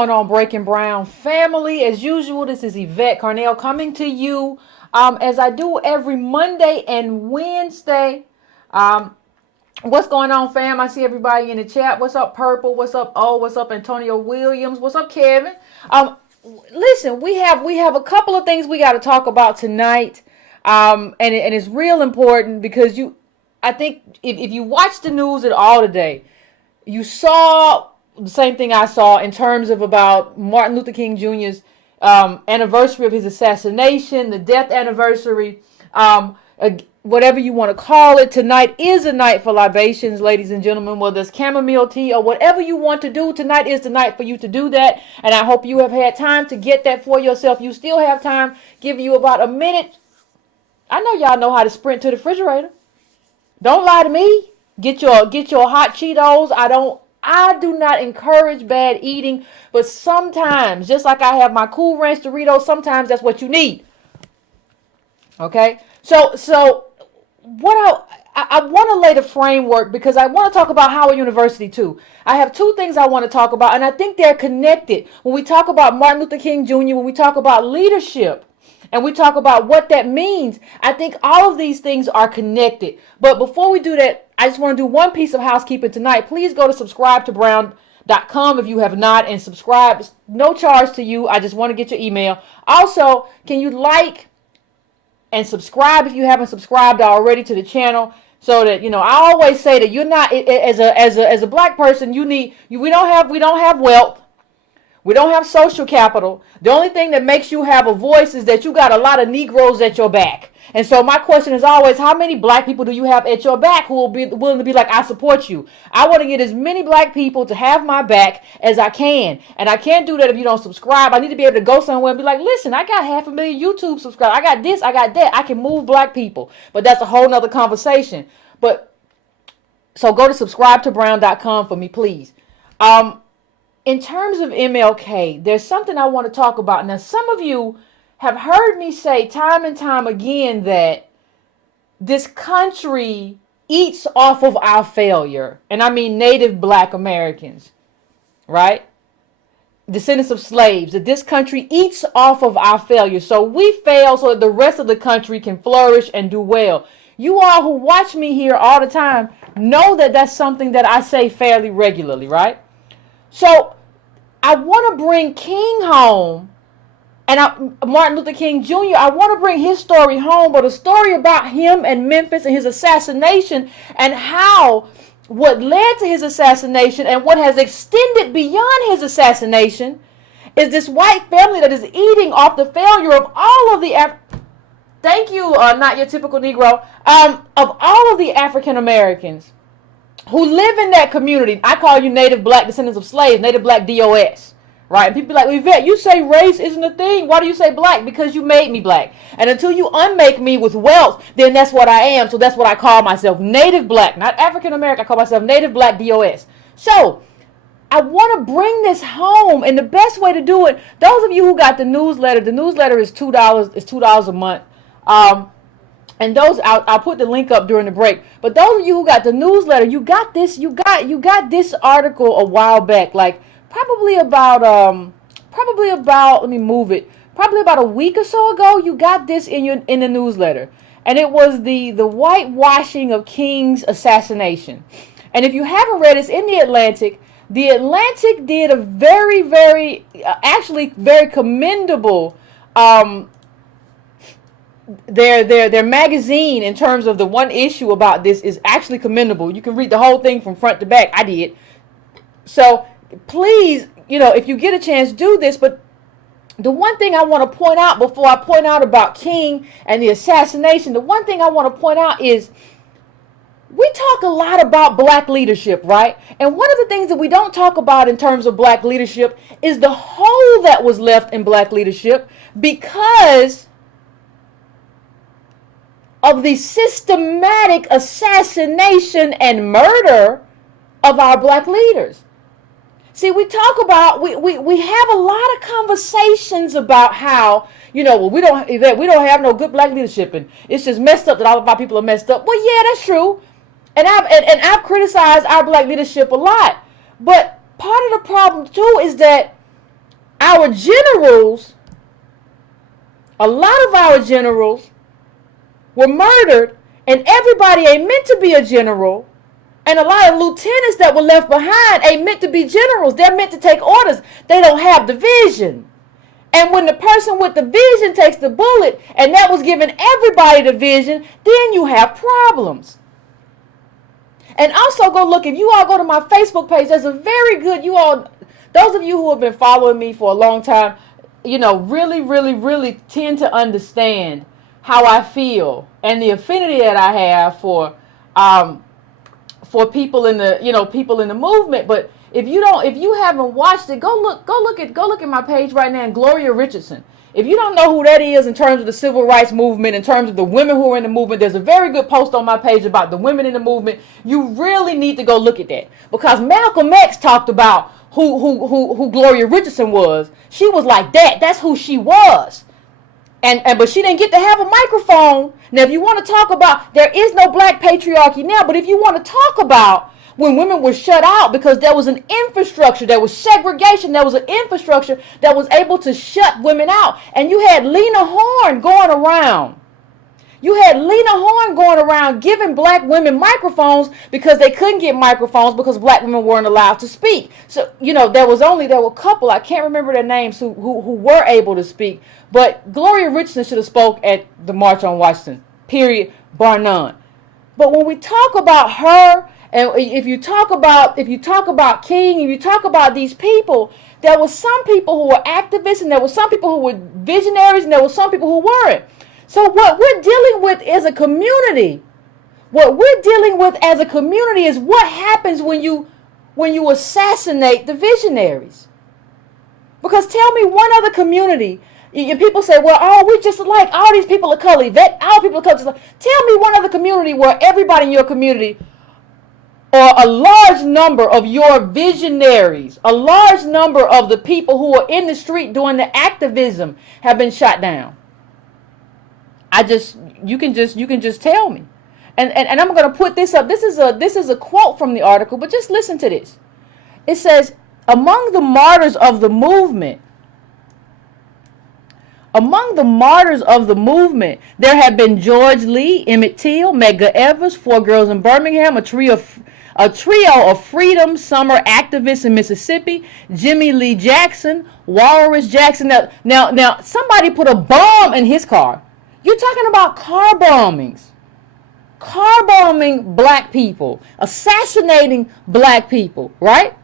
going on, Breaking Brown family? As usual, this is Yvette Carnell coming to you as I do every Monday and Wednesday. Um, what's going on, fam? I see everybody in the chat. What's up, Purple? What's up, O? What's up, Antonio Williams? What's up, Kevin? Listen, we have a couple of things we got to talk about tonight, and it's real important because I think if you watch the news at all today, you saw the same thing I saw in terms of about Martin Luther King Jr.'s anniversary of his assassination, the death anniversary, whatever you want to call it. Tonight is a night for libations, ladies and gentlemen, whether it's chamomile tea or whatever you want to do. Tonight is the night for you to do that, and I hope you have had time to get that for yourself. You still have time. Give you about a minute. I know y'all know how to sprint to the refrigerator. Don't lie to me. Get your hot Cheetos. I do not encourage bad eating, but sometimes, just like I have my Cool Ranch Doritos, sometimes that's what you need. Okay? So what I want to lay the framework because I want to talk about Howard University too. I have two things I want to talk about, and I think they're connected. When we talk about Martin Luther King Jr., when we talk about leadership, and we talk about what that means, I think all of these things are connected. But before we do that, I just want to do one piece of housekeeping tonight. Please go to subscribetobrown.com if you have not, and subscribe. No charge to you. I just want to get your email. Also, can you like and subscribe if you haven't subscribed already to the channel? So that, I always say that you're not, as a black person, we don't have wealth. We don't have social capital. The only thing that makes you have a voice is that you got a lot of Negroes at your back. And so my question is always, how many black people do you have at your back who will be willing to be like, I support you? I want to get as many black people to have my back as I can. And I can't do that if you don't subscribe. I need to be able to go somewhere and be like, listen, I got 500,000 YouTube subscribers. I got this, I got that. I can move black people. But that's a whole nother conversation. So go to subscribetobrown.com for me, please. In terms of MLK, there's something I want to talk about. Now, some of you have heard me say time and time again that this country eats off of our failure. And I mean native black Americans, right? Descendants of slaves. That this country eats off of our failure. So we fail so that the rest of the country can flourish and do well. You all who watch me here all the time know that that's something that I say fairly regularly, right? So I want to bring King home, and Martin Luther King Jr., I want to bring his story home, but a story about him and Memphis and his assassination and how what led to his assassination and what has extended beyond his assassination is this white family that is eating off the failure of all of the thank you, not your typical Negro, of all of the African Americans who live in that community. I call you native black descendants of slaves, native black DOS, right? And people be like, well, Yvette, you say race isn't a thing. Why do you say black? Because you made me black. And until you unmake me with wealth, then that's what I am. So that's what I call myself, native black, not African American. I call myself native black DOS. So I want to bring this home, and the best way to do it, those of you who got the newsletter is $2. It's $2 a month. And those, I'll put the link up during the break. But those of you who got the newsletter, you got this this article a while back, like probably about let me move it. Probably about a week or so ago, you got this in the newsletter. And it was the whitewashing of King's assassination. And if you haven't read it, it's in the Atlantic. The Atlantic did a very, very, actually very commendable their magazine in terms of the one issue about this is actually commendable. You can read the whole thing from front to back. I did. So please, if you get a chance, do this. But the one thing I want to point out before I point out about King and the assassination, the one thing I want to point out is we talk a lot about black leadership, right? And one of the things that we don't talk about in terms of black leadership is the hole that was left in black leadership because of the systematic assassination and murder of our black leaders. See, we talk about, we have a lot of conversations about how, we don't have no good black leadership, and it's just messed up that all of our people are messed up. Well, yeah, that's true. And I've criticized our black leadership a lot. But part of the problem too is that our generals, a lot of our generals were murdered, and everybody ain't meant to be a general. And a lot of lieutenants that were left behind ain't meant to be generals. They're meant to take orders. They don't have the vision. And when the person with the vision takes the bullet, and that was giving everybody the vision, then you have problems. And also go look, if you all go to my Facebook page, there's a very good, you all, those of you who have been following me for a long time, you know, really tend to understand how I feel and the affinity that I have for people in the, you know, people in the movement. But if you haven't watched it, go look at my page right now, and Gloria Richardson. If you don't know who that is in terms of the civil rights movement, in terms of the women who are in the movement, there's a very good post on my page about the women in the movement. You really need to go look at that, because Malcolm X talked about who Gloria Richardson was. She was like that. That's who she was. But she didn't get to have a microphone. Now, if you want to talk about, there is no black patriarchy now, but if you want to talk about when women were shut out because there was an infrastructure, there was segregation, there was an infrastructure that was able to shut women out. And you had Lena Horne going around. You had Lena Horne going around giving black women microphones because they couldn't get microphones because black women weren't allowed to speak. So, you know, there were a couple, I can't remember their names, who were able to speak. But Gloria Richardson should have spoke at the March on Washington, period, bar none. But when we talk about her, and if you talk about King, if you talk about these people, there were some people who were activists, and there were some people who were visionaries, and there were some people who weren't. So what we're dealing with as a community, is what happens when you assassinate the visionaries. Because tell me one other community, and people say, well, oh, we're just like all these people of color, Yvette, all people of color. Tell me one other community where everybody in your community, or a large number of your visionaries, a large number of the people who are in the street doing the activism have been shot down. You can just tell me. And I'm going to put this up. This is a quote from the article, but just listen to this. It says, among the martyrs of the movement, there have been George Lee, Emmett Till, Medgar Evers, Four Girls in Birmingham, a trio of freedom summer activists in Mississippi, Jimmy Lee Jackson, Walrus Jackson. Now, somebody put a bomb in his car. You're talking about car bombings. Car bombing black people, assassinating black people, right?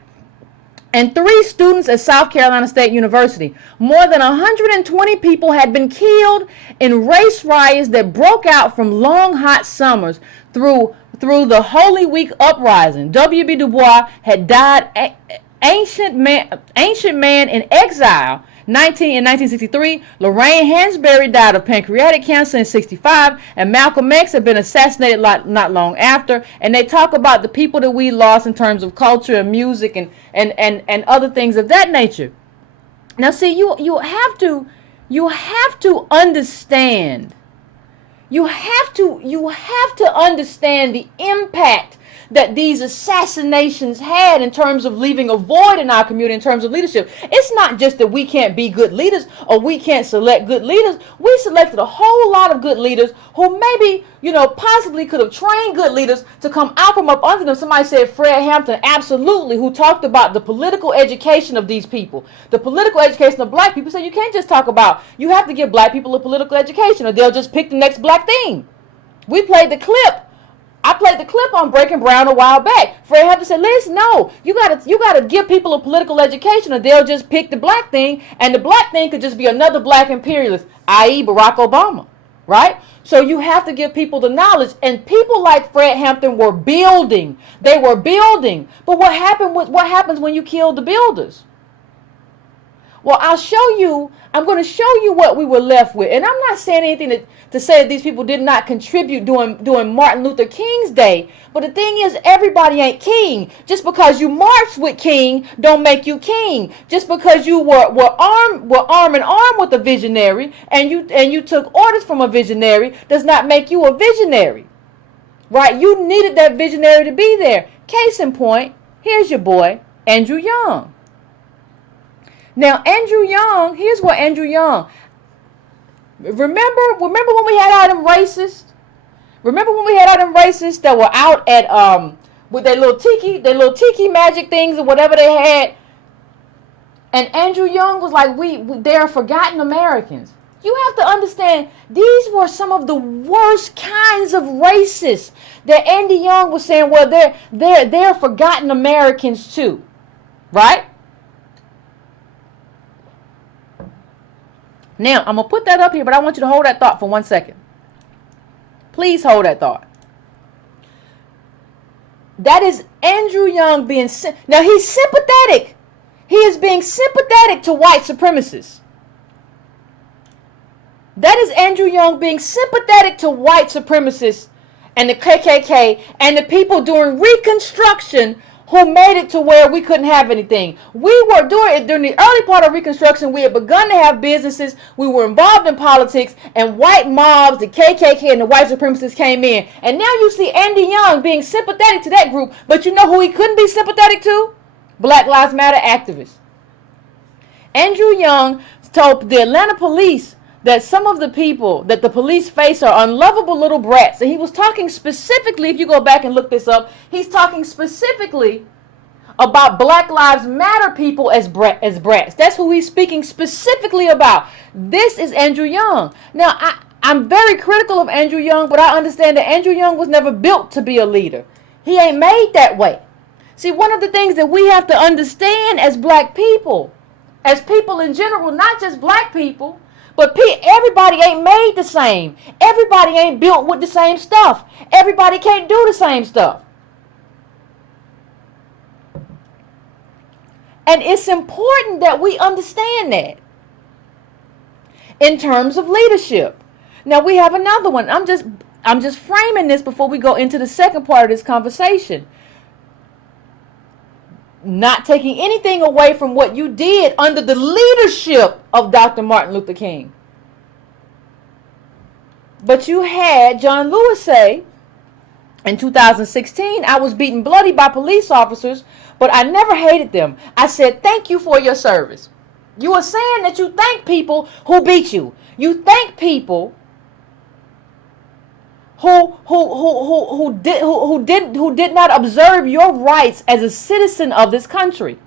And 3 students at South Carolina State University. More than 120 people had been killed in race riots that broke out from long, hot summers through the Holy Week uprising. W.B. Du Bois had died ancient man in exile in 1963. Lorraine Hansberry died of pancreatic cancer in 1965, and Malcolm X had been assassinated not long after. And they talk about the people that we lost in terms of culture and music and other things of that nature. Now, see, you have to understand. You have to understand the impact that these assassinations had in terms of leaving a void in our community, in terms of leadership. It's not just that we can't be good leaders or we can't select good leaders. We selected a whole lot of good leaders who maybe, possibly could have trained good leaders to come out from up under them. Somebody said Fred Hampton, absolutely, who talked about the political education of these people, the political education of black people. So you can't just talk about, you have to give black people a political education or they'll just pick the next black thing. We played the clip. I played the clip on Breaking Brown a while back. Fred Hampton said, listen, no, you gotta give people a political education or they'll just pick the black thing, and the black thing could just be another black imperialist, i.e. Barack Obama, right? So you have to give people the knowledge, and people like Fred Hampton were building. They were building. But what happens when you kill the builders? Well, I'm going to show you what we were left with. And I'm not saying anything to say that these people did not contribute during Martin Luther King's day. But the thing is, everybody ain't king. Just because you marched with King don't make you king. Just because you were arm in arm with a visionary and you took orders from a visionary does not make you a visionary. Right? You needed that visionary to be there. Case in point, here's your boy, Andrew Young. Now, Andrew Young, here's what Andrew Young, remember when we had all them racists? Remember when we had all them racists that were out at, with their little tiki magic things or whatever they had? And Andrew Young was like, they're forgotten Americans. You have to understand, these were some of the worst kinds of racists that Andy Young was saying, well, they're forgotten Americans too. Right? Now, I'm going to put that up here, but I want you to hold that thought for 1 second. Please hold that thought. That is Andrew Young being... Now, he's sympathetic. He is being sympathetic to white supremacists. That is Andrew Young being sympathetic to white supremacists and the KKK and the people during Reconstruction who made it to where we couldn't have anything. We were during the early part of Reconstruction, we had begun to have businesses, we were involved in politics, and white mobs, the KKK and the white supremacists came in. And now you see Andy Young being sympathetic to that group, but you know who he couldn't be sympathetic to? Black Lives Matter activists. Andrew Young told the Atlanta police that some of the people that the police face are unlovable little brats. And he was talking specifically, if you go back and look this up, he's talking specifically about Black Lives Matter people as brats. That's who he's speaking specifically about. This is Andrew Young. Now, I'm very critical of Andrew Young, but I understand that Andrew Young was never built to be a leader. He ain't made that way. See, one of the things that we have to understand as black people, as people in general, not just black people, but everybody ain't made the same. Everybody ain't built with the same stuff. Everybody can't do the same stuff. And it's important that we understand that in terms of leadership. Now we have another one. I'm just framing this before we go into the second part of this conversation. Not taking anything away from what you did under the leadership of Dr. Martin Luther King. But you had John Lewis say, in 2016, I was beaten bloody by police officers, but I never hated them. I said, thank you for your service. You were saying that you thank people who beat you. You thank people who did not observe your rights as a citizen of this country.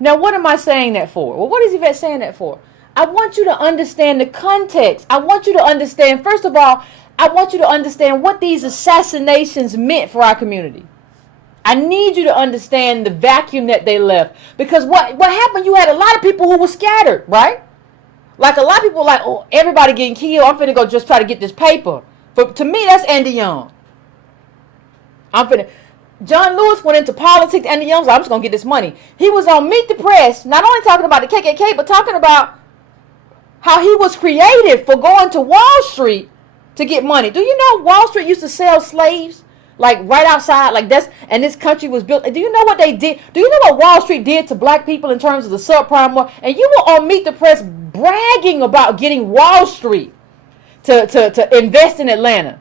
Now, what am I saying that for? Well, what is Yvette saying that for? I want you to understand the context. I want you to understand, first of all, I want you to understand what these assassinations meant for our community. I need you to understand the vacuum that they left. Because what happened, you had a lot of people who were scattered, right? Like a lot of people like, oh, everybody getting killed. I'm finna go just try to get this paper. To me, that's Andy Young. John Lewis went into politics. Andy Young was like, I'm just going to get this money. He was on Meet the Press, not only talking about the KKK, but talking about how he was creative for going to Wall Street to get money. Do you know Wall Street used to sell slaves? Like right outside, like and this country was built. Do you know what they did? Do you know what Wall Street did to black people in terms of the subprime market? And you were on Meet the Press bragging about getting Wall Street to invest in Atlanta.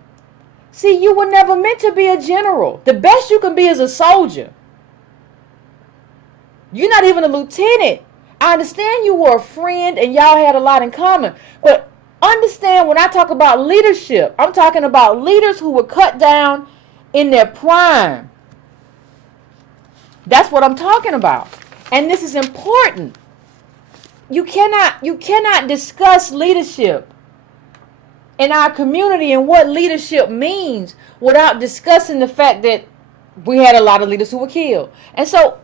See, you were never meant to be a general. The best you can be is a soldier. You're not even a lieutenant. I understand you were a friend and y'all had a lot in common. But understand, when I talk about leadership, I'm talking about leaders who were cut down in their prime. That's what I'm talking about. And this is important. You cannot discuss leadership in our community and what leadership means without discussing the fact that we had a lot of leaders who were killed. And so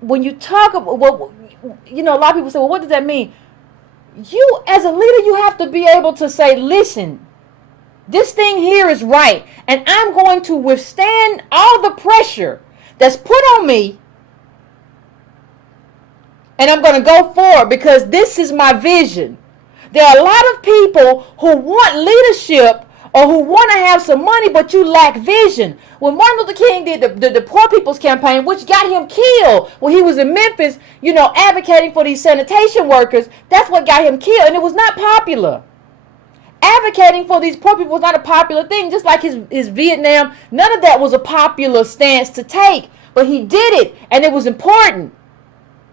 when you talk about, well, you know, a lot of people say, well, what does that mean? You, as a leader, you have to be able to say, listen, this thing here is right, and I'm going to withstand all the pressure that's put on me, and I'm going to go forward because this is my vision. There are a lot of people who want leadership or who want to have some money, but you lack vision. When Martin Luther King did the Poor People's Campaign, which got him killed when he was in Memphis, you know, advocating for these sanitation workers, that's what got him killed, and it was not popular. advocating for these poor people was not a popular thing. Just like his Vietnam, none of that was a popular stance to take. But he did it, and it was important.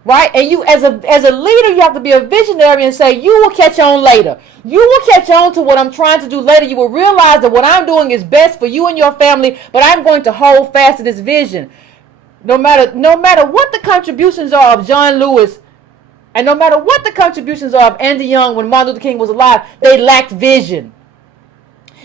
Right? And you, as a leader, you have to be a visionary and say, you will catch on later. You will catch on to what I'm trying to do later. You will realize that what I'm doing is best for you and your family, but I'm going to hold fast to this vision. No matter what the contributions are of John Lewis, and no matter what the contributions are of Andy Young when Martin Luther King was alive, they lacked vision.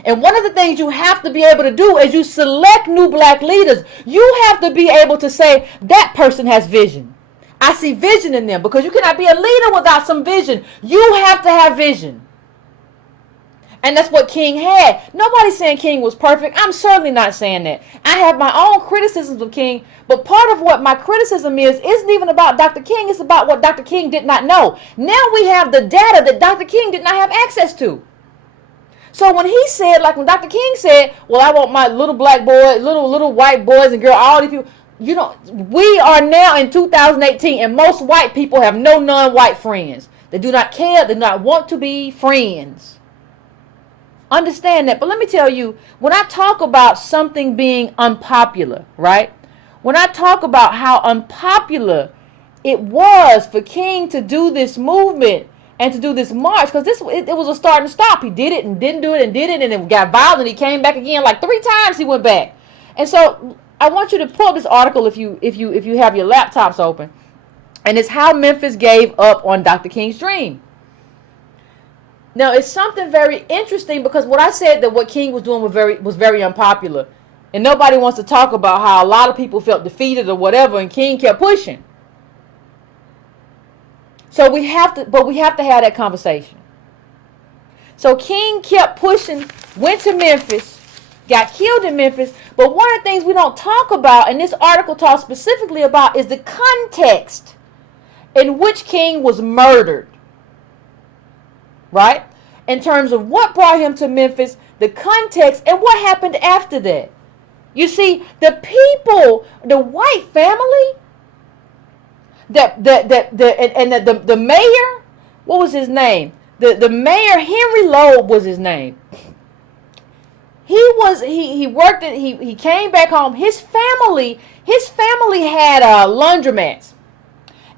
And one of the things you have to be able to do is you select new black leaders. You have to be able to say, that person has vision. I see vision in them, because you cannot be a leader without some vision. You have to have vision. And that's what King had. Nobody's saying King was perfect. I'm certainly not saying that. I have my own criticisms of King, but part of what my criticism isn't even about Dr. King. It's about what Dr. King did not know. Now we have the data that Dr. King did not have access to. So when he said, like when Dr. King said, well, I want my little black boy, little white boys and girls, all these people. You know, we are now in 2018, and most white people have no non-white friends. They do not care. They do not want to be friends. Understand that. But let me tell you, when I talk about something being unpopular, right? When I talk about how unpopular it was for King to do this movement and to do this march, because it was a start and stop. He did it and didn't do it and did it, and it got violent. He came back again like 3 times. He went back, and so I want you to pull up this article if you have your laptops open, and it's how Memphis gave up on Dr. King's dream. Now it's something very interesting, because what I said that what King was doing was very unpopular, and nobody wants to talk about how a lot of people felt defeated or whatever, and King kept pushing. So we have to have that conversation. So King kept pushing, went to Memphis, got killed in Memphis. But one of the things we don't talk about, and this article talks specifically about, is the context in which King was murdered. Right? In terms of what brought him to Memphis, the context, and what happened after that. You see, the people, the white family, the mayor, what was his name? The mayor, Henry Loeb was his name. He worked at, he came back home. His family had laundromats.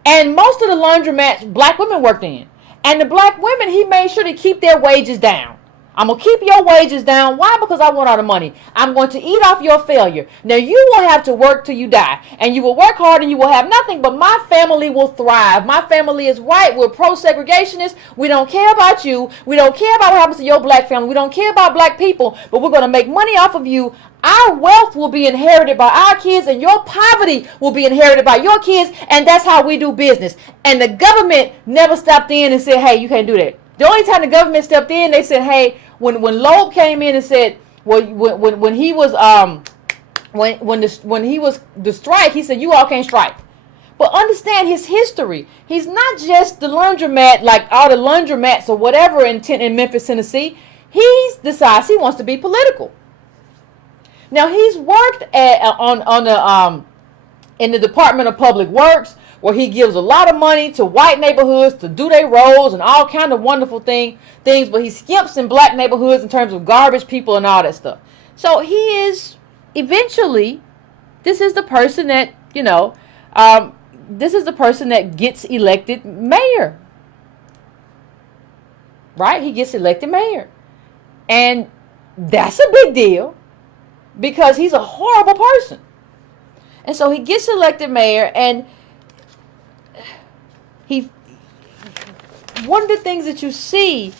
And most of the laundromats black women worked in. And the black women, he made sure to keep their wages down. I'm going to keep your wages down. Why? Because I want all the money. I'm going to eat off your failure. Now, you will have to work till you die. And you will work hard and you will have nothing. But my family will thrive. My family is white. We're pro-segregationists. We don't care about you. We don't care about what happens to your black family. We don't care about black people. But we're going to make money off of you. Our wealth will be inherited by our kids, and your poverty will be inherited by your kids. And that's how we do business. And the government never stopped in and said, hey, you can't do that. The only time the government stepped in, they said, hey, when Loeb came in and said, well, when he was the strike, he said, you all can't strike. But understand his history. He's not just the laundromat, like all the laundromats or whatever in Memphis, Tennessee. He decides he wants to be political. Now he's worked in the Department of Public Works, where he gives a lot of money to white neighborhoods to do their roads and all kind of wonderful things, but he skimps in black neighborhoods in terms of garbage people and all that stuff. So he is eventually, this is the person that, this is the person that gets elected mayor. Right? He gets elected mayor. And that's a big deal, because he's a horrible person. And so he gets elected mayor, and one of the things that you see,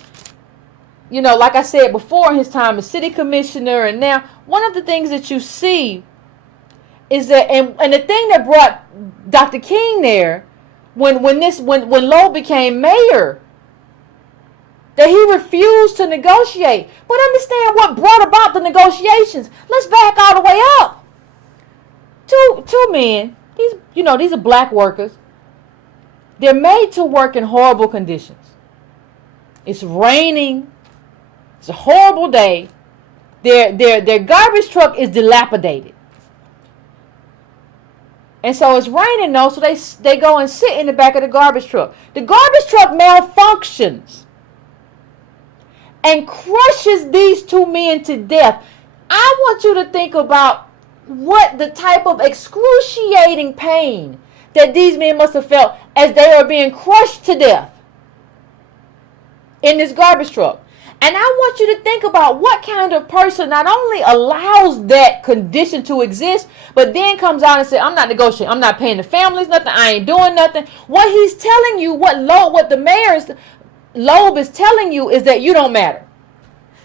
like I said before, in his time as city commissioner, and now one of the things that you see is that, and the thing that brought Dr. King there, when Loeb became mayor, that he refused to negotiate. But understand what brought about the negotiations. Let's back all the way up. Two men, these are black workers. They're made to work in horrible conditions. It's raining. It's a horrible day. Their garbage truck is dilapidated. And so it's raining though, so they go and sit in the back of the garbage truck. The garbage truck malfunctions. and crushes these two men to death. I want you to think about what the type of excruciating pain that these men must have felt as they are being crushed to death in this garbage truck. And I want you to think about what kind of person not only allows that condition to exist, but then comes out and says, I'm not negotiating. I'm not paying the families nothing. I ain't doing nothing. What he's telling you, what the mayor's Loeb is telling you is that you don't matter.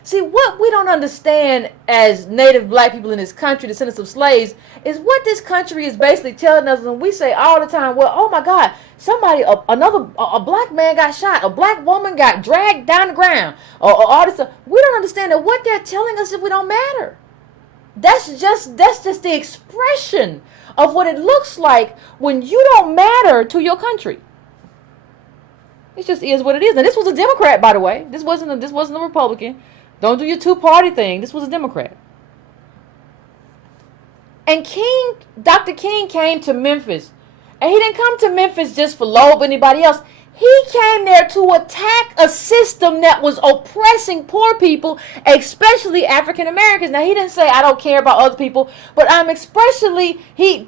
See, what we don't understand as native black people in this country, descendants of slaves, is what this country is basically telling us. And we say all the time, well, oh my God, a black man got shot, a black woman got dragged down the ground, or all this stuff. We don't understand that what they're telling us is we don't matter. That's just the expression of what it looks like when you don't matter to your country. It just is what it is. And this was a Democrat, by the way. This wasn't a Republican. Don't do your two-party thing. This was a Democrat. And Dr. King came to Memphis. And he didn't come to Memphis just for Loeb or anybody else. He came there to attack a system that was oppressing poor people, especially African Americans. Now, he didn't say, I don't care about other people. But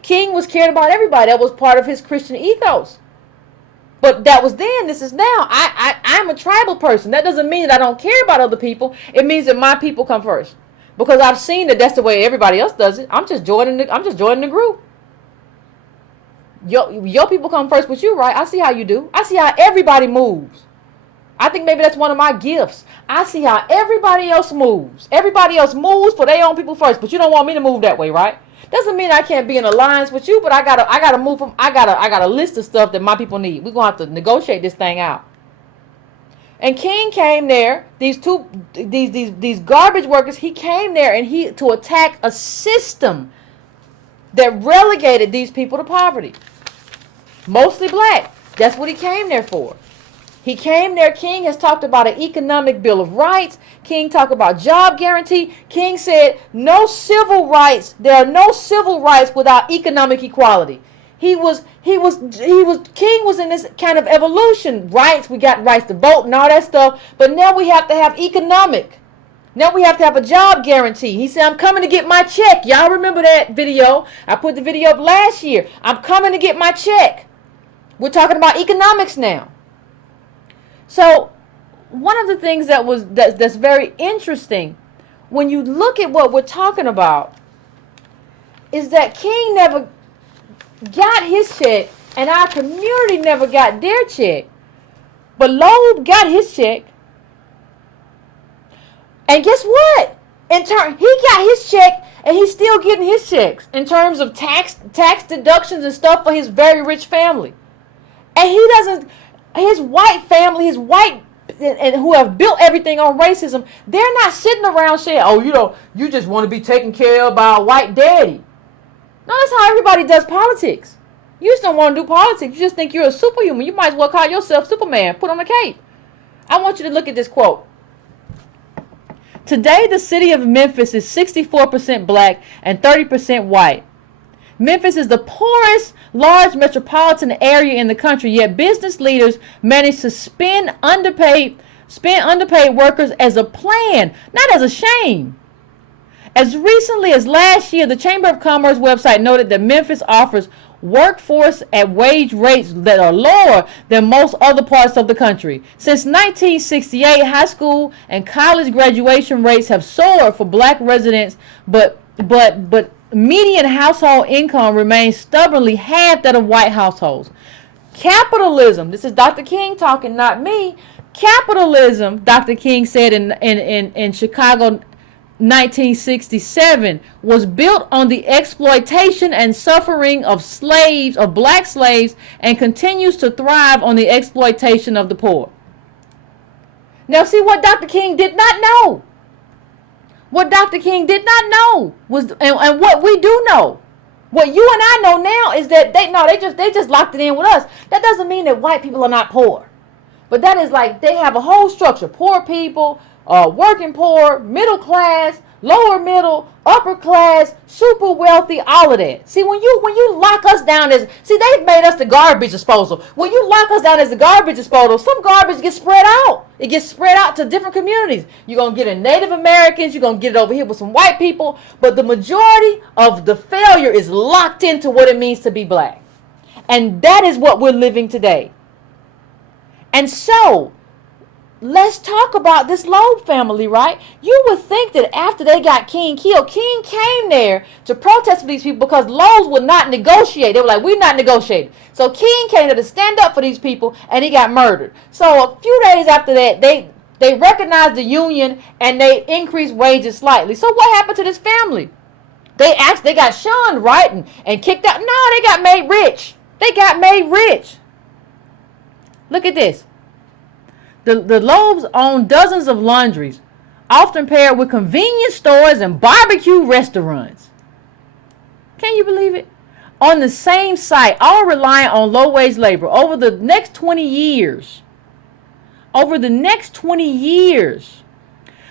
King was caring about everybody. That was part of his Christian ethos. But that was then, this is now. I'm a tribal person. That doesn't mean that I don't care about other people. It means that my people come first. Because I've seen that that's the way everybody else does it. I'm just joining the group. Your people come first with you, right? I see how you do. I see how everybody moves. I think maybe that's one of my gifts. I see how everybody else moves. Everybody else moves for their own people first, but you don't want me to move that way, right? Doesn't mean I can't be in alliance with you, but I gotta move from. I got a list of stuff that my people need. We're gonna have to negotiate this thing out. And King came there. These garbage workers. He came there and to attack a system that relegated these people to poverty, mostly black. That's what he came there for. He came there. King has talked about an economic bill of rights. King talked about job guarantee. King said no civil rights. There are no civil rights without economic equality. King was in this kind of evolution. Rights, we got rights to vote and all that stuff. But now we have to have economic. Now we have to have a job guarantee. He said, I'm coming to get my check. Y'all remember that video? I put the video up last year. I'm coming to get my check. We're talking about economics now. So one of the things that's very interesting when you look at what we're talking about is that King never got his check and our community never got their check. But Loeb got his check. And guess what? He got his check and he's still getting his checks in terms of tax deductions and stuff for his very rich family. And his white family, and who have built everything on racism, they're not sitting around saying, oh, you just want to be taken care of by a white daddy. No, that's how everybody does politics. You just don't want to do politics. You just think you're a superhuman. You might as well call yourself Superman. Put on a cape. I want you to look at this quote. Today, the city of Memphis is 64% black and 30% white. Memphis is the poorest large metropolitan area in the country, yet business leaders manage to spend underpaid workers as a plan, not as a shame. As recently as last year, the Chamber of Commerce website noted that Memphis offers workforce at wage rates that are lower than most other parts of the country. Since 1968, high school and college graduation rates have soared for black residents, but median household income remains stubbornly half that of white households. Capitalism, this is Dr. King talking, not me. Capitalism, Dr. King said in Chicago 1967, was built on the exploitation and suffering of black slaves, and continues to thrive on the exploitation of the poor. Now see what Dr. King did not know. What Dr. King did not know was, and what we do know, what you and I know now is that they just locked it in with us. That doesn't mean that white people are not poor, but that is like they have a whole structure: poor people, working poor, middle class, lower middle, upper class, super wealthy, all of that. See, when you lock us down as, see, they've made us the garbage disposal. When you lock us down as the garbage disposal, some garbage gets spread out. It gets spread out to different communities. You're going to get in Native Americans. You're going to get it over here with some white people. But the majority of the failure is locked into what it means to be black. And that is what we're living today. And so, let's talk about this Loeb family, right? You would think that after they got King killed, King came there to protest for these people because Loebs would not negotiate. They were like, we're not negotiating. So King came there to stand up for these people, and he got murdered. So a few days after that, they recognized the union, and they increased wages slightly. So what happened to this family? They got shunned, right, and kicked out. No, they got made rich. They got made rich. Look at this. The Loebs own dozens of laundries, often paired with convenience stores and barbecue restaurants. Can you believe it? On the same site, all relying on low-wage labor. Over the next 20 years,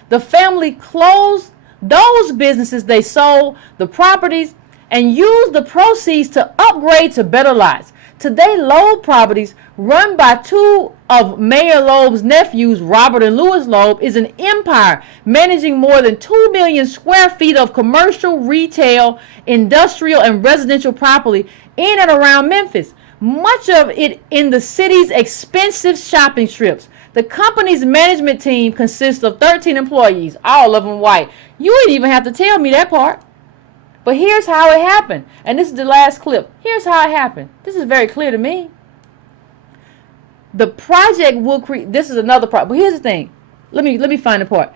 the family closed those businesses they sold, the properties, and used the proceeds to upgrade to better lots. Today, Loeb Properties, run by two of Mayor Loeb's nephews, Robert and Louis Loeb, is an empire managing more than 2 million square feet of commercial, retail, industrial, and residential property in and around Memphis, much of it in the city's expensive shopping strips. The company's management team consists of 13 employees, all of them white. You didn't even have to tell me that part. But here's how it happened. And this is the last clip. Here's how it happened. This is very clear to me. The project will create, this is another part. But here's the thing. Let me find the part.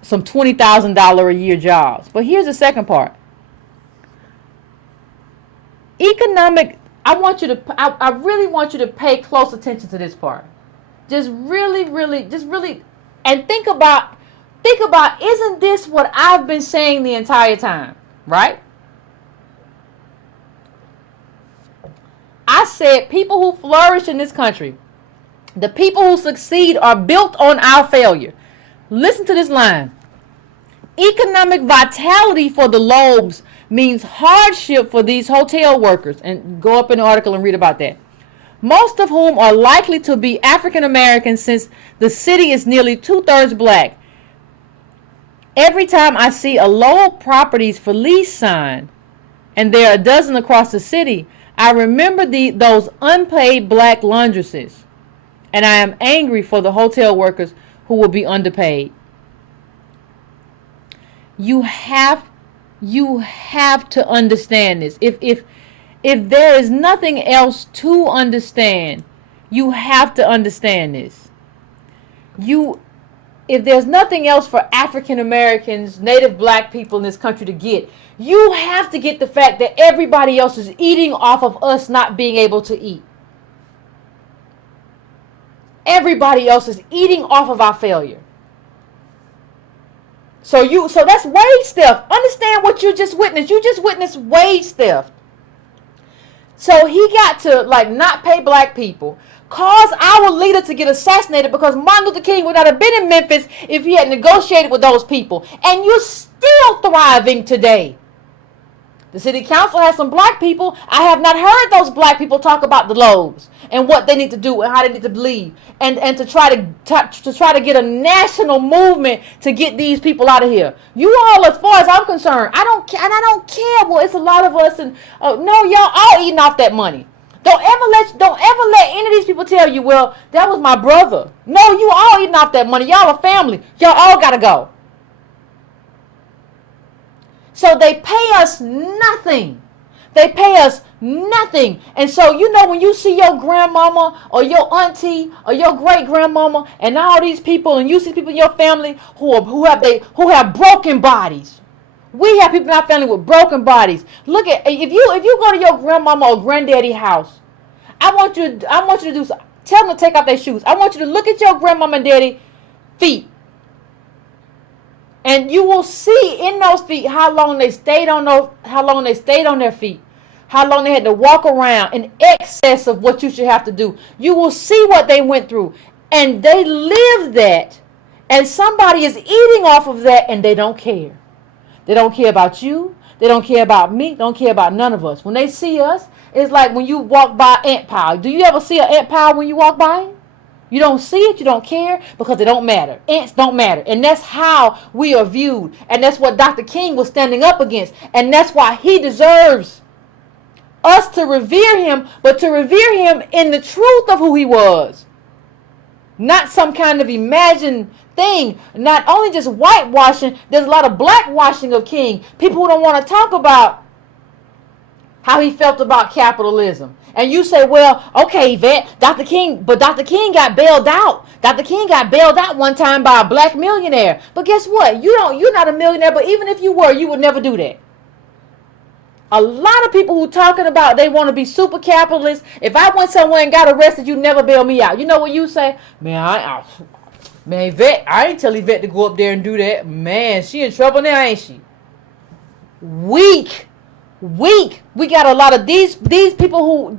Some $20,000 a year jobs. But here's the second part. Economic, I really want you to pay close attention to this part. Just really, and think about, isn't this what I've been saying the entire time, right? I said people who flourish in this country, the people who succeed are built on our failure. Listen to this line. Economic vitality for the Loebs means hardship for these hotel workers. And go up in the article and read about that. Most of whom are likely to be African Americans, since the city is nearly 2/3 black. Every time I see a Loeb Properties for lease sign, and there are a dozen across the city, I remember those unpaid black laundresses, and I am angry for the hotel workers who will be underpaid. You have to understand this. If there is nothing else to understand, you have to understand this. If there's nothing else for African Americans, Native black people in this country to get, you have to get the fact that everybody else is eating off of us not being able to eat. Everybody else is eating off of our failure. So that's wage theft. Understand what you just witnessed. You just witnessed wage theft. So he got to not pay black people, cause our leader to get assassinated, because Martin Luther King would not have been in Memphis if he had negotiated with those people. And you're still thriving today. The city council has some black people. I have not heard those black people talk about the Loebs and what they need to do and how they need to believe, and to try to get a national movement to get these people out of here. You all, as far as I'm concerned, I don't care. Well, it's a lot of us, and no, y'all all eating off that money. Don't ever let any of these people tell you, well, that was my brother. No, you all eating off that money. Y'all a family. Y'all all gotta go. So they pay us nothing. They pay us nothing. And so, when you see your grandmama or your auntie or your great grandmama and all these people, and you see people in your family who have broken bodies. We have people in our family with broken bodies. Look at, if you go to your grandmama or granddaddy house, I want you to tell them to take off their shoes. I want you to look at your grandmama and daddy feet. And you will see in those feet how long they stayed on their feet, how long they had to walk around in excess of what you should have to do. You will see what they went through, and they lived that And somebody is eating off of that and they don't care. They don't care about you. They don't care about me. They don't care about none of us. When they see us, it's like when you walk by ant pile. Do you ever see an ant pile when you walk by? You don't see it. You don't care because it don't matter. Ants don't matter. And that's how we are viewed. And that's what Dr. King was standing up against. And that's why he deserves us to revere him, but to revere him in the truth of who he was. Not some kind of imagined thing. Not only just whitewashing, there's a lot of blackwashing of King. People who don't want to talk about how he felt about capitalism. And you say, well, okay, Yvette, Dr. King got bailed out. Dr. King got bailed out one time by a black millionaire. But guess what? You're not a millionaire, but even if you were, you would never do that. A lot of people who talking about they want to be super capitalists. If I went somewhere and got arrested, you never bail me out. You know what you say? Man, Yvette, I ain't tell Yvette to go up there and do that. Man, she in trouble now, ain't she? Weak. We got a lot of these people who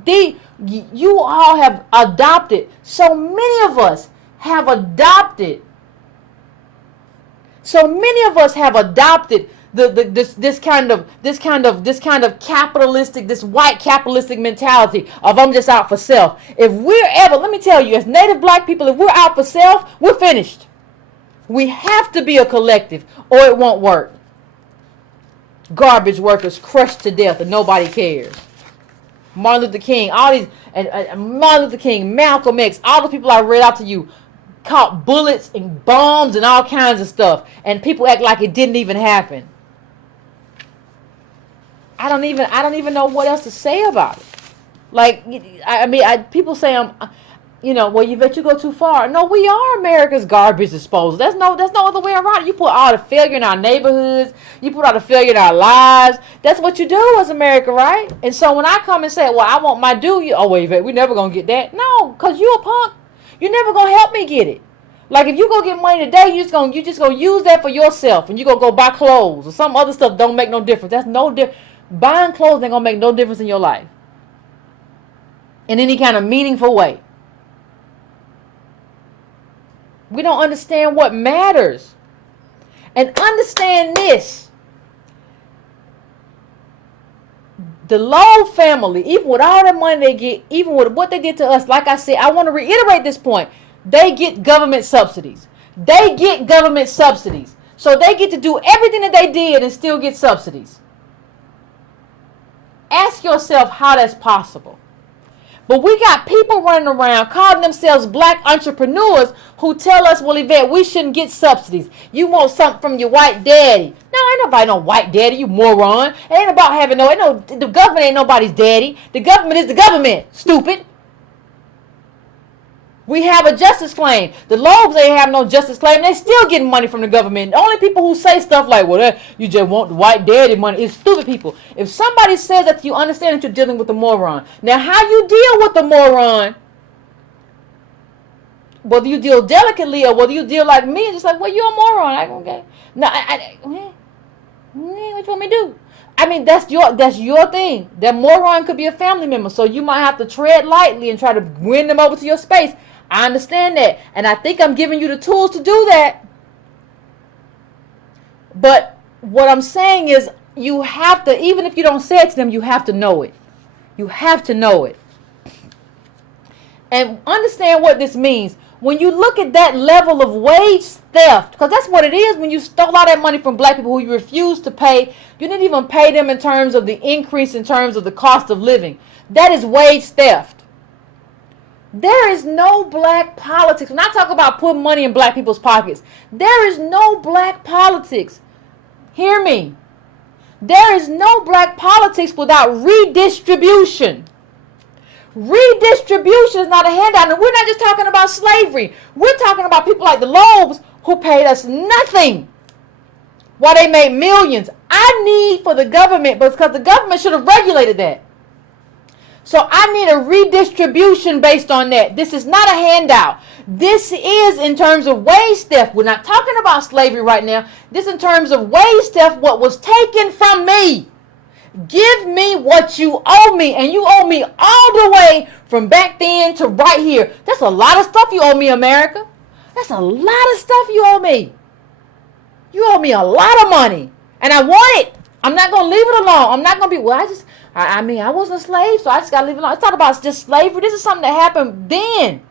you all have adopted. So many of us have adopted. So many of us have adopted this kind of capitalistic, this white capitalistic mentality of I'm just out for self. If we're ever, let me tell you, as Native black people, if we're out for self, we're finished. We have to be a collective or it won't work. Garbage workers crushed to death and nobody cares. Martin Luther King, all these, and Martin Luther King, Malcolm X, all the people I read out to you, caught bullets and bombs and all kinds of stuff, and people act like it didn't even happen. I don't even know what else to say about it. Like, I mean, people say well, Yvette, you go too far. No, we are America's garbage disposal. There's no other way around it. You put all the failure in our neighborhoods. You put all the failure in our lives. That's what you do as America, right? And so when I come and say, well, I want my due, wait, Yvette, we never going to get that. No, because you a punk. You're never going to help me get it. Like, if you go get money today, you just gonna use that for yourself. And you going to go buy clothes or some other stuff don't make no difference. That's no difference. Buying clothes ain't going to make no difference in your life. In any kind of meaningful way. We don't understand what matters. And understand this. The Lowe family, even with all the money they get, even with what they did to us, like I said, I want to reiterate this point. They get government subsidies. They get government subsidies. So they get to do everything that they did and still get subsidies. Ask yourself how that's possible. But we got people running around calling themselves black entrepreneurs who tell us, well, Yvette, we shouldn't get subsidies. You want something from your white daddy. No, ain't nobody no white daddy, you moron. It ain't about having the government ain't nobody's daddy. The government is the government, stupid. We have a justice claim. The Lobes ain't have no justice claim. They still getting money from the government. The only people who say stuff like, well, you just want the white daddy money is stupid people. If somebody says that, you understand that you're dealing with a moron. Now, how you deal with the moron, whether you deal delicately or whether you deal like me, just like, well, you're a moron. Like, okay. No, what you want me to do? I mean, that's your thing. That moron could be a family member. So you might have to tread lightly and try to win them over to your space. I understand that. And I think I'm giving you the tools to do that. But what I'm saying is you have to, even if you don't say it to them, you have to know it. You have to know it. And understand what this means. When you look at that level of wage theft, because that's what it is when you stole all that money from black people who you refused to pay. You didn't even pay them in terms of the increase in terms of the cost of living. That is wage theft. There is no black politics. When I talk about putting money in black people's pockets, there is no black politics. Hear me. There is no black politics without redistribution. Redistribution is not a handout. And we're not just talking about slavery. We're talking about people like the Lobes who paid us nothing while they made millions. I need for the government, because the government should have regulated that. So I need a redistribution based on that. This is not a handout. This is in terms of wage theft. We're not talking about slavery right now. This in terms of wage theft, what was taken from me. Give me what you owe me. And you owe me all the way from back then to right here. That's a lot of stuff you owe me, America. That's a lot of stuff you owe me. You owe me a lot of money. And I want it. I'm not going to leave it alone. I'm not going to be, I wasn't a slave, so I just got to leave it alone. It's not about just slavery. This is something that happened then.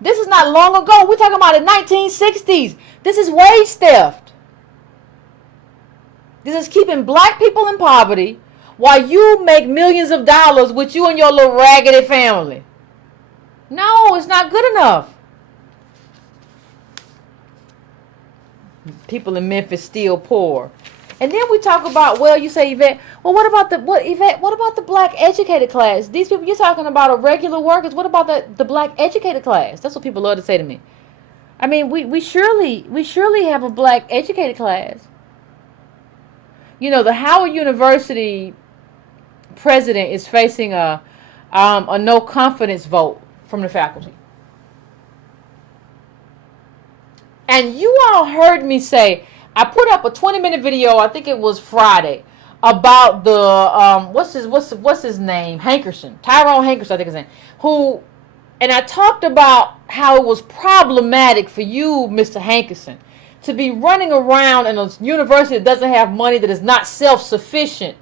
This is not long ago. We're talking about the 1960s. This is wage theft. This is keeping black people in poverty while you make millions of dollars with you and your little raggedy family. No, it's not good enough. People in Memphis still poor. And then we talk about, well, you say, Yvette, well, what about the black educated class? These people, you're talking about are regular workers. What about the black educated class? That's what people love to say to me. I mean, we surely have a black educated class. You know, the Howard University president is facing a no confidence vote from the faculty. And you all heard me say, I put up a 20-minute video, I think it was Friday, about the what's his name? Hankerson. Tyrone Hankerson, I think his name. And I talked about how it was problematic for you, Mr. Hankerson, to be running around in a university that doesn't have money, that is not self-sufficient,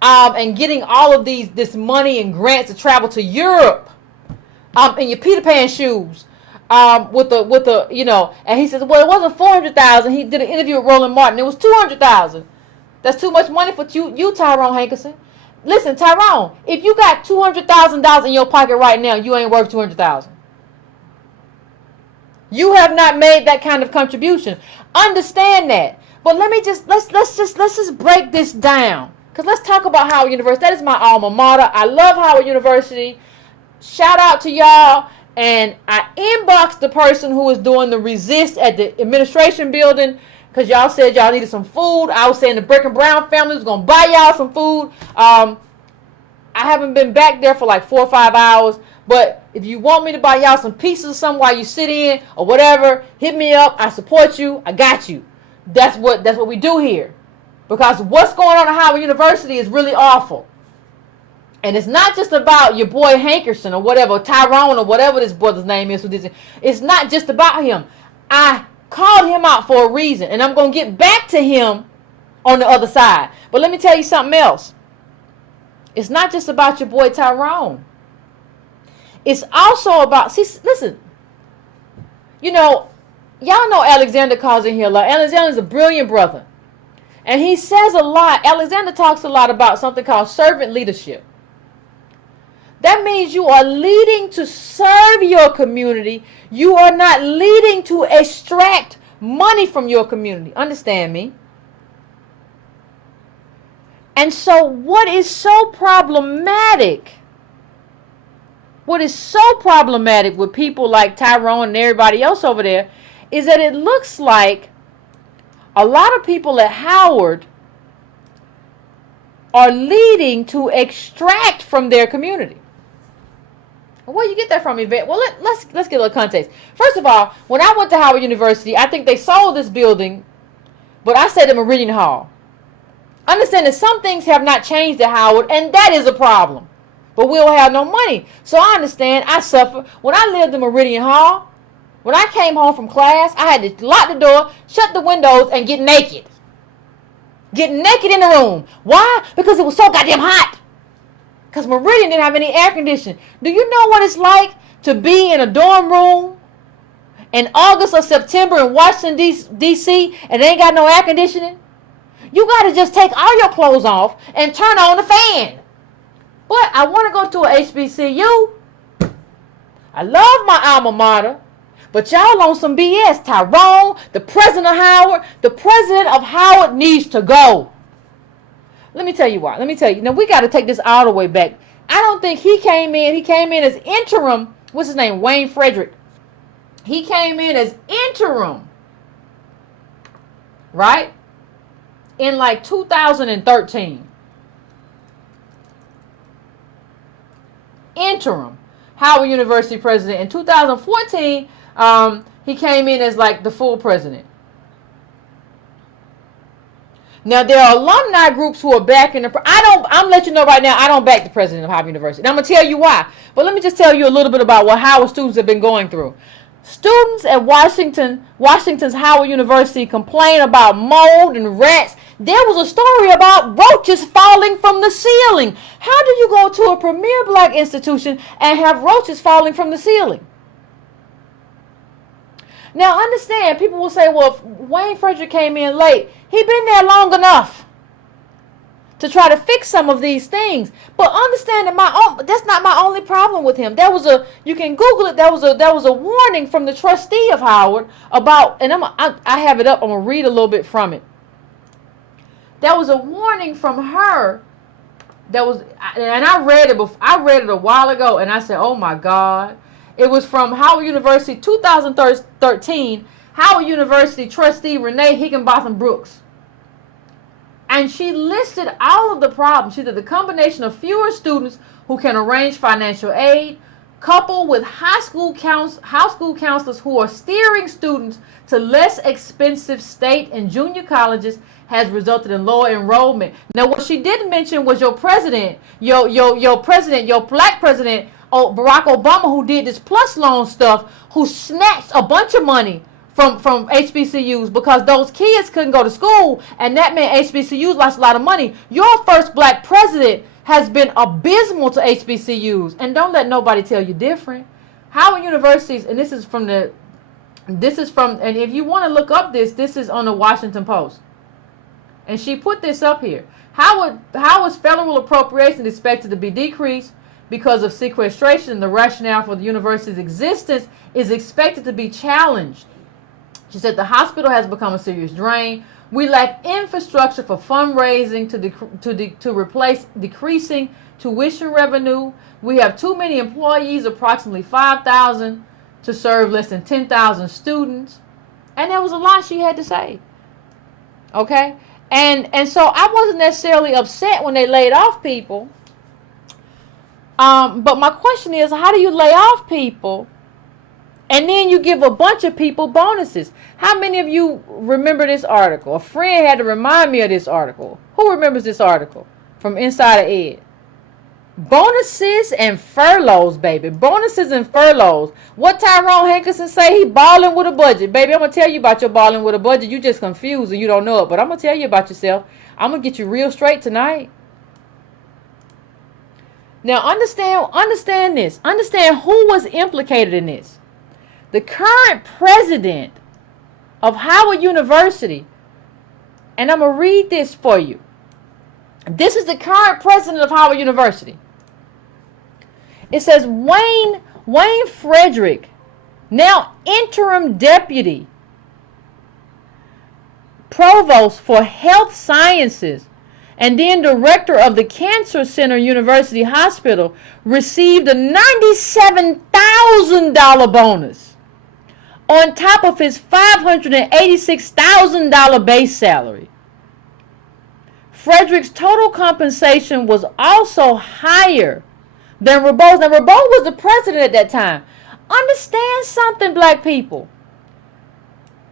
and getting all of this money and grants to travel to Europe, in your Peter Pan shoes. With the and he says, well, it wasn't 400,000. He did an interview with Roland Martin. It was 200,000. That's too much money for you, Tyrone Hankerson. Listen, Tyrone, if you got $200,000 in your pocket right now, you ain't worth 200,000. You have not made that kind of contribution. Understand that. But let's just break this down. Because let's talk about Howard University. That is my alma mater. I love Howard University. Shout out to y'all. And I inboxed the person who was doing the resist at the administration building, because y'all said y'all needed some food. I was saying the Brick and Brown family was going to buy y'all some food. I haven't been back there for like 4 or 5 hours. But if you want me to buy y'all some pieces of something while you sit in or whatever, hit me up. I support you. I got you. That's what we do here. Because what's going on at Howard University is really awful. And it's not just about your boy Hankerson or whatever, Tyrone or whatever this brother's name is. It's not just about him. I called him out for a reason, and I'm going to get back to him on the other side. But let me tell you something else. It's not just about your boy Tyrone. It's also about, listen, y'all know Alexander calls in here a lot. Alexander's a brilliant brother. And he says a lot. Alexander talks a lot about something called servant leadership. That means you are leading to serve your community. You are not leading to extract money from your community. Understand me? And so what is so problematic? What is so problematic with people like Tyrone and everybody else over there is that it looks like a lot of people at Howard are leading to extract from their community. Where do you get that from, Yvette? Well, let's get a little context. First of all, when I went to Howard University, I think they sold this building, but I said the Meridian Hall. Understand that some things have not changed at Howard, and that is a problem. But we don't have no money. So I understand, I suffer. When I lived in Meridian Hall, when I came home from class, I had to lock the door, shut the windows, and get naked. Get naked in the room. Why? Because it was so goddamn hot. Because Meridian didn't have any air conditioning. Do you know what it's like to be in a dorm room in August or September in Washington, D.C. and they ain't got no air conditioning? You got to just take all your clothes off and turn on the fan. But I want to go to a HBCU. I love my alma mater. But y'all on some BS. Tyrone, the president of Howard, needs to go. Let me tell you why. Now, we got to take this all the way back. I don't think he came in as interim. What's his name? Wayne Frederick. He came in as interim. Right? In like 2013. Interim. Howard University president. In 2014, he came in as like the full president. Now, there are alumni groups who are backing I'm letting you know right now, I don't back the president of Howard University. And I'm going to tell you why. But let me just tell you a little bit about what Howard students have been going through. Students at Washington's Howard University complain about mold and rats. There was a story about roaches falling from the ceiling. How do you go to a premier black institution and have roaches falling from the ceiling? Now understand, people will say, well, if Wayne Frederick came in late, he'd been there long enough to try to fix some of these things. But understand that that's not my only problem with him. You can Google it, there was a warning from the trustee of Howard about, and I have it up, I'm going to read a little bit from it. There was a warning from her and I read it a while ago, and I said, oh my God. It was from Howard University, 2013, Howard University trustee Renee Higginbotham Brooks. And she listed all of the problems. She said the combination of fewer students who can arrange financial aid, coupled with high school counselors who are steering students to less expensive state and junior colleges, has resulted in lower enrollment. Now, what she didn't mention was your president, your black president, Barack Obama, who did this plus loan stuff, who snatched a bunch of money from HBCUs because those kids couldn't go to school, and that meant HBCUs lost a lot of money. Your first black president has been abysmal to HBCUs, and don't let nobody tell you different. Howard Universities, and this is from, and if you want to look up this is on the Washington Post, and she put this up here. Howard's federal appropriation is expected to be decreased because of sequestration, and the rationale for the university's existence is expected to be challenged. She said the hospital has become a serious drain. We lack infrastructure for fundraising to replace decreasing tuition revenue. We have too many employees, approximately 5,000, to serve less than 10,000 students. And there was a lot she had to say. Okay? And so I wasn't necessarily upset when they laid off people. But my question is, how do you lay off people and then you give a bunch of people bonuses? How many of you remember this article? A friend had to remind me of this article. Who remembers this article from Inside of Ed? Bonuses and furloughs, baby. Bonuses and furloughs. What Tyrone Hankerson say? He balling with a budget. Baby, I'm going to tell you about your balling with a budget. You just confused and you don't know it. But I'm going to tell you about yourself. I'm going to get you real straight tonight. Now, understand this. Understand who was implicated in this. The current president of Howard University, and I'm going to read this for you. This is the current president of Howard University. It says, Wayne Frederick, now interim deputy provost for health sciences and then director of the Cancer Center University Hospital, received a $97,000 bonus on top of his $586,000 base salary. Frederick's total compensation was also higher than Rabeau's. Now, Rabeau was the president at that time. Understand something, black people.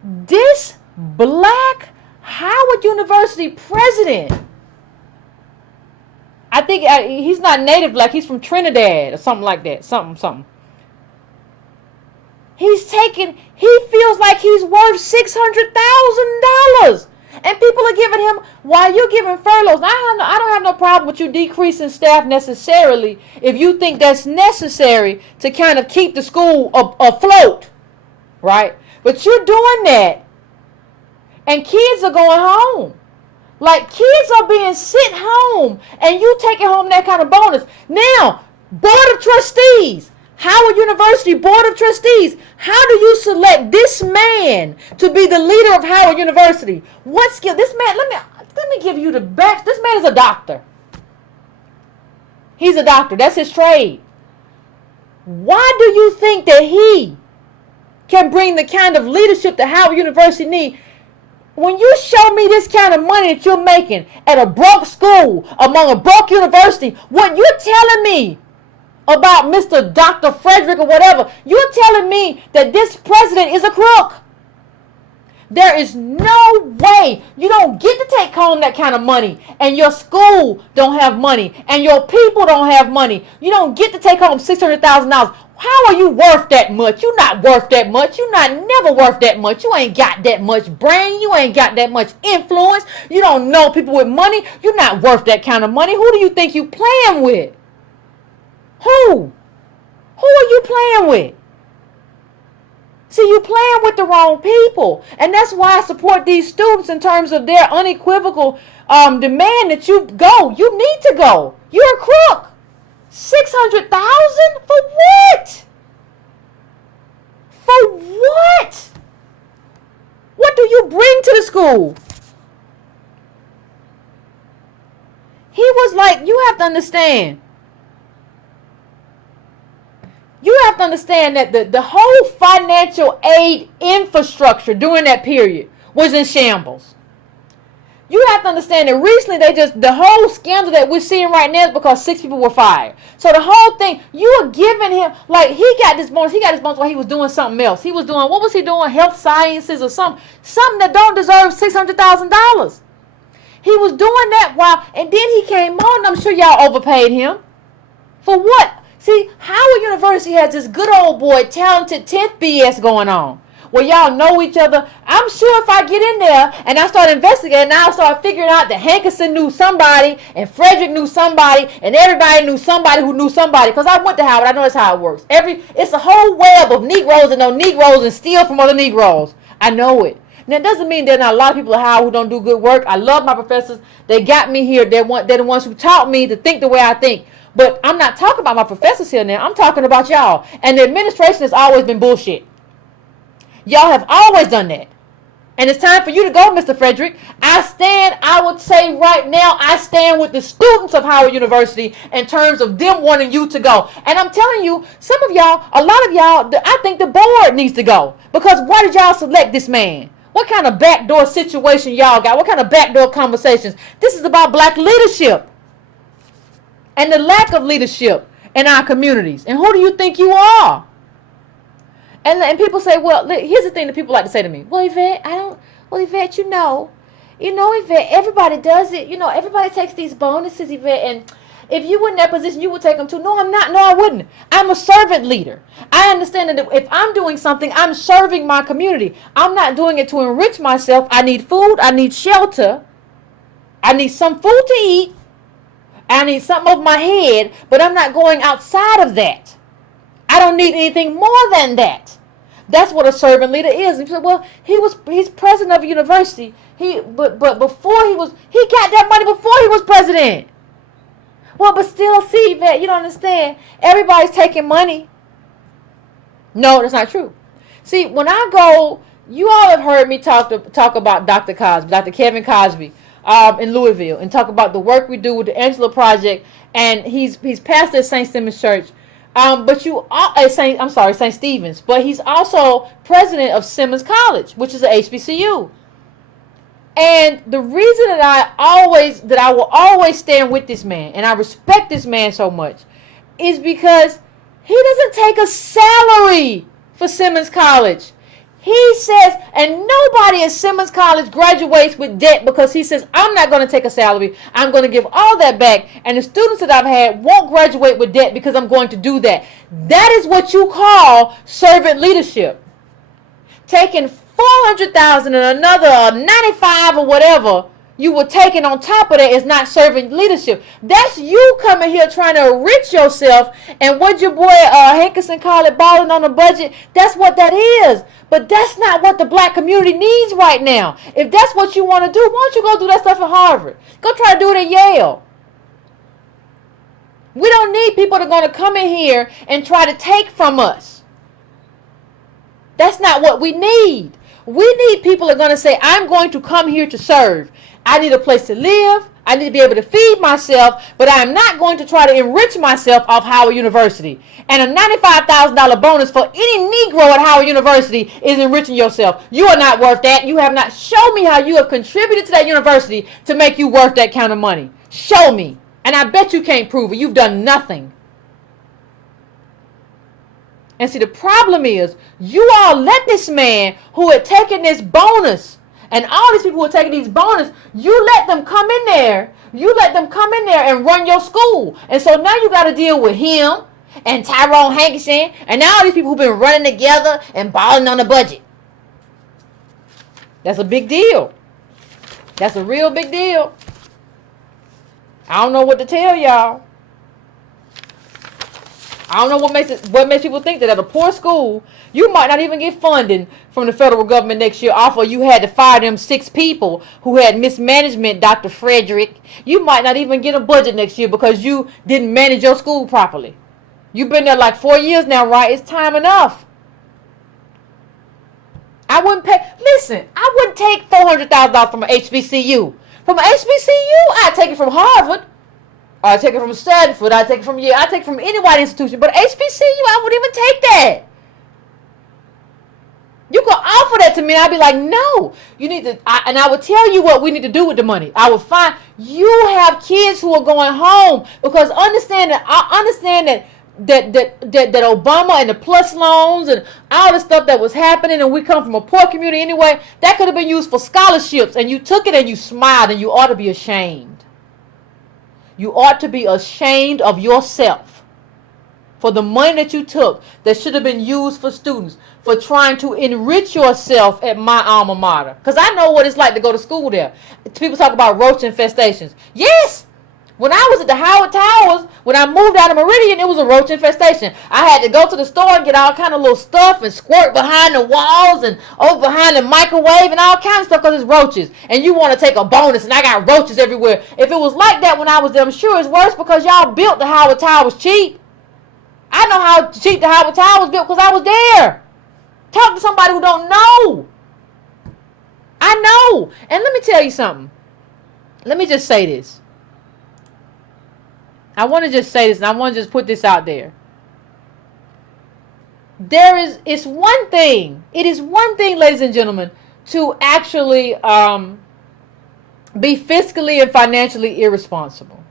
This black Howard University president, I think he's not native black. He's from Trinidad or something like that. Something. He feels like he's worth $600,000. And people are giving him, while you're giving furloughs. I don't have no problem with you decreasing staff necessarily if you think that's necessary to kind of keep the school afloat, right? But you're doing that, and kids are going home. Like, kids are being sent home, and you taking home that kind of bonus. Now, Board of Trustees, Howard University Board of Trustees, how do you select this man to be the leader of Howard University? What skill? This man, let me give you the best. This man is a doctor. He's a doctor. That's his trade. Why do you think that he can bring the kind of leadership that Howard University needs? When you show me this kind of money that you're making at a broke school, among a broke university, what you're telling me about Mr. Dr. Frederick or whatever, you're telling me that this president is a crook. There is no way. You don't get to take home that kind of money, and your school don't have money, and your people don't have money. You don't get to take home $600,000. How are you worth that much? You're not worth that much. You're not never worth that much. You ain't got that much brain. You ain't got that much influence. You don't know people with money. You're not worth that kind of money. Who do you think you playing with? Who? Who are you playing with? See, you playing with the wrong people. And that's why I support these students in terms of their unequivocal demand that you go. You need to go. You're a crook. 600,000 for what? For what? What do you bring to the school? He was like, you have to understand. You have to understand that the whole financial aid infrastructure during that period was in shambles. You have to understand that recently the whole scandal that we're seeing right now is because 6 people were fired. So the whole thing, you are giving him, like, he got this bonus while he was doing something else. He was doing, what was he doing? Health sciences or something that don't deserve $600,000. He was doing that and then he came on, I'm sure y'all overpaid him. For what? See, Howard University has this good old boy, talented 10th BS going on. Where y'all know each other. I'm sure if I get in there and I start investigating, I'll start figuring out that Hankerson knew somebody, and Frederick knew somebody, and everybody knew somebody who knew somebody. Because I went to Howard. I know that's how it works. It's a whole web of Negroes and no Negroes and steal from other Negroes. I know it. Now, it doesn't mean there are not a lot of people at Howard who don't do good work. I love my professors. They got me here. They're the ones who taught me to think the way I think. But I'm not talking about my professors here now. I'm talking about y'all. And the administration has always been bullshit. Y'all have always done that. And it's time for you to go, Mr. Frederick. I would say right now, I stand with the students of Howard University in terms of them wanting you to go. And I'm telling you, a lot of y'all, I think the board needs to go. Because why did y'all select this man? What kind of backdoor situation y'all got? What kind of backdoor conversations? This is about black leadership. And the lack of leadership in our communities. And who do you think you are? And people say, well, here's the thing that people like to say to me. Well, Yvette, Yvette, Yvette, everybody does it. Everybody takes these bonuses, Yvette. And if you were in that position, you would take them too. No, I'm not. No, I wouldn't. I'm a servant leader. I understand that if I'm doing something, I'm serving my community. I'm not doing it to enrich myself. I need food. I need shelter. I need some food to eat. I need something over my head. But I'm not going outside of that. I don't need anything more than that. That's what a servant leader is. And you say, well, he's president of a university. But before he got that money before he was president. Well, but still, see, Yvette, you don't understand. Everybody's taking money. No, that's not true. See, when I go, you all have heard me talk about Dr. Cosby, Dr. Kevin Cosby, in Louisville, and talk about the work we do with the Angela Project. And he's pastor at St. Stephen's Church. St. Stephen's, but he's also president of Simmons College, which is a HBCU. And the reason that I will always stand with this man, and I respect this man so much, is because he doesn't take a salary for Simmons College. He says, and nobody at Simmons College graduates with debt because he says, I'm not going to take a salary. I'm going to give all that back. And the students that I've had won't graduate with debt because I'm going to do that. That is what you call servant leadership. Taking $400,000 and another 95 or whatever you were taking on top of that is not servant leadership. That's you coming here trying to enrich yourself. And what your boy Hankerson call it, balling on a budget. That's what that is. But that's not what the black community needs right now. If that's what you want to do, why don't you go do that stuff at Harvard? Go try to do it at Yale. We don't need people that are going to come in here and try to take from us. That's not what we need. We need people that are going to say, I'm going to come here to serve. I need a place to live. I need to be able to feed myself, but I am not going to try to enrich myself off Howard University. And a $95,000 bonus for any Negro at Howard University is enriching yourself. You are not worth that. You have not shown me how you have contributed to that university to make you worth that kind of money. Show me. And I bet you can't prove it. You've done nothing. And see, the problem is you all let this man who had taken this bonus and all these people who are taking these bonus, you let them come in there. You let them come in there and run your school. And so now you got to deal with him and Tyrone Hankerson and now all these people who've been running together and balling on the budget. That's a big deal. That's a real big deal. I don't know what to tell y'all. I don't know what makes people think that at a poor school, you might not even get funding from the federal government next year off of you had to fire them 6 people who had mismanagement, Dr. Frederick. You might not even get a budget next year because you didn't manage your school properly. You've been there like 4 years now, right? It's time enough. I wouldn't take $400,000 from an HBCU. From an HBCU, I'd take it from Harvard. I take it from Stanford. I take it from I take it from any white institution. But HBCU, I wouldn't even take that. You could offer that to me, and I'd be like, no. You need to, and I would tell you what we need to do with the money. I would find you have kids who are going home because I understand that Obama and the plus loans and all the stuff that was happening, and we come from a poor community anyway. That could have been used for scholarships, and you took it and you smiled, and you ought to be ashamed. You ought to be ashamed of yourself for the money that you took that should have been used for students, for trying to enrich yourself at my alma mater. Because I know what it's like to go to school there. People talk about roach infestations. Yes! When I was at the Howard Towers, when I moved out of Meridian, it was a roach infestation. I had to go to the store and get all kind of little stuff and squirt behind the walls and over behind the microwave and all kinds of stuff because it's roaches. And you want to take a bonus, and I got roaches everywhere. If it was like that when I was there, I'm sure it's worse because y'all built the Howard Towers cheap. I know how cheap the Howard Towers built because I was there. Talk to somebody who don't know. I know. And let me tell you something. Let me just say this. I want to just say this, and I want to just put this out there. It is one thing, ladies and gentlemen, to actually be fiscally and financially irresponsible.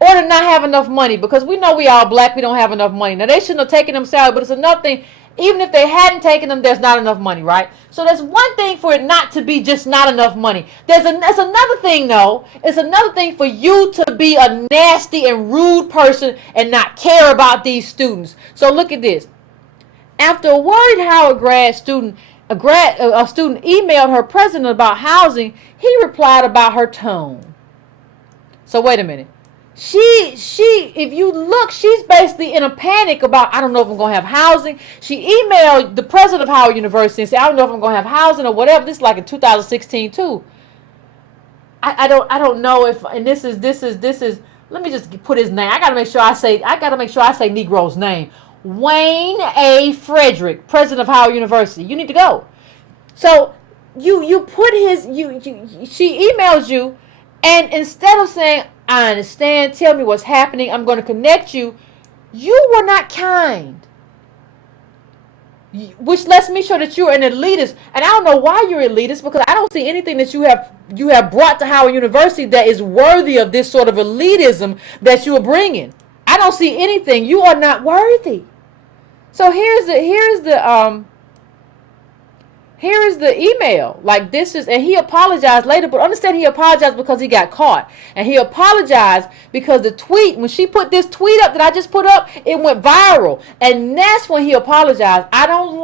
Or to not have enough money, because we know we all black, we don't have enough money. Now, they shouldn't have taken them salary, but it's another thing. Even if they hadn't taken them, there's not enough money, right? So there's one thing for it not to be just not enough money. There's another thing, though. It's another thing for you to be a nasty and rude person and not care about these students. So look at this. After a worried Howard student emailed her president about housing, he replied about her tone. So wait a minute. If you look, she's basically in a panic about, I don't know if I'm going to have housing. She emailed the president of Howard University and said, I don't know if I'm going to have housing or whatever. This is like in 2016 too. I don't know if, and this is, let me just put his name. I got to make sure I say Negro's name. Wayne A. Frederick, president of Howard University. You need to go. So you put she emails you, and instead of saying, I understand, tell me what's happening, I'm going to connect you, you were not kind. Which lets me show that you're an elitist. And I don't know why you're elitist, because I don't see anything that you have brought to Howard University that is worthy of this sort of elitism that you are bringing. I don't see anything. You are not worthy. So here is the email. Like, this is, and he apologized later, but understand he apologized because he got caught. And he apologized because the tweet, when she put this tweet up that I just put up, it went viral. And that's when he apologized. I don't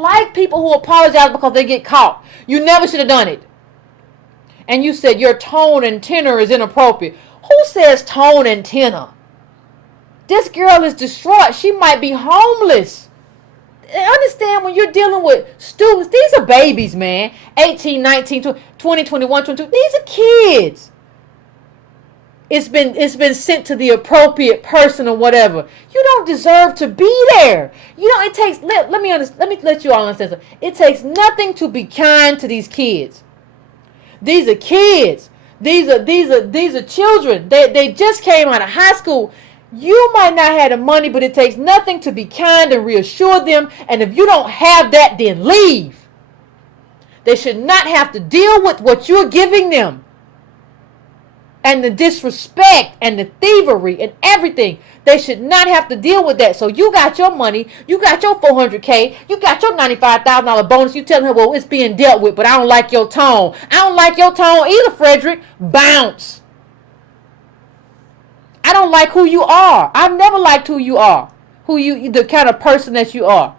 like people who apologize because they get caught. You never should have done it. And you said your tone and tenor is inappropriate. Who says tone and tenor? This girl is distraught. She might be homeless. Understand, when you're dealing with students, these are babies, man. 18, 19, 20, 21, 22. These are kids. It's been sent to the appropriate person or whatever. You don't deserve to be there. You know, it takes, let me let you all understand something. It takes nothing to be kind to these kids. These are kids. These are children. They just came out of high school. You might not have the money, but it takes nothing to be kind and reassure them. And if you don't have that, then leave. They should not have to deal with what you're giving them. and the disrespect and the thievery and everything. They should not have to deal with that. So you got your money, you got your $400K, you got your $95,000 bonus. You telling her, well, it's being dealt with, but I don't like your tone. I don't like your tone either, Frederick. Bounce. I don't like who you are. I've never liked who you are, the kind of person that you are.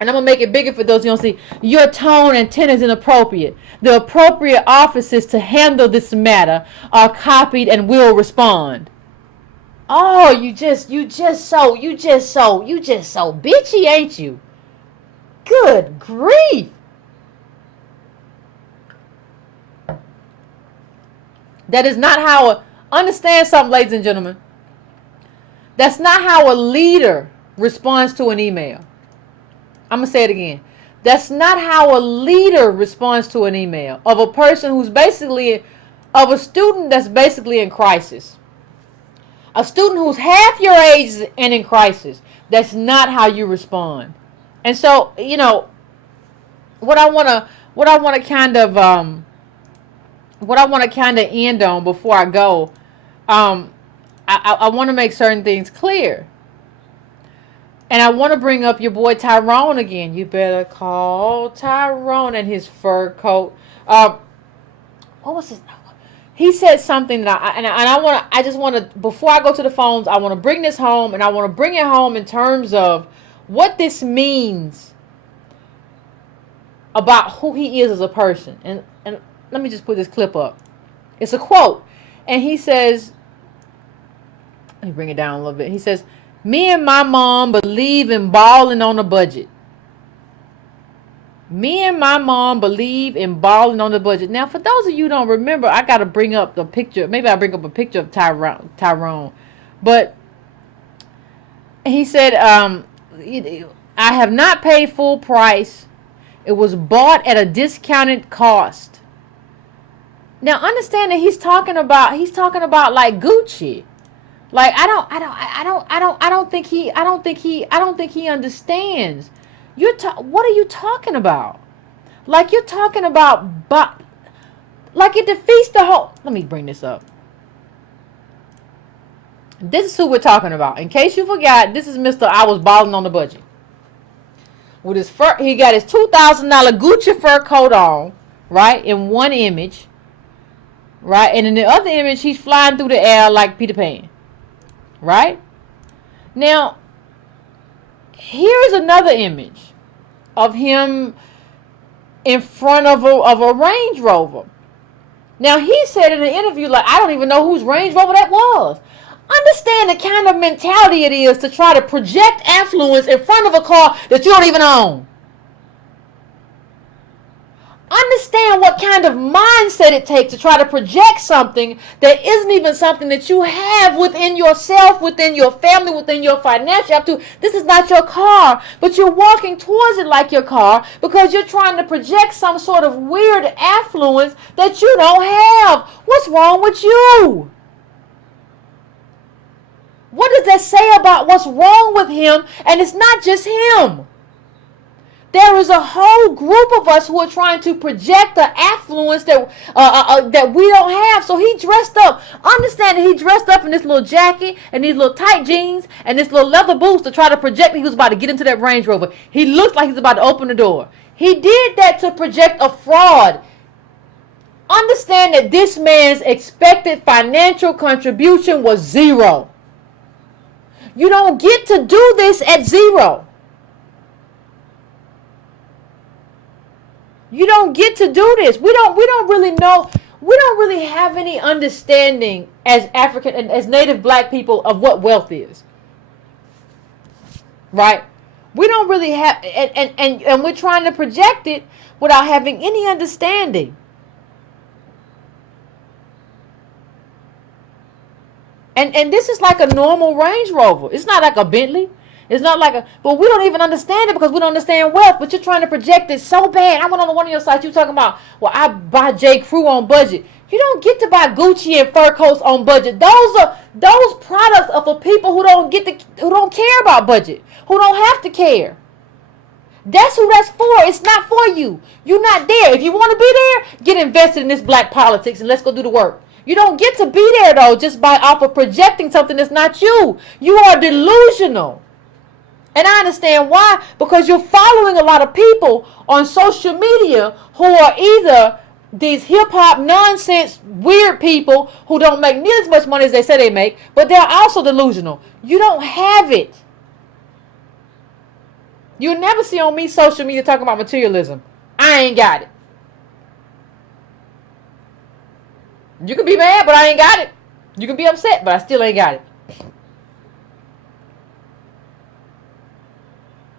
And I'm going to make it bigger for those who don't see. Your tone and tone is inappropriate. The appropriate offices to handle this matter are copied and will respond. Oh, you just so bitchy, ain't you? Good grief. That is not how understand something, ladies and gentlemen. That's not how a leader responds to an email. I'm going to say it again. That's not how a leader responds to an email of a person who's basically, of a student that's basically in crisis. A student who's half your age and in crisis. That's not how you respond. And so, you know, what I want to kind of end on before I go, I want to make certain things clear. And I want to bring up your boy Tyrone again. You better call Tyrone and his fur coat. What was his? He said something that I just want to, before I go to the phones, I want to bring this home, and I want to bring it home in terms of what this means about who he is as a person. And let me just put this clip up. It's a quote, and he says, let me bring it down a little bit. He says, "Me and my mom believe in balling on a budget." Me and my mom believe in balling on the budget. Now, for those of you who don't remember, I got to bring up the picture. Maybe I'll bring up a picture of Tyrone. But he said, I have not paid full price. It was bought at a discounted cost. Now, understand that he's talking about like Gucci. Like, I don't think he understands. What are you talking about? Like, you're talking about, like, it defeats the whole. Let me bring this up. This is who we're talking about. In case you forgot, this is Mr. I was balling on the budget. With his fur, he got his $2,000 Gucci fur coat on, right? In one image, right? And in the other image, he's flying through the air like Peter Pan, right? Now, here is another image of him in front of a Range Rover. Now, he said in an interview, like, I don't even know whose Range Rover that was. Understand the kind of mentality it is to try to project affluence in front of a car that you don't even own. Understand what kind of mindset it takes to try to project something that isn't even something that you have within yourself, within your family, within your financial opportunity. This is not your car, but you're walking towards it like your car because you're trying to project some sort of weird affluence that you don't have. What's wrong with you? What does that say about what's wrong with him? And it's not just him. There is a whole group of us who are trying to project the affluence that we don't have. So he dressed up. Understand that he dressed up in this little jacket and these little tight jeans and this little leather boots to try to project he was about to get into that Range Rover. He looks like he's about to open the door. He did that to project a fraud. Understand that this man's expected financial contribution was zero. You don't get to do this at zero. You don't get to do this. We don't really know. We don't really have any understanding as African and as Native Black people of what wealth is. Right? We don't really have, and we're trying to project it without having any understanding. And this is like a normal Range Rover. It's not like a Bentley. It's not like but we don't even understand it because we don't understand wealth. But you're trying to project it so bad. I went on one of your sites. You talking about, well, I buy J. Crew on budget. You don't get to buy Gucci and fur coats on budget. Those products are for people who don't care about budget, who don't have to care. That's who that's for. It's not for you. You're not there. If you want to be there, get invested in this black politics and let's go do the work. You don't get to be there though just by off of projecting something that's not you. You are delusional. And I understand why, because you're following a lot of people on social media who are either these hip hop nonsense weird people who don't make nearly as much money as they say they make, but they're also delusional. You don't have it. You'll never see on me social media talking about materialism. I ain't got it. You can be mad, but I ain't got it. You can be upset, but I still ain't got it.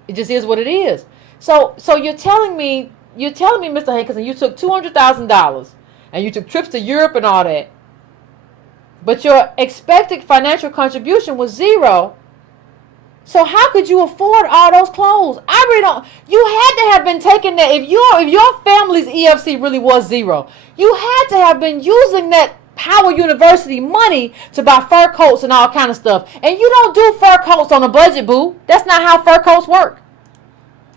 It just is what it is. So you're telling me, Mr. Hankinson, you took $200,000 and you took trips to Europe and all that, but your expected financial contribution was zero. So how could you afford all those clothes? I really don't. You had to have been taking that. If your family's EFC really was zero, you had to have been using that Howard University money to buy fur coats and all kind of stuff. And you don't do fur coats on a budget, boo. That's not how fur coats work.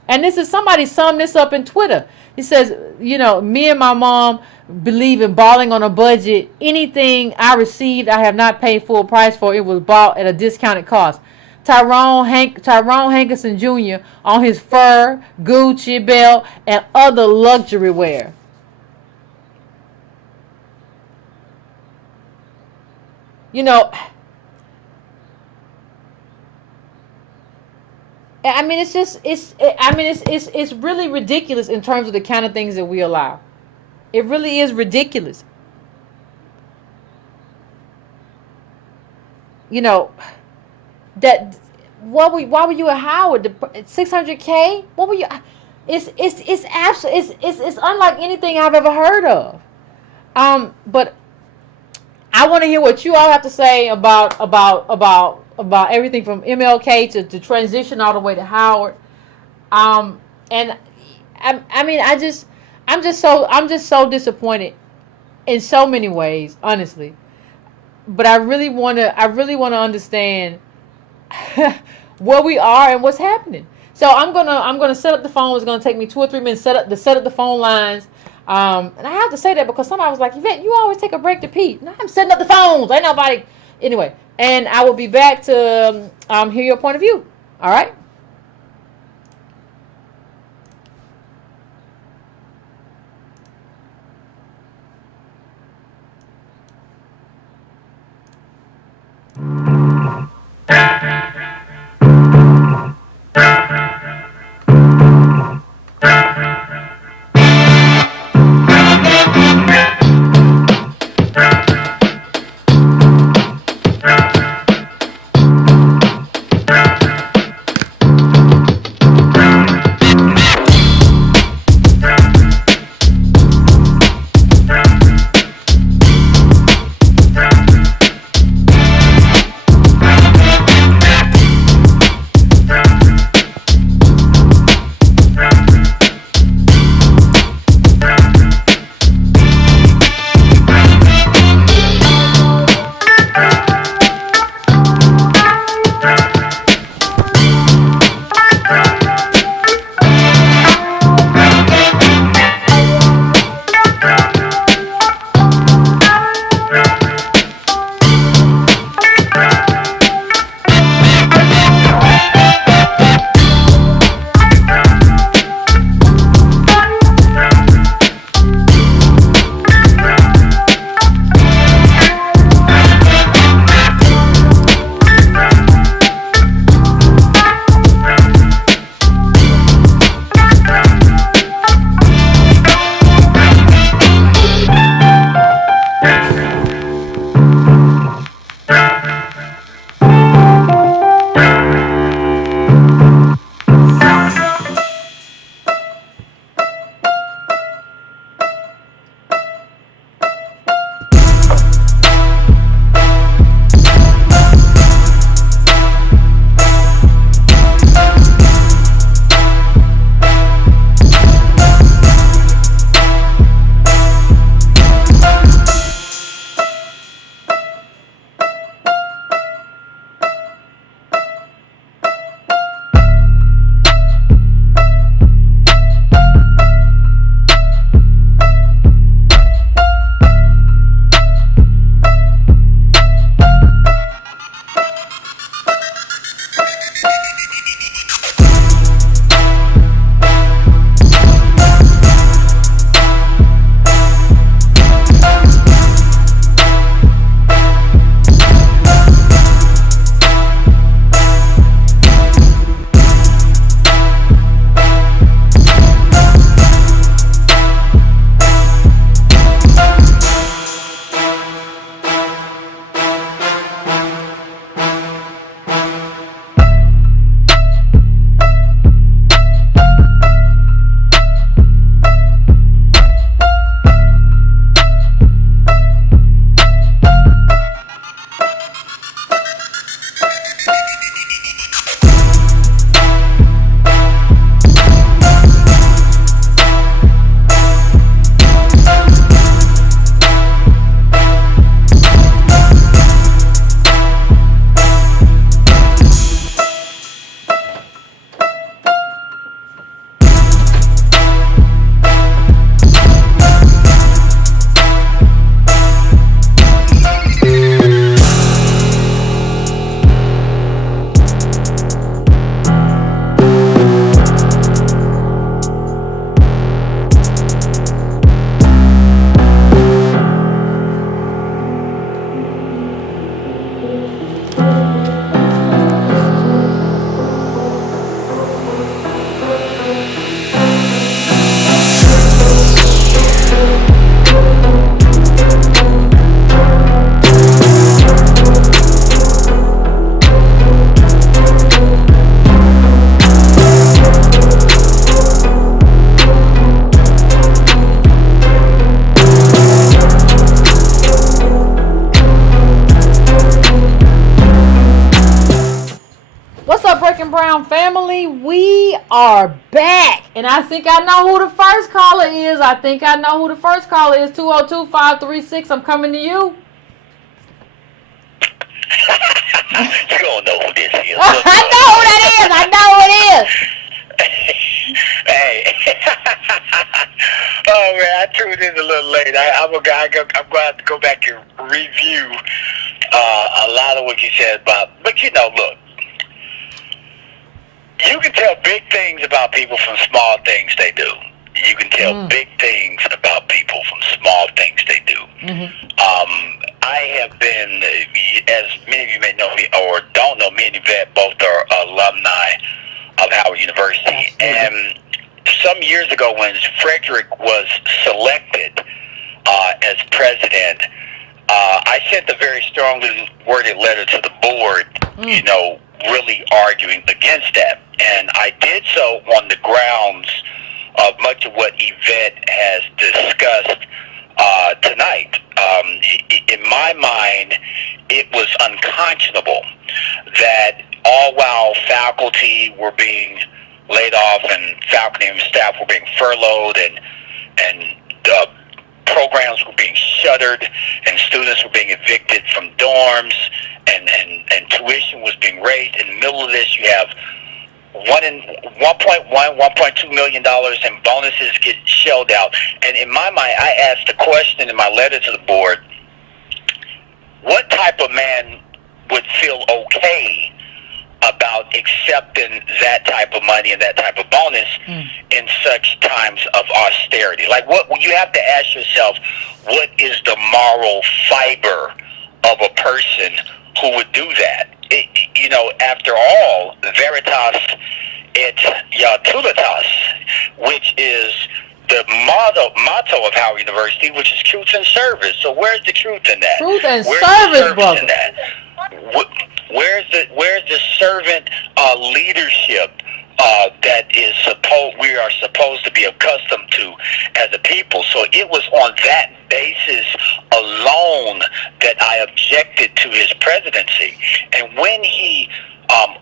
And this is, somebody summed this up in Twitter. He says, me and my mom believe in balling on a budget. Anything I received, I have not paid full price for. It was bought at a discounted cost. Tyrone Hankinson Jr. on his fur, Gucci belt, and other luxury wear. I mean, it's really ridiculous in terms of the kind of things that we allow. It really is ridiculous. That why were you at Howard? 600K? What were you? It's absolutely it's unlike anything I've ever heard of. But I want to hear what you all have to say about everything from MLK to transition all the way to Howard. And I'm just so disappointed in so many ways, honestly. But I really want to understand where we are and what's happening. So I'm gonna set up the phone. It's gonna take me 2 or 3 minutes to set up the phone lines. And I have to say that because somebody was like, Yvette, you always take a break to pee. No, I'm setting up the phones. Ain't nobody. Anyway, and I will be back to hear your point of view. All right. Brown family, we are back. And I think I know who the first caller is. 202-536. I'm coming to you. You don't know who this is. I know who that is. I know who it is. Hey. Oh, man, I tuned in a little late. I'm going to have to go back and review a lot of what you said about. But, look. You can tell big things about people from small things they do. You can tell big things about people from small things they do. I have been, as many of you may know me or don't know, me and Yvette both are alumni of Howard University. Absolutely. And some years ago when Frederick was selected as president, I sent a very strongly worded letter to the board, really arguing against that. And I did so on the grounds of much of what Yvette has discussed tonight. In my mind, it was unconscionable that all while faculty were being laid off and faculty and staff were being furloughed and programs were being shuttered and students were being evicted from dorms and tuition was being raised. In the middle of this, you have $1.2 million in bonuses get shelled out. And in my mind, I asked the question in my letter to the board, what type of man would feel okay about accepting that type of money and that type of bonus in such times of austerity? Like, what you have to ask yourself, what is the moral fiber of a person who would do that? After all, veritas et iatulatas, which is the motto of Howard University, which is truth and service. So where's the truth in that? Truth and service, brother. In that? Where's the servant leadership that we are supposed to be accustomed to as a people? So it was on that basis alone that I objected to his presidency. And when he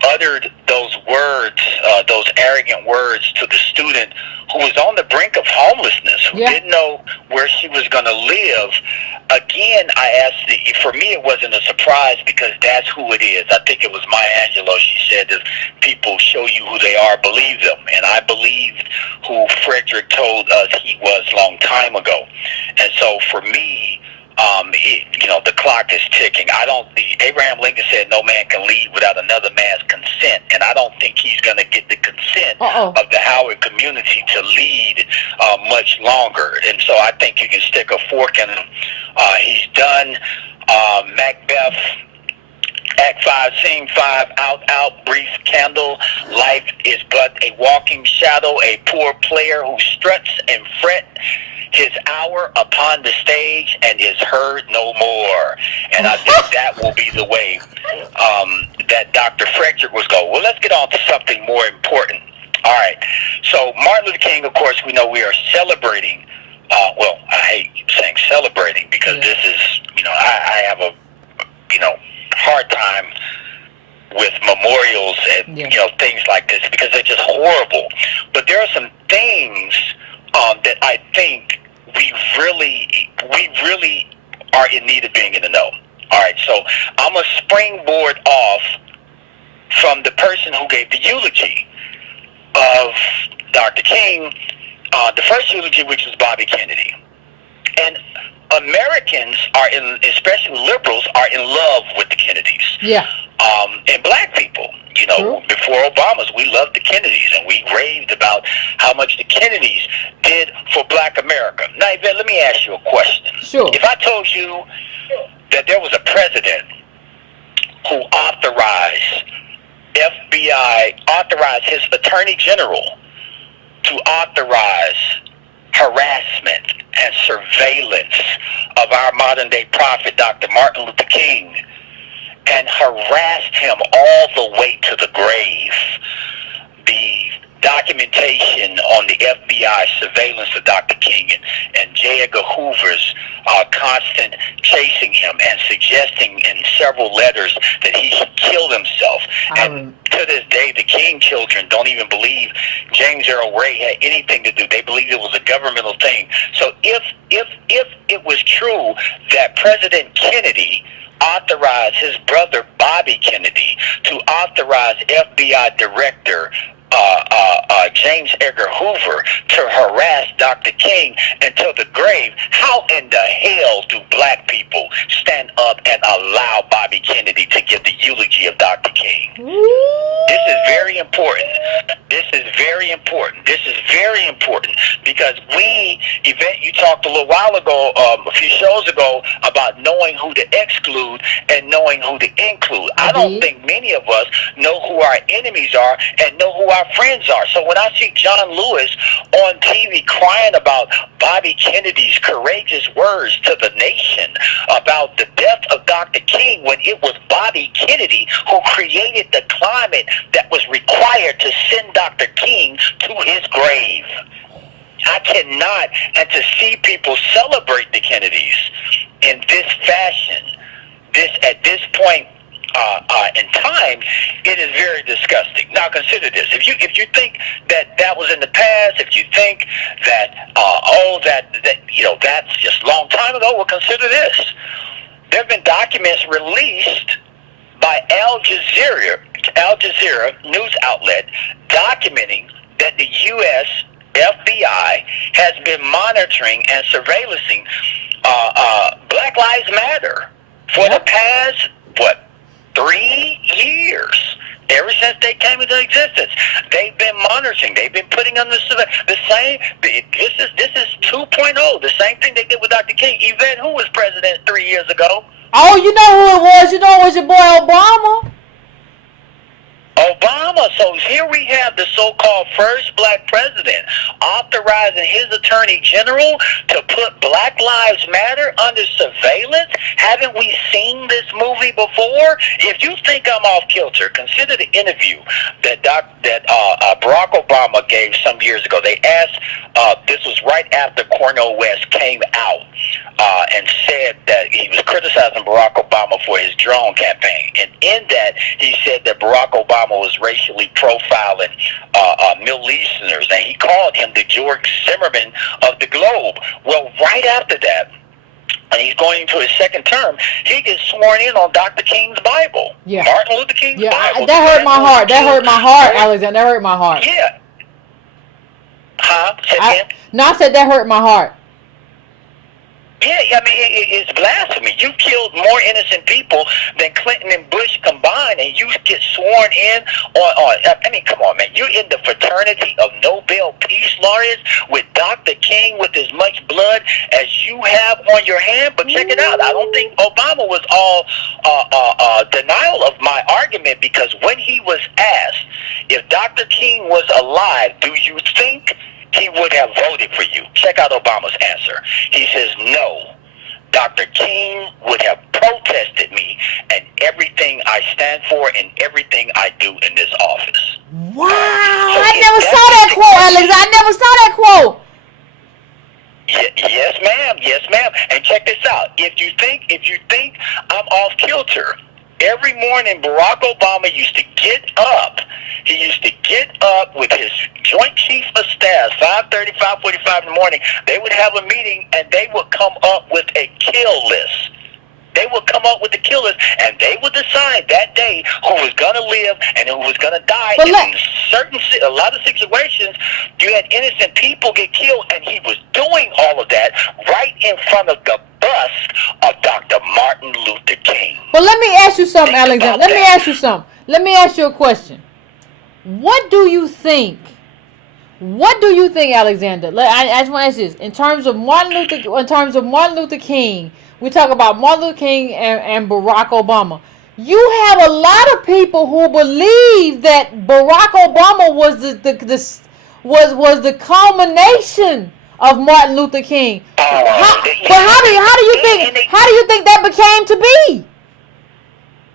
uttered those words, those arrogant words to the student who was on the brink of homelessness, who didn't know where she was going to live, again, I asked, for me it wasn't a surprise because that's who it is. I think it was Maya Angelou. She said, if people show you who they are, believe them. And I believed who Frederick told us he was a long time ago. And so for me, the clock is ticking. Abraham Lincoln said no man can lead without another man's consent, and I don't think he's going to get the consent of the Howard community to lead much longer. And so I think you can stick a fork in him. He's done. Macbeth, Act 5, Scene 5, out, brief candle. Life is but a walking shadow, a poor player who struts and fret his hour upon the stage and is heard no more. And I think that will be the way that Dr. Frederick was going. Well, let's get on to something more important. All right. So Martin Luther King, of course, we know we are celebrating. Well, I hate saying celebrating because this is, I have a, hard time with memorials and, things like this because they're just horrible. But there are some things that I think we really are in need of being in the know. All right, so I'm a springboard off from the person who gave the eulogy of Dr. King, the first eulogy, which was Bobby Kennedy. And Americans especially liberals, are in love with the Kennedys. Yeah. And black people, before Obama's, we loved the Kennedys, and we raved about how much the Kennedys did for black America. Now, Yvette, let me ask you a question. Sure. If I told you that there was a president who authorized his attorney general to authorize harassment and surveillance of our modern-day prophet, Dr. Martin Luther King, and harassed him all the way to the grave. The documentation on the FBI surveillance of Dr. King and J. Edgar Hoover's constant chasing him and suggesting in several letters that he should kill himself. And to to this day, the King children don't even believe James Earl Ray had anything to do. They believe it was a governmental thing. So if it was true that President Kennedy authorized his brother Bobby Kennedy to authorize FBI Director James Edgar Hoover to harass Dr. King until the grave, how in the hell do black people stand up and allow Bobby Kennedy to give the eulogy of Dr. King? This is very important. This is very important. This is very important because Yvette, you talked a little while ago, a few shows ago, about knowing who to exclude and knowing who to include. I don't think many of us know who our enemies are and know who our friends are. So when I see John Lewis on TV crying about Bobby Kennedy's courageous words to the nation about the death of Dr. King, when it was Bobby Kennedy who created the climate that was required to send Dr. King to his grave. I cannot, and to see people celebrate the Kennedys in this fashion, at this point in time, it is very disgusting. Now consider this: if you think that was in the past, if you think that that's just a long time ago, well, consider this: there have been documents released by Al Jazeera news outlet documenting that the U.S. FBI has been monitoring and surveillancing Black Lives Matter for the past 3 years. Ever since they came into existence, they've been monitoring. They've been putting on the same. This is 2.0. The same thing they did with Dr. King. Yvette, who was president 3 years ago? Oh, you know who it was. You know it was your boy Obama. Obama. So here we have the so-called first black president authorizing his attorney general to put Black Lives Matter under surveillance. Haven't we seen this movie before? If you think I'm off kilter, consider the interview that Barack Obama gave some years ago. They asked, this was right after Cornel West came out and said that he was criticizing Barack Obama for his drone campaign. And in that, he said that Barack Obama was racially profiling Middle Easterners, and he called him the George Zimmerman of the globe. Well, right after that, and he's going into his second term, he gets sworn in on Dr. King's Bible. Yeah. Martin Luther King's Bible. That hurt my heart. That hurt my heart, Alexander. That hurt my heart. Yeah. Huh? I said that hurt my heart. Yeah, I mean, it's blasphemy. You killed more innocent people than Clinton and Bush combined, and you get sworn in on I mean, come on, man. You're in the fraternity of Nobel Peace Laureates with Dr. King with as much blood as you have on your hand. But check it out. I don't think Obama was all denial of my argument, because when he was asked if Dr. King was alive, do you think he would have voted for you? Check out Obama's answer. He says, no. Dr. King would have protested me and everything I stand for and everything I do in this office. Wow. I never saw that quote, Alex. I never saw that quote. Yes, ma'am. Yes, ma'am. And check this out. If you think I'm off kilter, every morning Barack Obama used to get up. He used to get up with his Joint Chief of Staff, 5:30, 5:45 in the morning. They would have a meeting, and they would come up with a kill list. They would come up with the kill list, and they would decide that day who was going to live and who was going to die. And in a lot of situations, you had innocent people get killed, and he was doing all of that right in front of the bust of Dr. Martin Luther King. But let me ask you something, Alexander. Let me ask you something. Let me ask you a question. What do you think, Alexander? I just want to ask this. In terms of Martin Luther King, we talk about Martin Luther King and Barack Obama. You have a lot of people who believe that Barack Obama was the culmination of Martin Luther King. How do you think that became to be?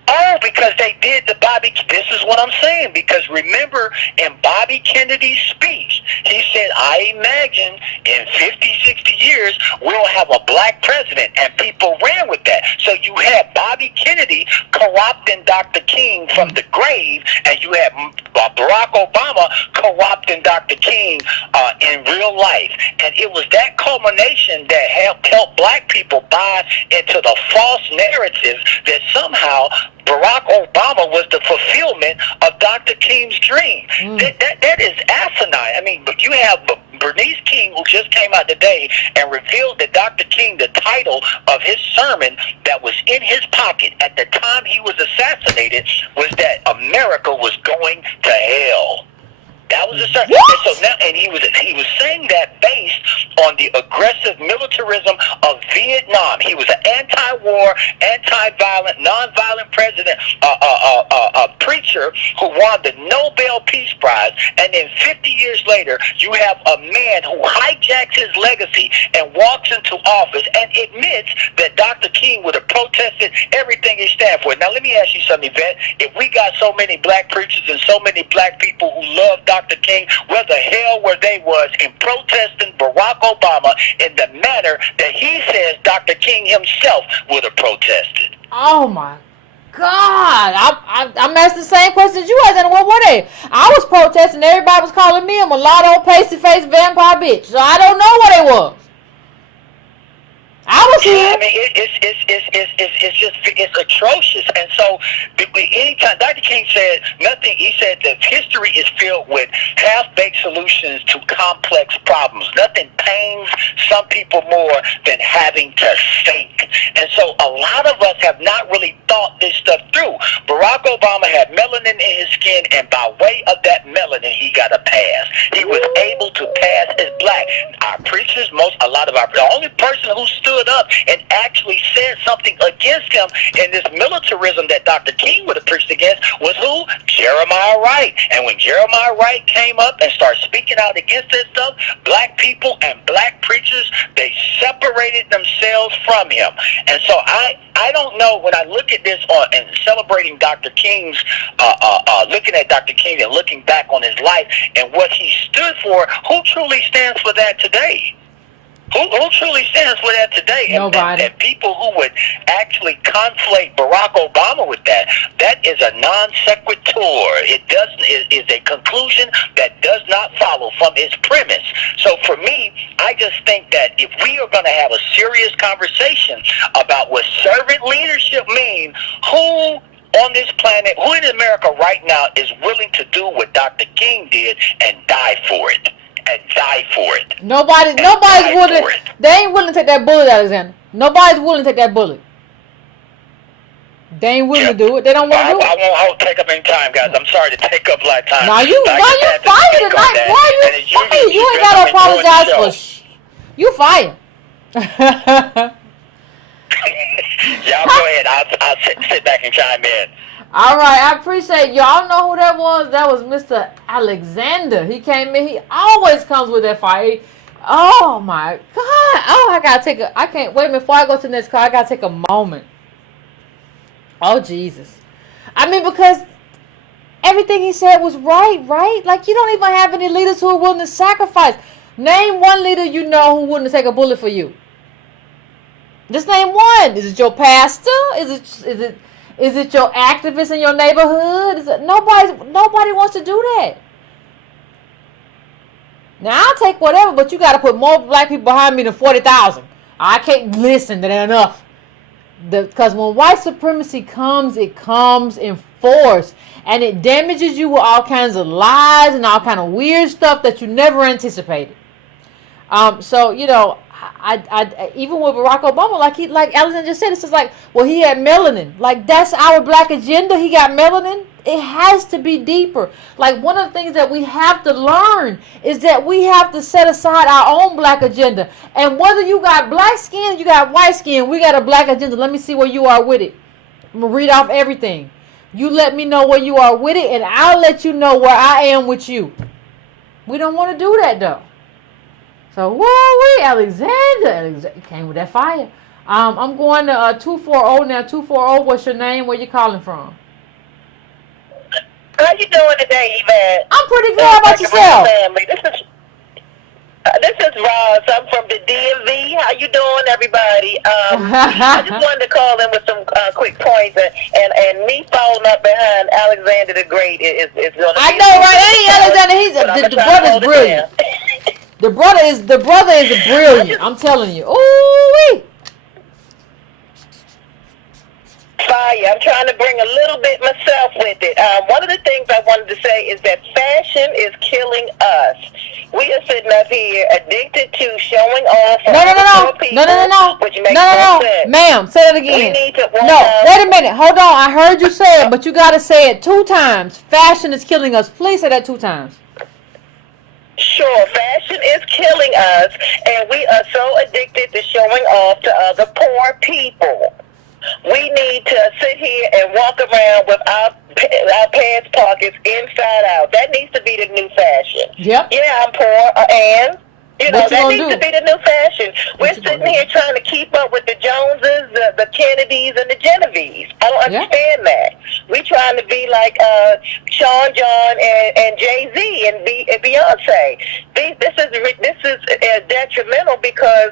Oh, because they did the Bobby. This is what I'm saying. Because remember, in Bobby Kennedy's speech, he said, I imagine in 50, 60 years, we'll have a black president. And people ran with that. So you had Bobby Kennedy co-opting Dr. King from the grave, and you had Barack Obama co-opting Dr. King in real life. And it was that culmination that helped black people buy into the false narrative that somehow Barack Obama was the fulfillment of Dr. King's dream. That is asinine. I mean, but you have Bernice King, who just came out today and revealed that Dr. King, the title of his sermon that was in his pocket at the time he was assassinated, was that America was going to hell. That was a certain, and so now, and he was saying that based on the aggressive militarism of Vietnam. He was an anti-war, anti-violent, non-violent president, preacher who won the Nobel Peace Prize, and then 50 years later, you have a man who hijacks his legacy and walks into office and admits that Dr. King would have protested everything he stand for. Now, let me ask you something, Yvette. If we got so many black preachers and so many black people who love Dr. King, where the hell were they was in protesting Barack Obama in the manner that he says Dr. King himself would have protested? Oh my God, I'm asking the same questions you asked. What were they? I was protesting. Everybody was calling me a mulatto, pasty-face, vampire bitch. So I don't know what it was. I was here. I mean, it's atrocious. And so, anytime Dr. King said nothing, he said that history is filled with half-baked solutions to complex problems. Nothing pains some people more than having to think. And so, a lot of us have not really thought this stuff through. Barack Obama had melanin in his skin, and by way of that melanin, he got a pass. He was able to pass as black. Our preachers, the only person who stood up and actually said something against him in this militarism that Dr. King would have preached against was who? Jeremiah Wright. And when Jeremiah Wright came up and started speaking out against this stuff, black people and black preachers, they separated themselves from him. And so I don't know, when I look at this and celebrating Dr. King's, looking at Dr. King and looking back on his life and what he stood for, who truly stands for that today? Who truly stands for that today? Nobody. And people who would actually conflate Barack Obama with that is a non sequitur. It is a conclusion that does not follow from its premise. So for me, I just think that if we are going to have a serious conversation about what servant leadership means, who on this planet, who in America right now is willing to do what Dr. King did and die for it? And die for it. Nobody's willing. They ain't willing to take that bullet, Alexander. Nobody's willing to take that bullet. They ain't willing to do it. They don't want to do it. I won't take up any time, guys. I'm sorry to take up a lot of time. Now you fired tonight. Why you fired? You ain't got to apologize for you fired. Y'all go ahead. I'll sit back and chime in. All right, I appreciate y'all know who that was. That was Mr. Alexander. He came in. He always comes with that fire. Oh my God! Oh, I can't wait before I go to the next call. I gotta take a moment. Oh Jesus! I mean, because everything he said was right? Like you don't even have any leaders who are willing to sacrifice. Name one leader you know who wouldn't take a bullet for you. Just name one. Is it your pastor? Is it your activists in your neighborhood? Nobody wants to do that. Now, I'll take whatever, but you got to put more black people behind me than 40,000. I can't listen to that enough. Because when white supremacy comes, it comes in force. And it damages you with all kinds of lies and all kind of weird stuff that you never anticipated. So, you know, I even with Barack Obama, like Alexander just said, it's just like, well, he had melanin. Like, that's our black agenda. He got melanin. It has to be deeper. Like, one of the things that we have to learn is that we have to set aside our own black agenda. And whether you got black skin, you got white skin, we got a black agenda. Let me see where you are with it. I'm going to read off everything. You let me know where you are with it, and I'll let you know where I am with you. We don't want to do that, though. So, whoa, Alexander came with that fire. I'm going to 240 now. 240, what's your name? Where you calling from? How you doing today, Yvette? I'm pretty good. How about yourself? Family. This is Roz. I'm from the DMV. How you doing, everybody? I just wanted to call in with some quick points, and me following up behind Alexander the Great is going to be. I know, right? Any Alexander, the brother's brilliant. The brother is brilliant. I'm telling you. Ooh. Fire. I'm trying to bring a little bit myself with it. One of the things I wanted to say is that fashion is killing us. We are sitting up here addicted to showing off for people, which makes no sense. Ma'am, say it again. We need to wait a minute. Hold on. I heard you say it, but you got to say it 2 times. Fashion is killing us. Please say that 2 times. Sure, fashion is killing us, and we are so addicted to showing off to other poor people. We need to sit here and walk around with our pants pockets inside out. That needs to be the new fashion. Yep. Yeah, I'm poor, and that needs to be the new fashion. We're sitting here trying to keep up with the Joneses, the Kennedys, and the Genevieves. I don't understand that. We trying to be like Sean John and Jay-Z and Beyonce. This is detrimental because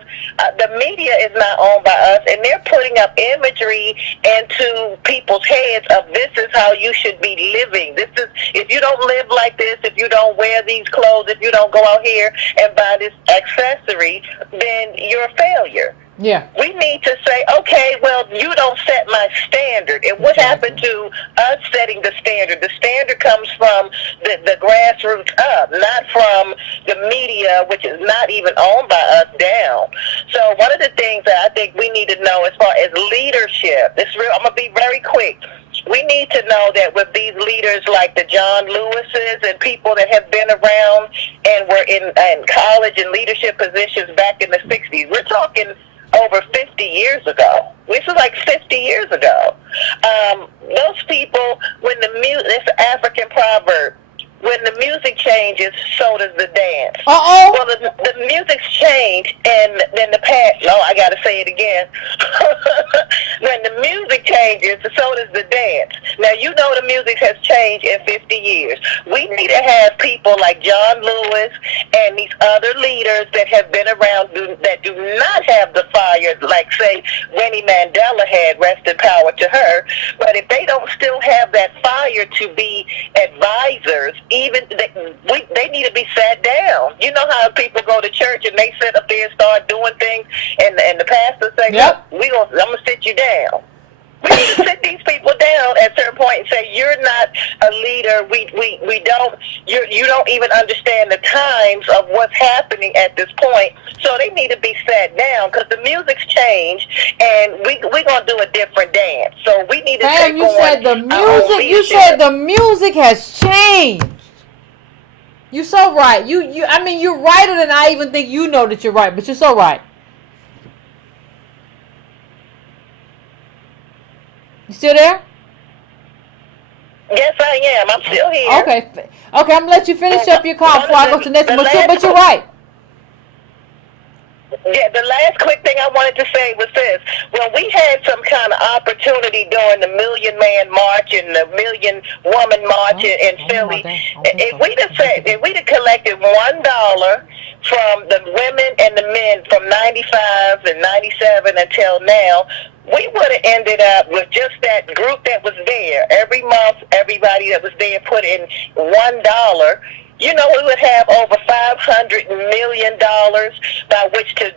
the media is not owned by us, and they're putting up imagery into people's heads of this is how you should be living. This is, if you don't live like this, if you don't wear these clothes, if you don't go out here and buy this accessory, then you're a failure. Yeah. We need to say, okay, well, you don't set my standard. And what happened to us setting the standard? The standard comes from the grassroots up, not from the media, which is not even owned by us, down. So one of the things that I think we need to know as far as leadership, I'm going to be very quick. We need to know that with these leaders like the John Lewises and people that have been around and were in college and leadership positions back in the 60s, we're talking over 50 years ago. This is like 50 years ago. Those people, when it's an African proverb, when the music changes, so does the dance. Well, the music's changed, and then the past. No, I got to say it again. When the music changes, so does the dance. Now, you know the music has changed in 50 years. We need to have people like John Lewis and these other leaders that have been around that do not have the fire, like, say, Winnie Mandela had, rest in power to her. But if they don't still have that fire to be advisors, even they need to be sat down. You know how people go to church and they sit up there and start doing things, and the pastor say, yep, I'm gonna sit you down. We need to sit these people down at a certain point and say, you're not a leader. You don't even understand the times of what's happening at this point. So they need to be sat down because the music's changed, and we're gonna do a different dance. So we need to take you said the music. You said the music has changed. You're so right. I mean, you're righter than I even think you know that you're right, but you're so right. You still there? Yes, I am. I'm still here. Okay, I'm gonna let you finish up your call before I go to the next one. But you're right. Yeah, the last quick thing I wanted to say was this. When we had some kind of opportunity during the Million Man March and the Million Woman March in Philly, if we'd have collected $1 from the women and the men from 95 and 97 until now, we would have ended up with just that group that was there. Every month, everybody that was there put in $1. You know, we would have over $500 million by which to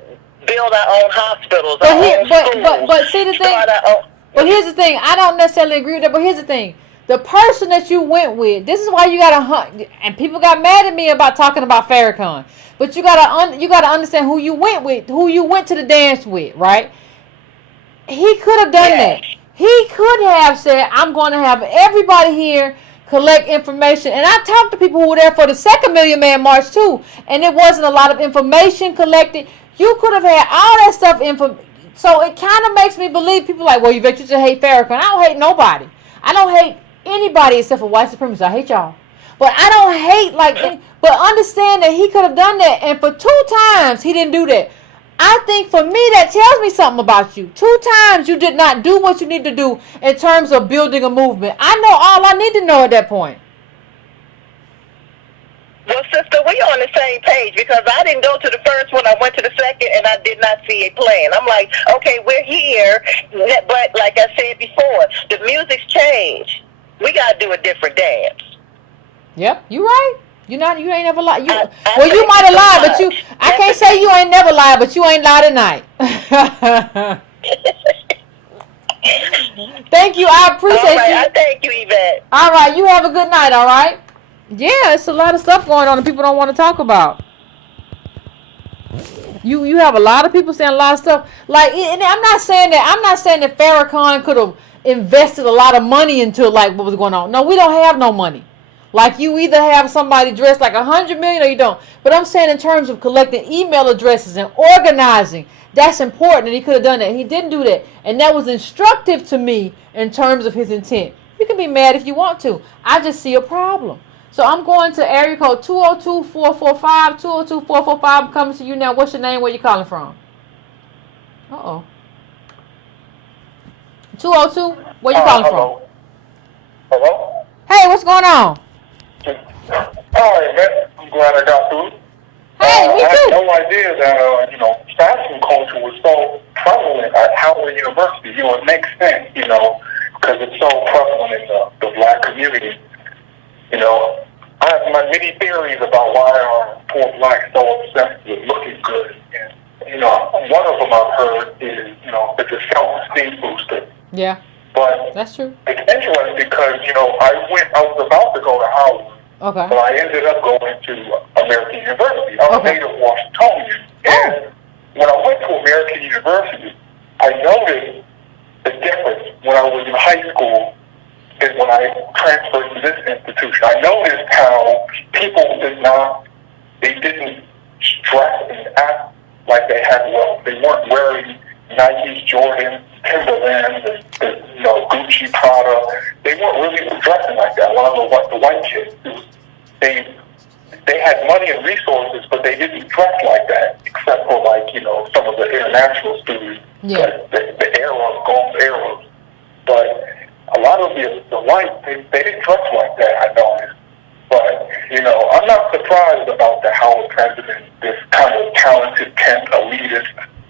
build our own hospitals, but see the thing. But here's the thing. I don't necessarily agree with that. But here's the thing. The person that you went with. This is why you gotta hunt. And people got mad at me about talking about Farrakhan. But you gotta understand who you went with, who you went to the dance with, right? He could have done that. He could have said, "I'm going to have everybody here." Collect information, and I talked to people who were there for the second Million Man March too, and it wasn't a lot of information collected. You could have had all that stuff so it kind of makes me believe people like, well, Yvette, you just hate Farrakhan. I don't hate nobody. I don't hate anybody except for white supremacists. I hate y'all, but I don't hate but understand that he could have done that, and for 2 times he didn't do that. I think for me that tells me something about you. 2 times you did not do what you need to do in terms of building a movement. I know all I need to know at that point. Well, sister, we on the same page because I didn't go to the first one. I went to the second, and I did not see a plan. I'm like, okay, we're here, but like I said before, the music's changed. We got to do a different dance. Yep, you right. You ain't never lied. You I might have lied, but you. I can't say you ain't never lied, but you ain't lied tonight. Thank you. I appreciate you. I thank you, Yvette. All right, you have a good night. All right. Yeah, it's a lot of stuff going on that people don't want to talk about. You have a lot of people saying a lot of stuff. Like, and I'm not saying that Farrakhan could have invested a lot of money into like what was going on. No, we don't have no money. Like, you either have somebody dressed like 100 million or you don't. But I'm saying in terms of collecting email addresses and organizing, that's important, and he could have done that. He didn't do that, and that was instructive to me in terms of his intent. You can be mad if you want to. I just see a problem. So I'm going to area code 202-445, 202-445. I'm coming to you now. What's your name? Where you calling from? Uh-oh. 202? Where you calling Hello. from? Hello? Hey, what's going on? All right, man. I'm glad I got through. Hey, me I too. had no idea that, fashion culture was so prevalent at Howard University. It makes sense, because it's so prevalent in the black community. I have my many theories about why are poor blacks so obsessed with looking good. And, one of them I've heard is, it's a self-esteem booster. Yeah, But that's true. it's interesting because, I was about to go to Howard. Okay. But I ended up going to American University. I'm a native Washingtonian. And when I went to American University, I noticed the difference when I was in high school and when I transferred to this institution. I noticed how people didn't dress and act like they had wealth. They weren't wearing Nikes, Jordans, Timberlands, and Gucci, Prada. They weren't really dressing like that. One of the white kids, they had money and resources, but they didn't dress like that, except for some of the international students, like the Arabs, Gulf Arabs. But a lot of the whites, they didn't dress like that, I noticed. But, I'm not surprised about the Howard president, this kind of talented,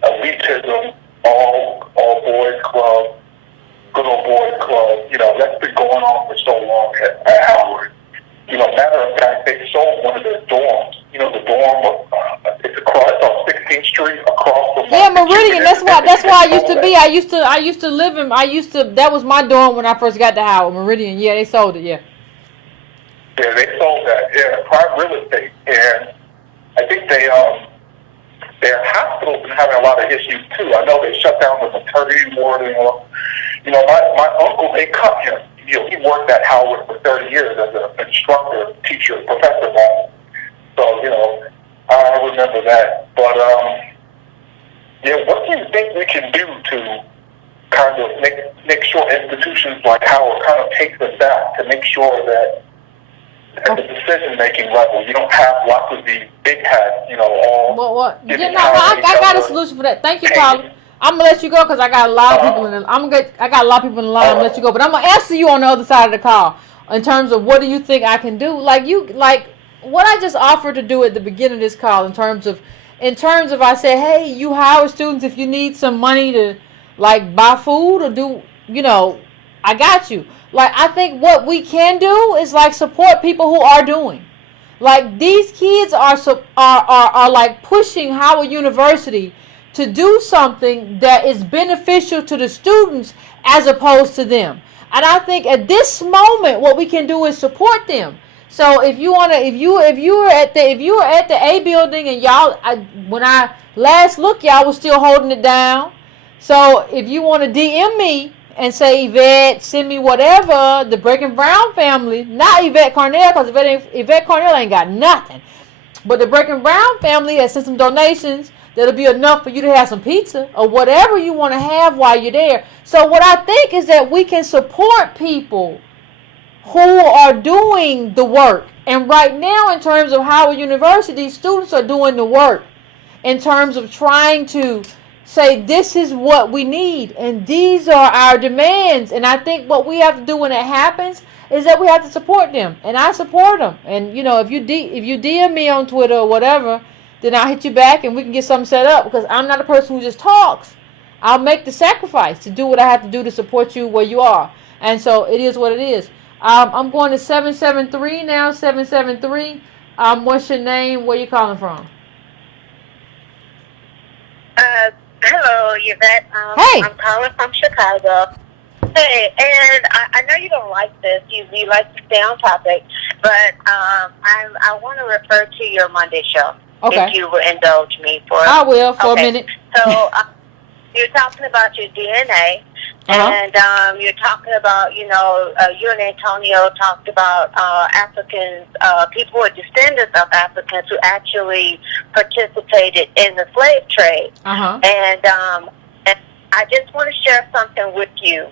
elitism, all boys club, good old boys club, that's been going on for so long at Howard. Matter of fact, they sold one of their dorms. The dorm, it's on 16th Street across from. Yeah, Meridian. That's why I used to be. I used to live in. That was my dorm when I first got to Howard. Meridian. Yeah, they sold it. Yeah. Yeah, they sold that. Yeah, private real estate, and I think their hospital's been having a lot of issues too. I know they shut down the maternity ward and my uncle, they cut him. He worked at Howard for 30 years as an instructor, teacher, professor. So, I remember that. But, what do you think we can do to kind of make sure institutions like Howard kind of take us back to make sure that at the decision-making level, you don't have lots of these big hats, all... Well, I got a solution for that. Thank you, Paula. I'm gonna let you go because I got a lot of people in the. I got a lot of people in the line. I'm gonna let you go, but I'm gonna answer you on the other side of the call in terms of what do you think I can do. Like what I just offered to do at the beginning of this call in terms of I said, hey, you Howard students, if you need some money to like buy food or do, I got you. Like, I think what we can do is like support people who are doing. Like, these kids are like pushing Howard University to do something that is beneficial to the students as opposed to them. And I think at this moment, what we can do is support them. So if you were at the A building and y'all, when I last looked, y'all was still holding it down. So if you want to DM me and say, Yvette, send me whatever, the Breaking Brown family, not Yvette Cornell, because Yvette Cornell ain't got nothing. But the Breaking Brown family has sent some donations that'll be enough for you to have some pizza or whatever you want to have while you're there. So what I think is that we can support people who are doing the work. And right now, in terms of Howard University, students are doing the work in terms of trying to say this is what we need and these are our demands. And I think what we have to do when it happens is that we have to support them, and I support them. And if you DM me on Twitter or whatever, then I'll hit you back and we can get something set up, because I'm not a person who just talks. I'll make the sacrifice to do what I have to do to support you where you are. And so it is what it is. I'm going to 773 now. 773. What's your name? Where you calling from? Hello, Yvette. Hey. I'm calling from Chicago. Hey, and I know you don't like this. You like to stay on topic, but I want to refer to your Monday show. Okay. If you will indulge me for. I will for a minute. So you're talking about your DNA, and you're talking about you and Antonio talked about Africans, people who are descendants of Africans who actually participated in the slave trade, and I just want to share something with you.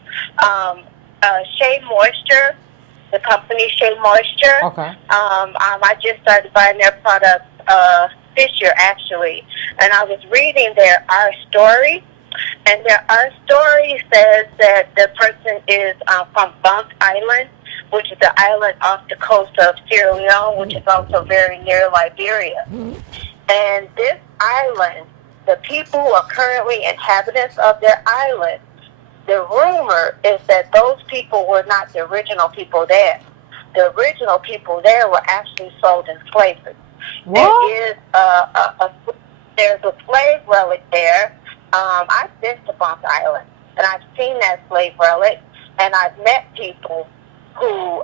Shea Moisture, the company Shea Moisture. Okay. I just started buying their products this year, actually, and I was reading their Our Story, and their Our Story says that the person is from Bunk Island, which is the island off the coast of Sierra Leone, which is also very near Liberia. And this island, the people who are currently inhabitants of their island, the rumor is that those people were not the original people there. The original people there were actually sold in slavery. What? There is there's a slave relic there. I've been to Bunk Island, and I've seen that slave relic, and I've met people who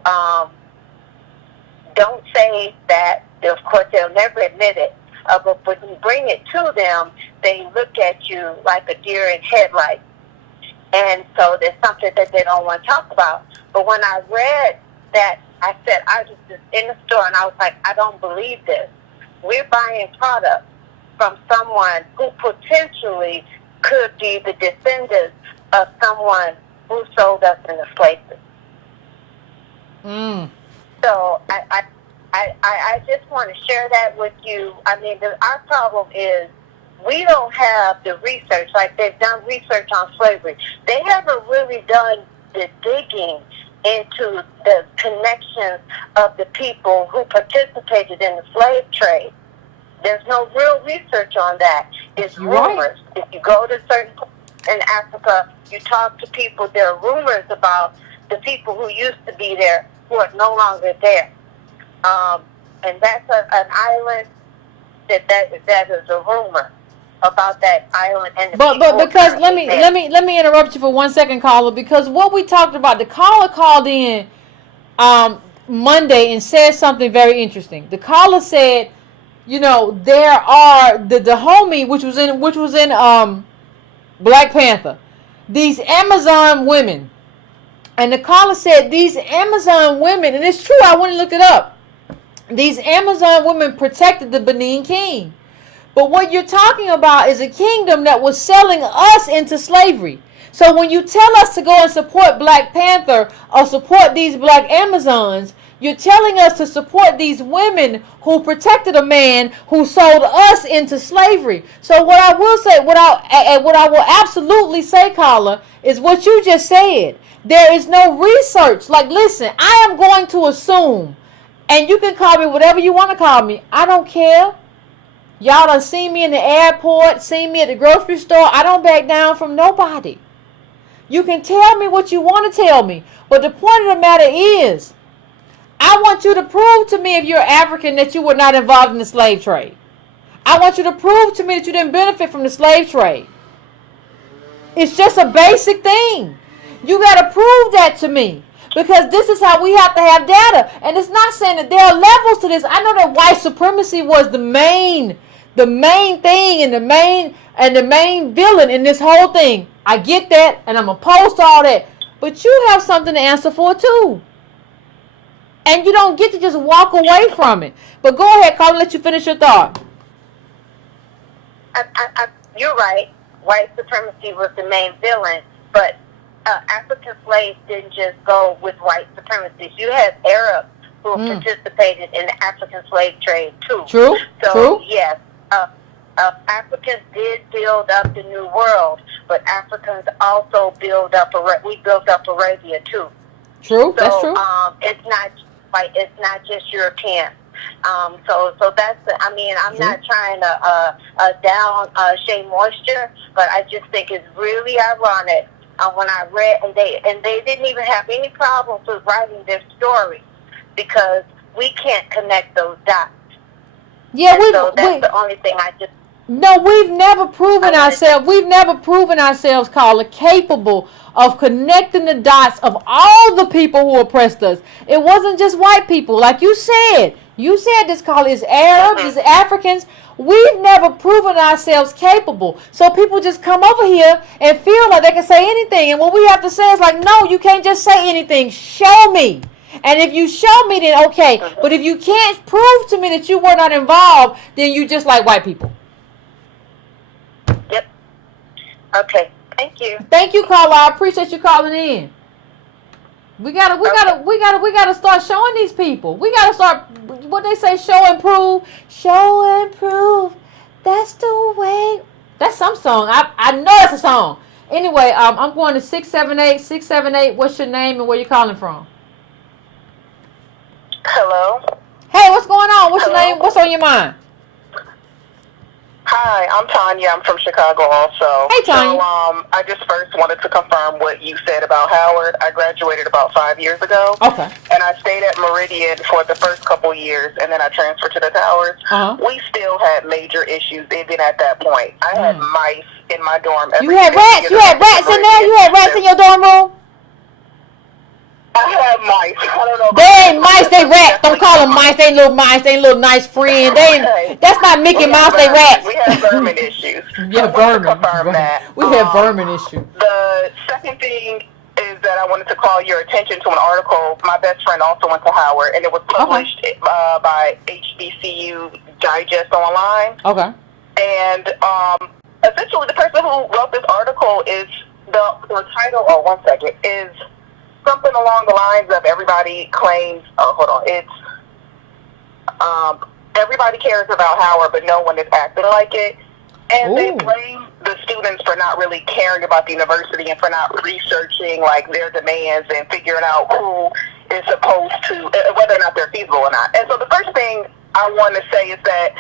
don't say that. Of course, they'll never admit it. But when you bring it to them, they look at you like a deer in headlights. And so there's something that they don't want to talk about. But when I read that, I said, I was just in the store, and I was like, I don't believe this. We're buying products from someone who potentially could be the descendants of someone who sold us into slavery. So I just want to share that with you. I mean, our problem is we don't have the research. Like, they've done research on slavery. They haven't really done the digging into the connections of the people who participated in the slave trade. There's no real research on that. It's rumors. If you go to certain places in Africa, you talk to people, there are rumors about the people who used to be there who are no longer there. And that's an island that is a rumor about that island and the people. But because let me interrupt you for 1 second, caller, because what we talked about, the caller called in Monday and said something very interesting. The caller said, there are the homie which was in Black Panther, these Amazon women, and the caller said these Amazon women, and it's true, I went and looked it up. These Amazon women protected the Benin king. But what you're talking about is a kingdom that was selling us into slavery. So when you tell us to go and support Black Panther or support these Black Amazons, you're telling us to support these women who protected a man who sold us into slavery. So what I will say, what I will absolutely say, caller, is what you just said. There is no research. Like, listen, I am going to assume, and you can call me whatever you want to call me. I don't care. Y'all done seen me in the airport, seen me at the grocery store. I don't back down from nobody. You can tell me what you want to tell me. But the point of the matter is, I want you to prove to me, if you're African, that you were not involved in the slave trade. I want you to prove to me that you didn't benefit from the slave trade. It's just a basic thing. You got to prove that to me. Because this is how we have to have data. And it's not saying that there are levels to this. I know that white supremacy was the main thing and the main villain in this whole thing. I get that, and I'm opposed to all that. But you have something to answer for too. And you don't get to just walk away from it. But go ahead, Carl, let you finish your thought. You're right. White supremacy was the main villain, but African slaves didn't just go with white supremacists. You had Arabs who participated in the African slave trade too. True. So True. Yes, Africans did build up the New World, but Africans also built up Arabia too. True. That's So true. it's not just European. So that's I mean, I'm True. not trying to down Shea Moisture, but I just think it's really ironic when I read and they didn't even have any problems with writing their story because we can't connect those dots. Yeah, So that's the only thing I just. No, we've never proven ourselves. We've never proven ourselves, Carla, capable of connecting the dots of all the people who oppressed us. It wasn't just white people, like you said. You said this, Carla, is Arabs, is Africans. We've never proven ourselves capable. So people just come over here and feel like they can say anything. And what we have to say is like, no, you can't just say anything. Show me. And if you show me, then okay. But if you can't prove to me that you were not involved, then you just like white people. Yep. Okay. Thank you. Thank you, Carla. I appreciate you calling in. We gotta start showing these people. We gotta start what they say, show and prove. Show and prove. That's the way. That's some song. I know that's a song. Anyway, I'm going to 678. What's your name and where you calling from? Hello. Hey, what's going on? What's your name? What's on your mind? Hi, I'm Tanya. I'm from Chicago also. Hey, Tanya. So, I just first wanted to confirm what you said about Howard. I graduated about 5 years ago. Okay. And I stayed at Meridian for the first couple years, and then I transferred to the Towers. Uh-huh. We still had major issues even at that point. I had mice in my dorm. You had rats? You had rats in there? You had rats in your dorm room? I have mice. I don't know. They ain't mice, they rats. Don't call them mice. They ain't little mice. They ain't little nice friend. They ain't, that's not Mickey Mouse. They rats. We have vermin issues. Yeah, vermin. Confirm that. We have vermin issues. The second thing is that I wanted to call your attention to an article. My best friend also went to Howard, and it was published by HBCU Digest Online. Okay. And essentially, the person who wrote this article is the title. Oh, 1 second is. Something along the lines of everybody claims, it's everybody cares about Howard, but no one is acting like it. And they blame the students for not really caring about the university and for not researching like their demands and figuring out who is supposed to, whether or not they're feasible or not. And so the first thing I want to say is that,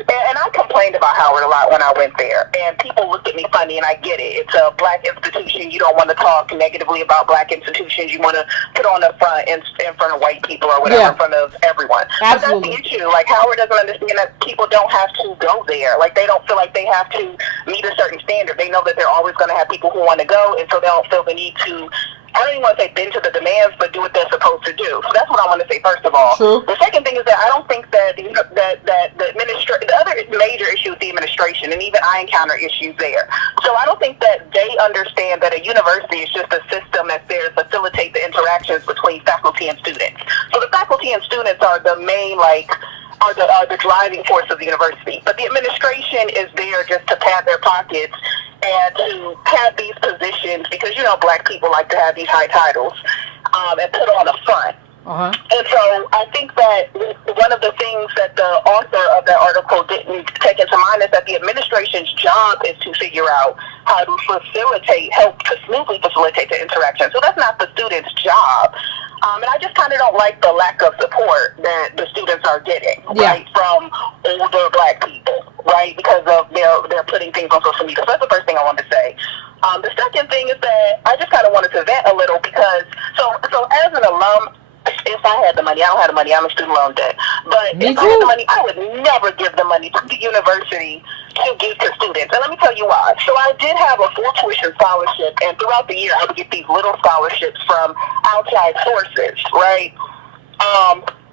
and I complained about Howard a lot when I went there, and people look at me funny, and I get it. It's a black institution. You don't want to talk negatively about black institutions. You want to put on the front in front of white people or whatever, in front of everyone. Absolutely. But that's the issue. Like, Howard doesn't understand that people don't have to go there. Like, they don't feel like they have to meet a certain standard. They know that they're always going to have people who want to go, and so they don't feel the need to, I don't even want to say bend to the demands, but do what they're supposed to do. So that's what I want to say first of all. True. The second thing is that I don't think that the other major issue is the administration, and even I encounter issues there. So I don't think that they understand that a university is just a system that's there to facilitate the interactions between faculty and students. So the faculty and students are the main, are the driving force of the university. But the administration is there just to pad their pockets and to have these positions, because, black people like to have these high titles, and put on a front. Uh-huh. And so I think that one of the things that the author of that article didn't take into mind is that the administration's job is to figure out how to help to smoothly facilitate the interaction. So that's not the student's job. And I just kind of don't like the lack of support that the students are getting, right, from older black people, right, because of they're putting things on social media. So that's the first thing I wanted to say. The second thing is that I just kind of wanted to vent a little because, so as an alum, if I had the money, I don't have the money, I'm a student loan debt, but if I had the money, I would never give the money to the university to give to students. And let me tell you why. So I did have a full tuition scholarship, and throughout the year, I would get these little scholarships from outside sources, right?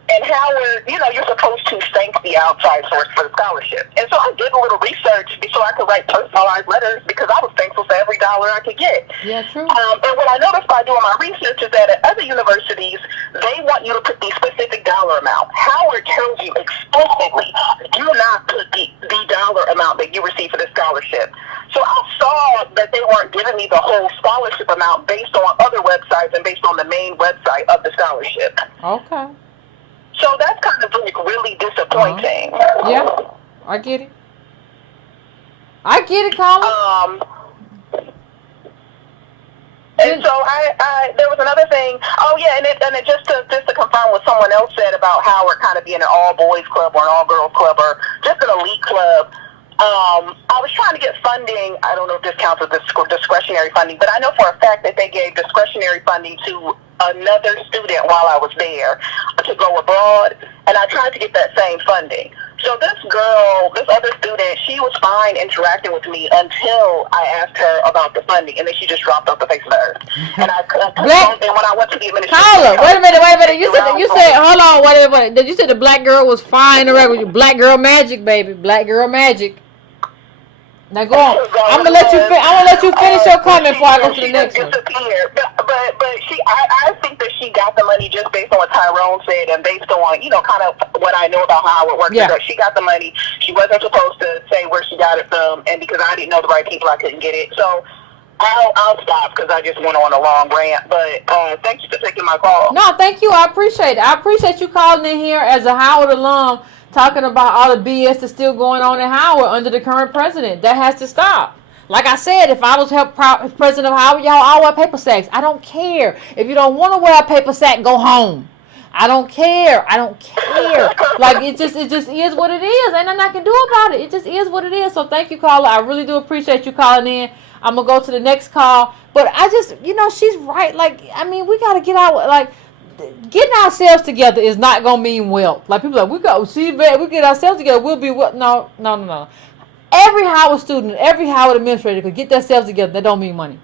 And Howard, you're supposed to thank the outside source for the scholarship. And so I did a little research so I could write personalized letters because I was thankful for every dollar I could get. Yeah, true. And what I noticed by doing my research is that at other universities, they want you to put the specific dollar amount. Howard tells you explicitly, do not put the dollar amount that you receive for the scholarship. So I saw that they weren't giving me the whole scholarship amount based on other websites and based on the main website of the scholarship. Okay. So that's kind of really disappointing. Yeah, I get it. I get it, Colin. And so there was another thing. Oh yeah, and it just to confirm what someone else said about Howard kind of being an all boys club or an all girls club or just an elite club. I was trying to get funding. I don't know if this counts as discretionary funding, but I know for a fact that they gave discretionary funding to another student while I was there to go abroad, and I tried to get that same funding. So this other student, she was fine interacting with me until I asked her about the funding, and then she just dropped off the face of the earth. And and when I went to the administration, Carla, wait a minute. You said, hold on, wait a minute. Did you say the black girl was fine interacting with you? Black girl magic, baby. Black girl magic. Now go on. I'm gonna let you finish your comment before I go to the next one. But I think that she got the money just based on what Tyrone said and based on kind of what I know about how it works. Yeah. She got the money. She wasn't supposed to say where she got it from, and because I didn't know the right people, I couldn't get it. So I'll stop because I just went on a long rant. But thank you for taking my call. No, thank you. I appreciate it. I appreciate you calling in here as a Howard alum, talking about all the BS that's still going on in Howard under the current president. That has to stop. Like I said, if I was president of Howard, y'all all wear paper sacks. I don't care. If you don't want to wear a paper sack, go home. I don't care. Like it just is what it is. Ain't nothing I can do about it. It just is what it is. So thank you, caller. I really do appreciate you calling in. I'm gonna go to the next call. But I just, she's right. Like, I mean, we gotta get out. Like, getting ourselves together is not gonna mean wealth. Like people we get ourselves together, we'll be what? No. Every Howard student, every Howard administrator could get themselves together. That don't mean money.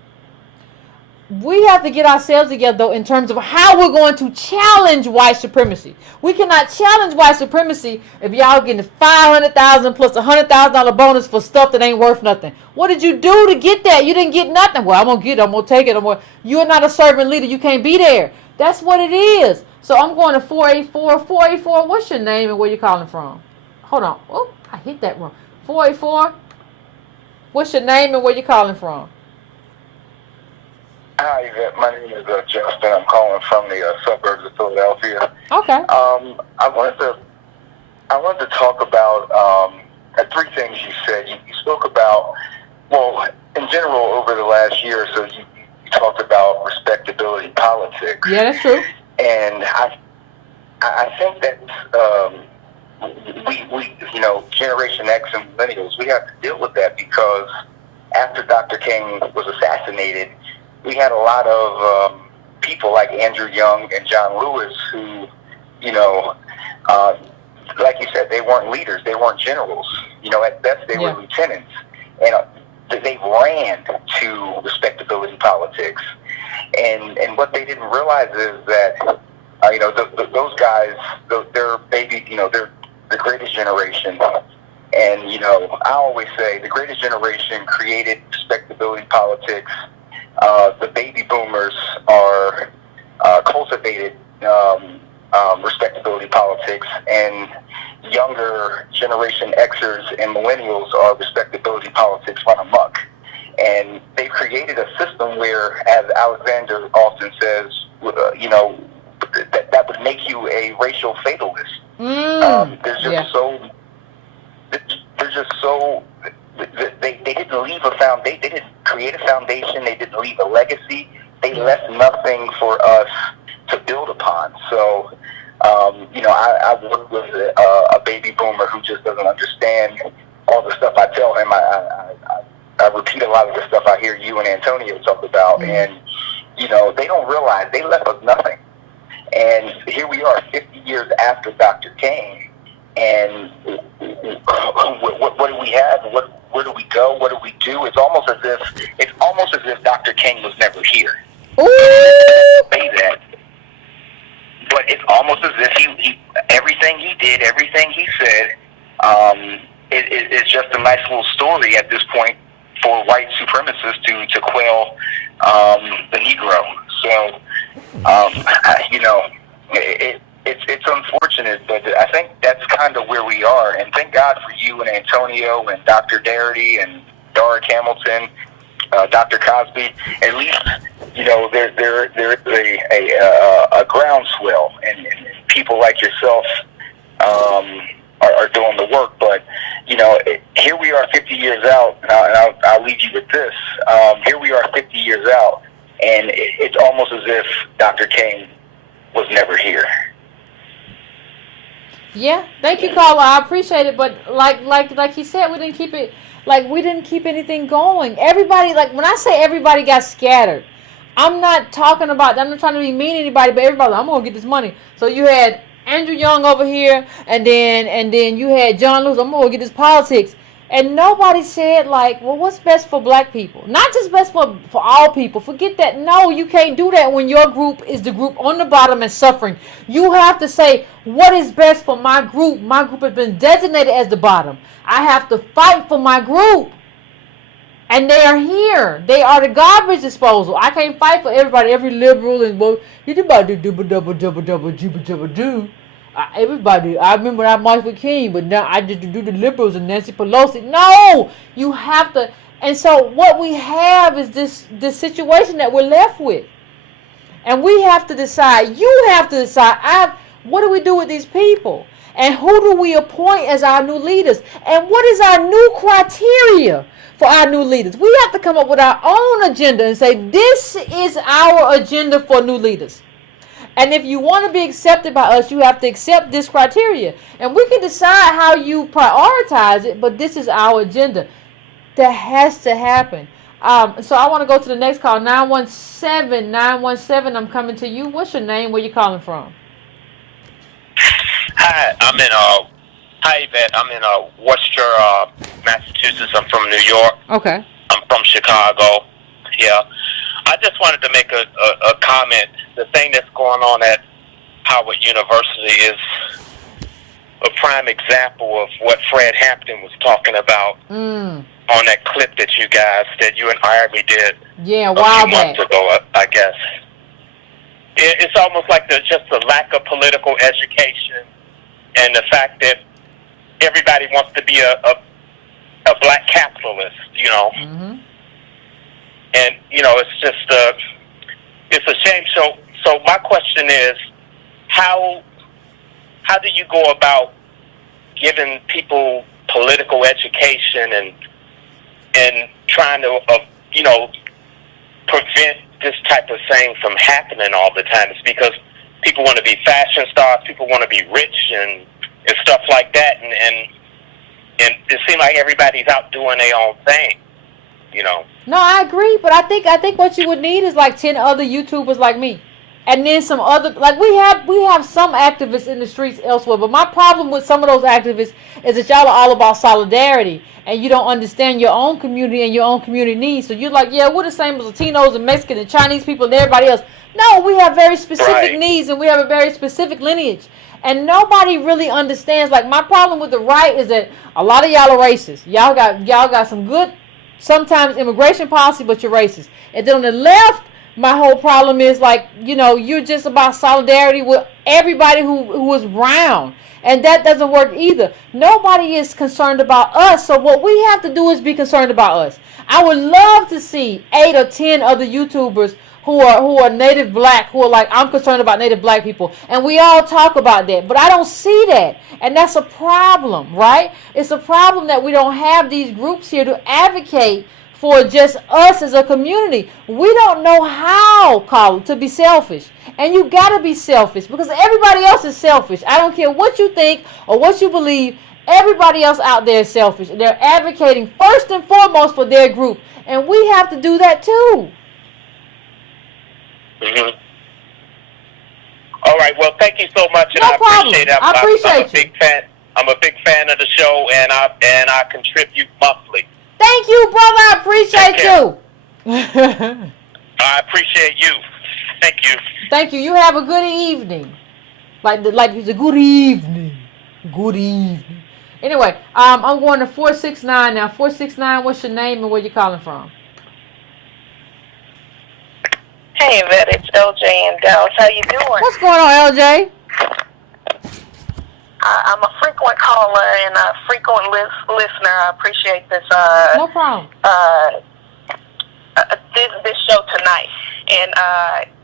We have to get ourselves together though in terms of how we're going to challenge white supremacy. We cannot challenge white supremacy if y'all getting $500,000 plus $100,000 bonus for stuff that ain't worth nothing. What did you do to get that? You didn't get nothing. Well, I'm gonna get it. I'm gonna take it. You're not a servant leader. You can't be there. That's what it is. So I'm going to 484. 484, what's your name and where you calling from? Hold on. Oh, I hit that wrong. 484, what's your name and where you calling from? Hi, Yvette. My name is Justin. I'm calling from the suburbs of Philadelphia. Okay. I wanted to talk about three things you said. You spoke about, well, in general, over the last year or so, you talked about respectability politics. Yeah, that's true. And I think that we Generation X and millennials, we have to deal with that because after Dr. King was assassinated, we had a lot of people like Andrew Young and John Lewis who, like you said, they weren't leaders, they weren't generals. At best they were lieutenants. And they ran to respectability politics. And what they didn't realize is that, those guys, they're they're the greatest generation. And, I always say the greatest generation created respectability politics. The baby boomers are cultivated respectability politics, and younger Generation Xers and millennials are respectability politics run amok. And they've created a system where, as Alexander often says, that would make you a racial fatalist. They didn't leave a foundation. They didn't create a foundation. They didn't leave a legacy. They left nothing for us to build upon. So, I work with a baby boomer who just doesn't understand all the stuff I tell him. I repeat a lot of the stuff I hear you and Antonio talk about, and they don't realize they left us nothing. And here we are, 50 years after Dr. King, and what do we have? Where do we go? What do we do? It's almost as if Dr. King was never here. Ooh. Say that, but it's almost as if he everything he did, everything he said, is just a nice little story at this point for white supremacists to quell the Negro. So, it's unfortunate, but I think that's kind of where we are. And thank God for you and Antonio and Dr. Darity and Doric Hamilton, Dr. Cosby. At least, there is a groundswell, and people like yourself are doing the work. But here we are 50 years out, and I'll leave you with this. Here we are 50 years out, and it's almost as if Dr. King was never here. Yeah, thank you, caller. I appreciate it, but like he said, we didn't keep it. Like, we didn't keep anything going. Everybody, like, when I say everybody got scattered, I'm not trying to be mean to anybody, but everybody, I'm gonna get this money. So you had Andrew Young over here, and then you had John Lewis. I'm gonna get this politics, and nobody said, like, well, what's best for black people? Not just best for all people. Forget that. No, you can't do that when your group is the group on the bottom and suffering. You have to say, what is best for my group? My group has been designated as the bottom. I have to fight for my group. And they are here. They are the garbage disposal. I can't fight for everybody, every liberal, and well, you about to do. Everybody, I remember when I marched with King, but now I just do the liberals and Nancy Pelosi. No, you have to. And so what we have is this situation that we're left with, and we have to decide. You have to decide. What do we do with these people? And who do we appoint as our new leaders? And what is our new criteria for our new leaders? We have to come up with our own agenda and say, this is our agenda for new leaders. And if you want to be accepted by us, you have to accept this criteria. And we can decide how you prioritize it, but this is our agenda. That has to happen. So I want to go to the next call. 917, I'm coming to you. What's your name? Where you calling from? Hi, hi, Yvette. I'm in Worcester, Massachusetts. I'm from New York. Okay. I'm from Chicago. Yeah. I just wanted to make a comment. The thing that's going on at Howard University is a prime example of what Fred Hampton was talking about on that clip that you and Irby did a few months ago, I guess. It's almost like there's just a lack of political education, and the fact that everybody wants to be a black capitalist, Mm-hmm. And it's just it's a shame. So my question is, how do you go about giving people political education and trying to prevent this type of thing from happening all the time? It's because people want to be fashion stars, people want to be rich and stuff like that, and it seems like everybody's out doing their own thing, No, I agree, but I think what you would need is like 10 other YouTubers like me, and then some other, like we have some activists in the streets elsewhere. But my problem with some of those activists is that y'all are all about solidarity, and you don't understand your own community and your own community needs. So you're like, yeah, we're the same as Latinos and Mexican and Chinese people and everybody else. No, we have very specific needs, and we have a very specific lineage. And nobody really understands. Like, my problem with the right is that a lot of y'all are racist. Y'all got some good, sometimes immigration policy, but you're racist. And then on the left, my whole problem is like, you're just about solidarity with everybody who is brown. And that doesn't work either. Nobody is concerned about us. So what we have to do is be concerned about us. I would love to see 8 or 10 other YouTubers who are native black, who are like, I'm concerned about native black people. And we all talk about that. But I don't see that. And that's a problem, right? It's a problem that we don't have these groups here to advocate for just us as a community. We don't know how, Colin, to be selfish. And you got to be selfish because everybody else is selfish. I don't care what you think or what you believe. Everybody else out there is selfish. They're advocating first and foremost for their group. And we have to do that too. Mm-hmm. All right. Well, thank you so much, and No I problem. appreciate it. I appreciate I'm a big fan. I'm a big fan of the show, and I contribute monthly. Thank you, brother. I appreciate you. I appreciate you. Thank you. Thank you. You have a good evening. Like it's a good evening. Good evening. Anyway, I'm going to 469 now. 469, what's your name and where you calling from? Hey, Yvette, it's LJ in Dallas. How you doing? What's going on, LJ? I'm a frequent caller and a frequent listener. I appreciate this. No problem. This show tonight. And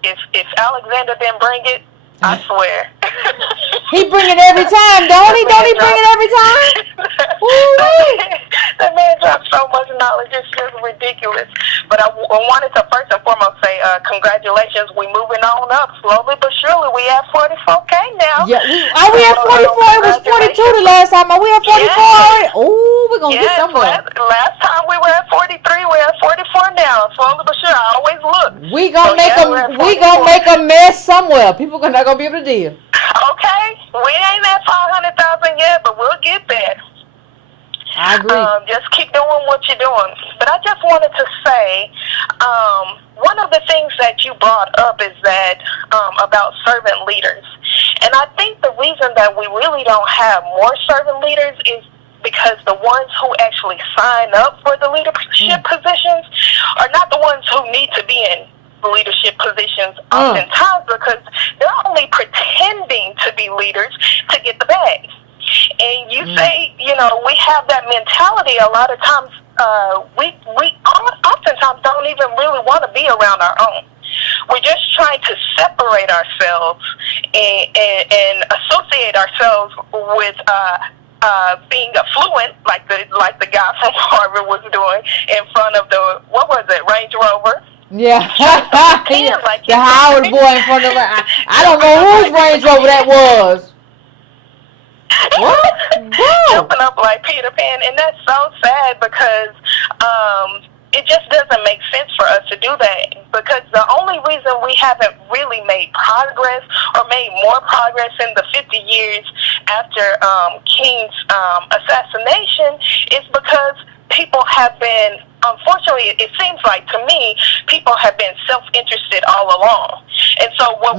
if Alexander didn't bring it, I swear. He bring it every time, don't he? Don't he bring it every time? That man dropped so much knowledge. It's just ridiculous. But I wanted to first and foremost say congratulations. We moving on up slowly but surely. We at 44K now. Yeah, we at 44. It was 42 the last time. Are we at 44 already? Oh, we're going to get somewhere. Last time we were at 43. We're at 44 now. Slowly but sure. I always look. We gonna make a mess somewhere. People are not gonna be able to deal. Okay, we ain't at 500,000 yet, but we'll get there. I agree. Just keep doing what you're doing. But I just wanted to say, one of the things that you brought up is that about servant leaders, and I think the reason that we really don't have more servant leaders is because the ones who actually sign up for the leadership positions are not the ones who need to be in leadership positions oftentimes, because they're only pretending to be leaders to get the bag. And you say, we have that mentality a lot of times. We oftentimes don't even really want to be around our own. We're just trying to separate ourselves and associate ourselves with being affluent, like the guy from Harvard was doing in front of the Range Rover. Yeah, like the Howard boy in front of her. I don't know whose Range Rover that was. What? Jumping up like Peter Pan, and that's so sad because it just doesn't make sense for us to do that, because the only reason we haven't really made progress or made more progress in the 50 years after King's assassination is because people have been, unfortunately, it seems like to me, people have been self-interested all along. And so what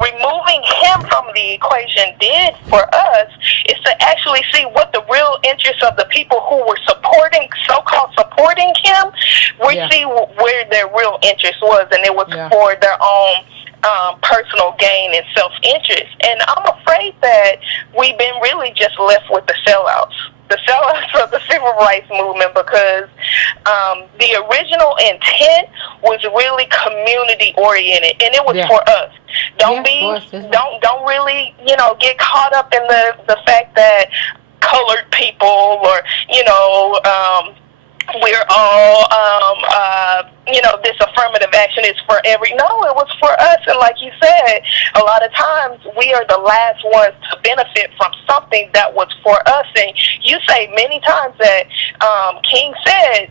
removing him from the equation did for us is to actually see what the real interests of the people who were so-called supporting him, see where their real interest was, and it was for their own personal gain and self-interest. And I'm afraid that we've been really just left with the sellouts of the civil rights movement, because the original intent was really community oriented, and it was for us. Don't really get caught up in the fact that colored people or we're all this affirmative action is for no, it was for us. And like you said, a lot of times we are the last ones to benefit from something that was for us. And you say many times that King said,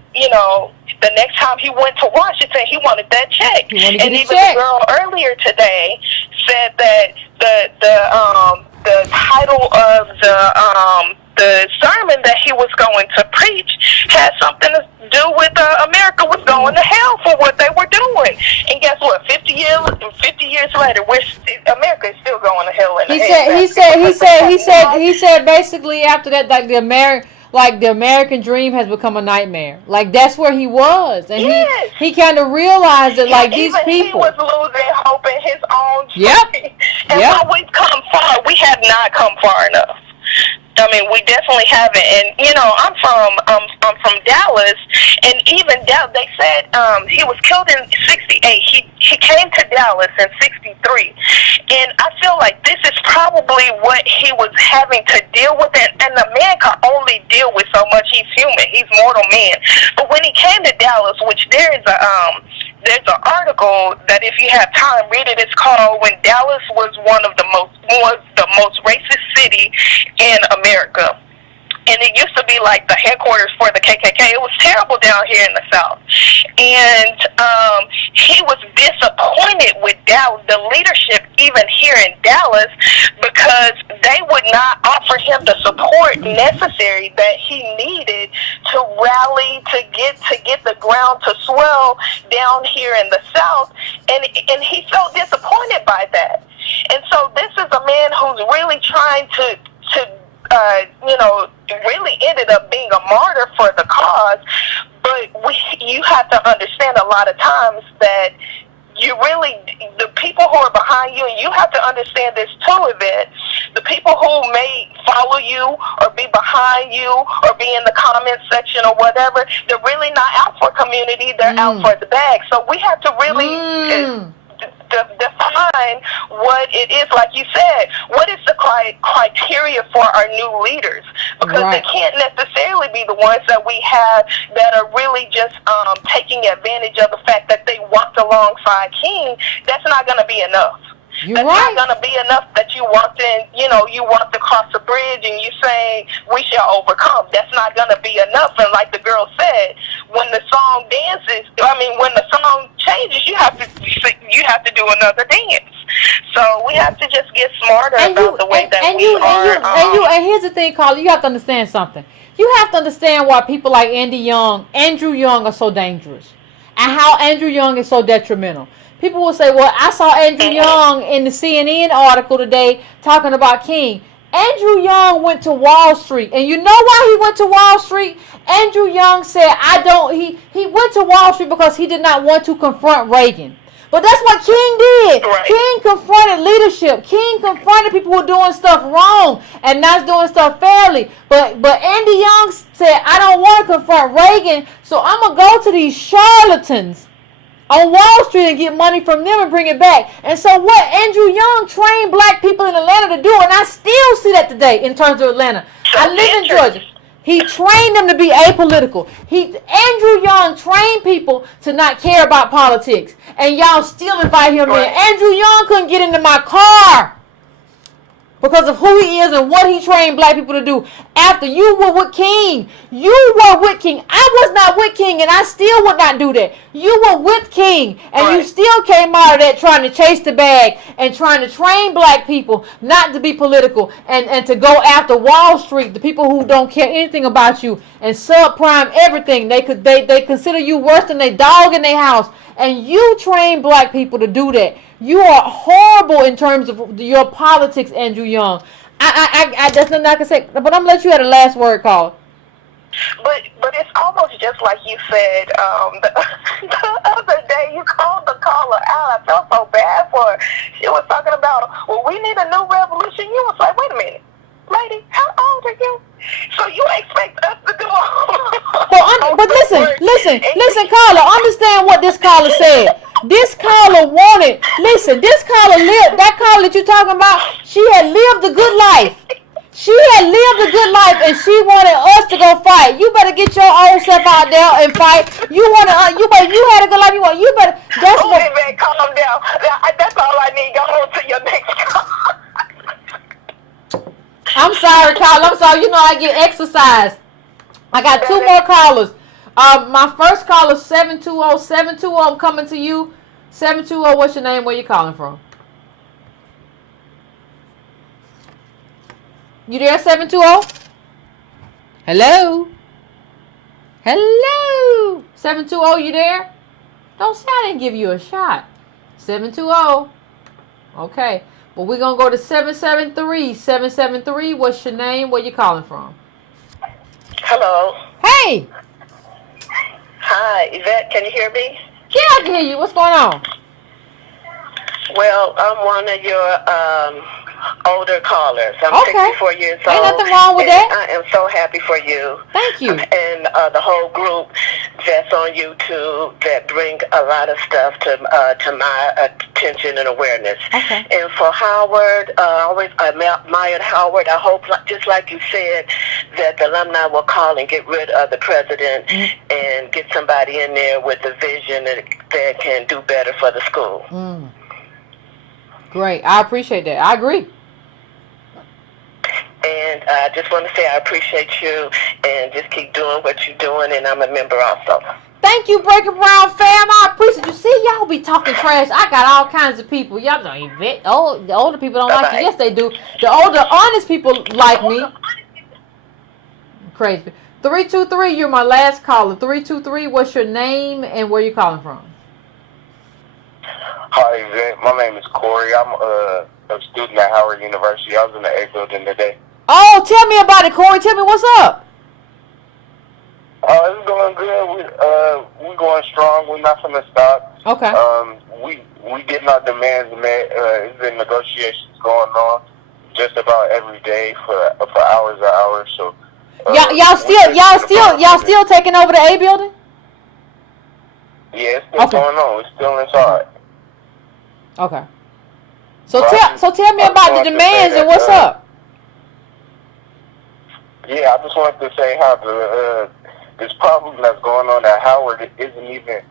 the next time he went to Washington, he wanted that check. And even the girl earlier today said that the title of the sermon that he was going to preach had something to do with America was going to hell for what they were doing. And guess what? 50 years later, America is still going to hell. He said basically after that, like the American dream has become a nightmare. Like that's where he was, and he kind of realized that these people. He was losing hope in his own dream. And while we've come far, we have not come far enough. I mean, we definitely haven't. And I'm from Dallas, and even Dallas, they said he was killed in '68. He came to Dallas in '63, and I feel like this is probably what he was having to deal with. And the man can only deal with so much. He's human. He's mortal man. But when he came to Dallas, which there's an article that if you have time, read it. It's called "When Dallas was the most racist city in America." And it used to be like the headquarters for the KKK. It was terrible down here in the South. And he was disappointed with the leadership even here in Dallas, because they would not offer him the support necessary that he needed to rally, to get the ground to swell down here in the South. And he felt disappointed by that. And so this is a man who's really trying to really ended up being a martyr for the cause. But you have to understand a lot of times that the people who are behind you, and you have to understand this too, Yvette, the people who may follow you or be behind you or be in the comment section or whatever, they're really not out for community, they're out for the bag. So we have to really define what it is. Like you said, what is the criteria for our new leaders? Because they can't necessarily be the ones that we have that are really just taking advantage of the fact that they walked alongside King. That's not going to be enough. That's not going to be enough that you walked in, you walked across the bridge and you saying, we shall overcome. That's not going to be enough. And like the girl said, when the song when the song changes, you have to do another dance. So we have to just get smarter about the way that we are. And here's the thing, Carla, you have to understand something. You have to understand why people like Andrew Young are so dangerous, and how Andrew Young is so detrimental. People will say, well, I saw Andrew Young in the CNN article today talking about King. Andrew Young went to Wall Street. And you know why he went to Wall Street? Andrew Young said, he went to Wall Street because he did not want to confront Reagan. But that's what King did. Right. King confronted leadership. King confronted people who were doing stuff wrong and not doing stuff fairly. But Andy Young said, I don't want to confront Reagan, so I'm going to go to these charlatans on Wall Street and get money from them and bring it back. And so what Andrew Young trained black people in Atlanta to do, and I still see that today in terms of Atlanta. I live in Georgia. He trained them to be apolitical. Andrew Young trained people to not care about politics. And y'all still invite him in. Andrew Young couldn't get into my car because of who he is and what he trained black people to do. After you were with King. You were with King. I was not with King, and I still would not do that. You were with King, and you still came out of that trying to chase the bag and trying to train black people not to be political and to go after Wall Street, the people who don't care anything about you, and subprime everything. They consider you worse than their dog in their house. And you train black people to do that. You are horrible in terms of your politics, Andrew Young. I that's nothing I can say. But I'm gonna let you have the last word, Carl. But it's almost just like you said the other day. You called the caller out. I felt so bad for her. She was talking about, well, we need a new revolution. You was like, wait a minute, lady, how old are you? So you expect us to do all? But listen, caller. Understand what this caller said. This caller wanted. Listen, that caller that you're talking about. She had lived a good life. She had lived a good life, and she wanted us to go fight. You better get your own self out there and fight. You had a good life. You better. That's what. Hey, man, calm down. That's all I need. Go on to your next call. I'm sorry, caller. I'm sorry. You know I get exercise. I got two more callers. My first caller, 720. 720, I'm coming to you. 720, what's your name? Where you calling from? You there, 720? Hello? Hello? 720, you there? Don't say I didn't give you a shot. 720. Okay. Well, we're going to go to 773. 773, what's your name? Where you calling from? Hello. Hey. Hi, Yvette, can you hear me? Yeah, I can hear you. What's going on? Well, I'm one of your older callers. I'm 64 years old. Ain't nothing wrong with that. I am so happy for you. Thank you. And the whole group that's on YouTube that bring a lot of stuff to my attention and awareness. Okay. And for Howard, I always admired Howard. I hope, just like you said, that the alumni will call and get rid of the president and get somebody in there with a vision that can do better for the school. Great. I appreciate that. I agree. And I just want to say I appreciate you and just keep doing what you're doing, and I'm a member also. Thank you, Breaking Brown fam. I appreciate you. See, y'all be talking trash. I got all kinds of people. Y'all don't even vet. The older people don't like you. Yes, they do. The older, honest people like me. Crazy. 323, you're my last caller. 323, what's your name and where you calling from? Hi, Yvette. My name is Corey. I'm a student at Howard University. I was in the A building today. Oh, tell me about it, Corey. Tell me what's up. It's going good. We going strong. We're not gonna stop. Okay. We getting our demands met. It's been negotiations going on just about every day for hours and hours. So y'all still taking over the A building? Yeah, it's still going on. It's still inside. Okay. So Well, tell me I just about the wanted to say demands and that, what's up. yeah, I just wanted to say how this problem that's going on at Howard isn't even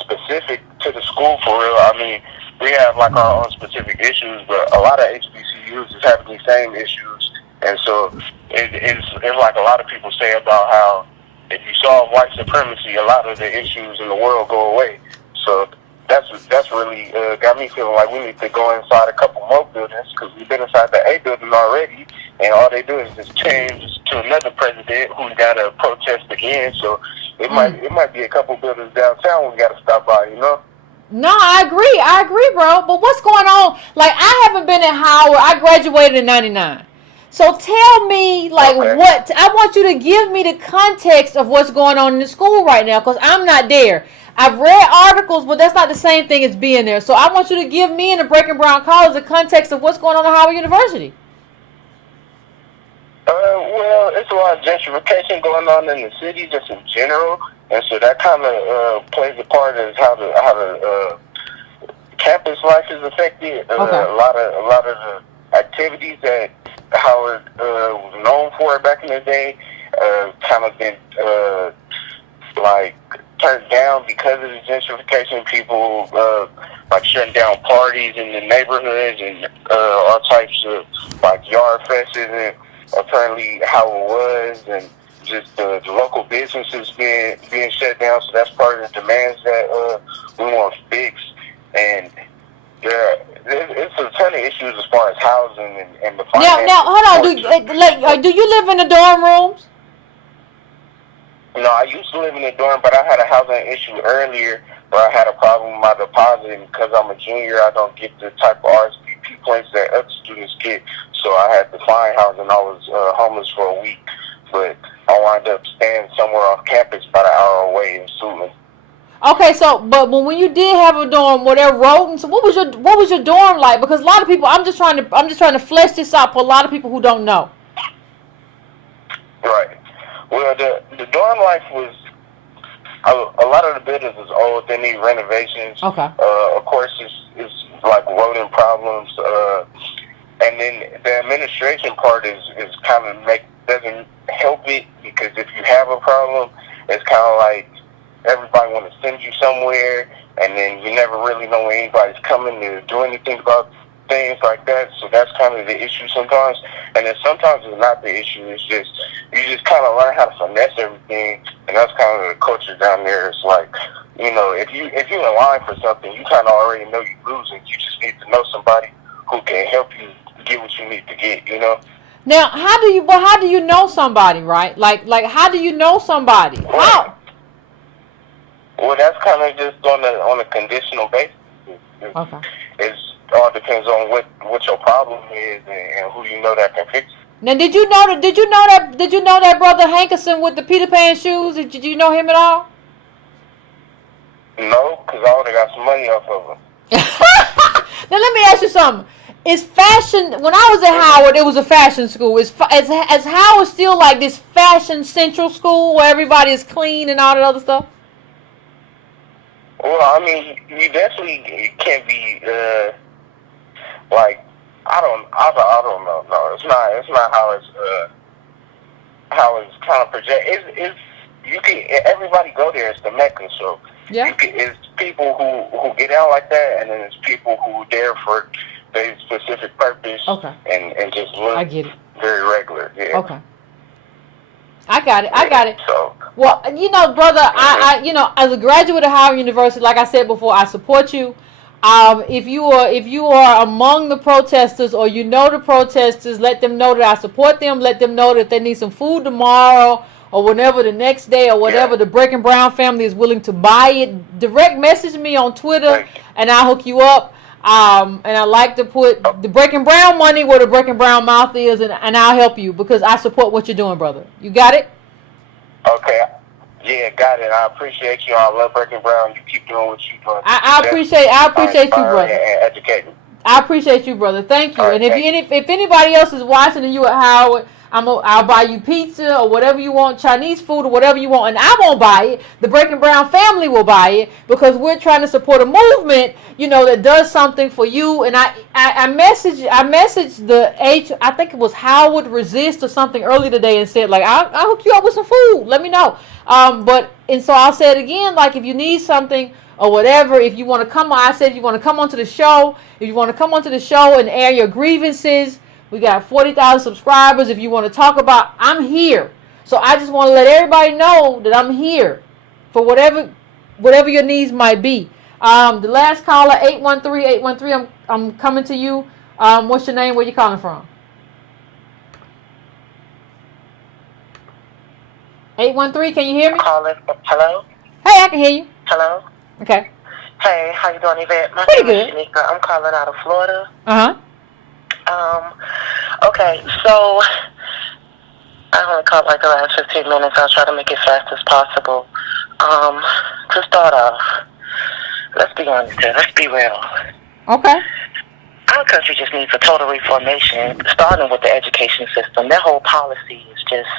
specific to the school for real. I mean, we have like our own specific issues, but a lot of HBCUs is having these same issues, and so it's like a lot of people say about how if you solve white supremacy, a lot of the issues in the world go away. So that's really got me feeling like we need to go inside a couple more buildings because we've been inside the A building already, and all they do is just change to another president who's got to protest again. So it might be a couple buildings downtown we got to stop by, you know. No, I agree, bro. But what's going on? Like, I haven't been at Howard. I graduated in '99. So tell me, like, Okay. what I want you to give me the context of what's going on in the school right now, because I'm not there. I've read articles, but that's not the same thing as being there. So I want you to give me and the Breaking Brown College the context of what's going on at Howard University. Well, it's a lot of gentrification going on in the city, just in general, and so that kind of plays a part as how the campus life is affected. Okay. A lot of the activities that Howard was known for back in the day kind of been like turned down because of the gentrification. People like shutting down parties in the neighborhoods and all types of like yard fests and apparently how it was, and just the local businesses being shut down. So that's part of the demands that we want fixed. And it's a ton of issues as far as housing and the finances. Now, hold on. Do you live in the dorm rooms? No, I used to live in a dorm, but I had a housing issue earlier where I had a problem with my deposit, and because I'm a junior, I don't get the type of RSVP points that other students get, so I had to find housing. I was homeless for a week, but I wound up staying somewhere off campus about an hour away in Suitland. Okay, so but when you did have a dorm, were there rodents? What was your dorm like? Because a lot of people, I'm just trying to flesh this out for a lot of people who don't know. Right. Well, the dorm life was a lot of the buildings is old. They need renovations. Okay. Of course, it's like rodent problems. And then the administration part is kind of doesn't help it, because if you have a problem, it's kind of like everybody want to send you somewhere, and then you never really know when anybody's coming to do anything about things like that. So that's kind of the issue sometimes. And then sometimes it's not the issue. It's just you just kind of learn how to finesse everything, and that's kind of the culture down there. It's like, you know, if you're in line for something, you kind of already know you're losing. You just need to know somebody who can help you get what you need to get. You know. Now, how do you know somebody, right? Like how do you know somebody? How? Well, that's kind of just on a conditional basis. Okay. It all depends on what your problem is and who you know that can fix it. Now, did you know that brother Hankerson with the Peter Pan shoes? Did you know him at all? No, because I already got some money off of him. Now, let me ask you something. Is fashion, when I was at Howard, it was a fashion school. Is Howard still like this fashion central school where everybody is clean and all that other stuff? Well, I mean, you definitely can't be like I don't know. No, it's not how it's kind of project. It's you can everybody go there. It's the Mecca, so yeah. It's people who get out like that, and then it's people who are there for their specific purpose. Okay. And just look I get it. very regular. Yeah. Okay. I got it. So, well, you know, brother, I as a graduate of Howard University, like I said before, I support you. If you are among the protesters or you know the protesters, let them know that I support them. Let them know that they need some food tomorrow or whenever the next day or whatever. The Breaking Brown family is willing to buy it. Direct message me on Twitter and I'll hook you up. And I like to put the Breaking Brown money where the Breaking Brown mouth is, and I'll help you because I support what you're doing, brother. You got it? Okay. Yeah, got it. I appreciate you. I love Breaking Brown. You keep doing what you're doing. I appreciate you, brother. And educating. I appreciate you, brother. Thank you. All right, And if anybody else is watching and you at Howard, I'll buy you pizza or whatever you want, Chinese food or whatever you want, and I won't buy it. The Breaking Brown family will buy it because we're trying to support a movement, that does something for you. And I messaged the I think it was Howard Resist or something early today and said like I'll hook you up with some food. Let me know. So I'll say it again, like if you need something or whatever, if you want to come on, I said if you want to come onto the show, and air your grievances. We got 40,000 subscribers. If you want to talk about, I'm here. So I just want to let everybody know that I'm here for whatever your needs might be. The last caller, 813, I'm coming to you. What's your name? Where you calling from? 813, can you hear me? Calling. Hello? Hey, I can hear you. Hello? Okay. Hey, how you doing, Yvette? My Pretty name good. is Shanika. I'm calling out of Florida. Uh-huh. Okay, so I only called like the last 15 minutes. I'll try to make it fast as possible. To start off, let's be honest here. Let's be real. Okay. Our country just needs a total reformation, starting with the education system. Their whole policy is just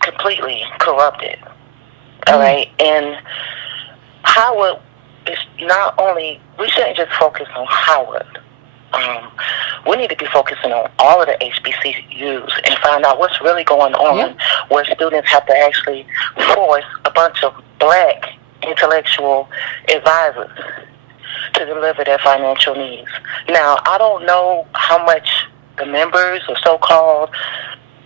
completely corrupted. All right? And Howard is not only, we shouldn't just focus on Howard. We need to be focusing on all of the HBCUs and find out what's really going on, where students have to actually force a bunch of black intellectual advisors to deliver their financial needs. Now, I don't know how much the members or so-called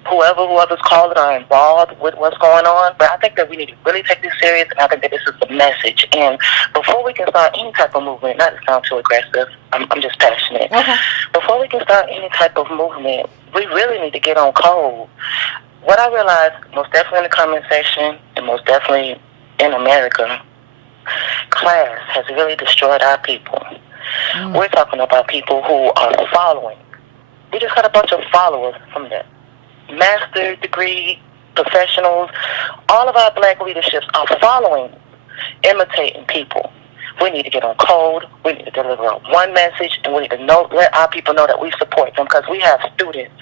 whoever's called it are involved with what's going on, but I think that we need to really take this serious, and I think that this is the message. And before we can start any type of movement, not to sound too aggressive, I'm just passionate. Okay. Before we can start any type of movement, we really need to get on code. What I realized, most definitely in the comment section, and most definitely in America, class has really destroyed our people. We're talking about people who are following. We just got a bunch of followers from the master degree professionals. All of our black leaderships are following, imitating people. We need to get on code. We need to deliver one message, and we need to let our people know that we support them, because we have students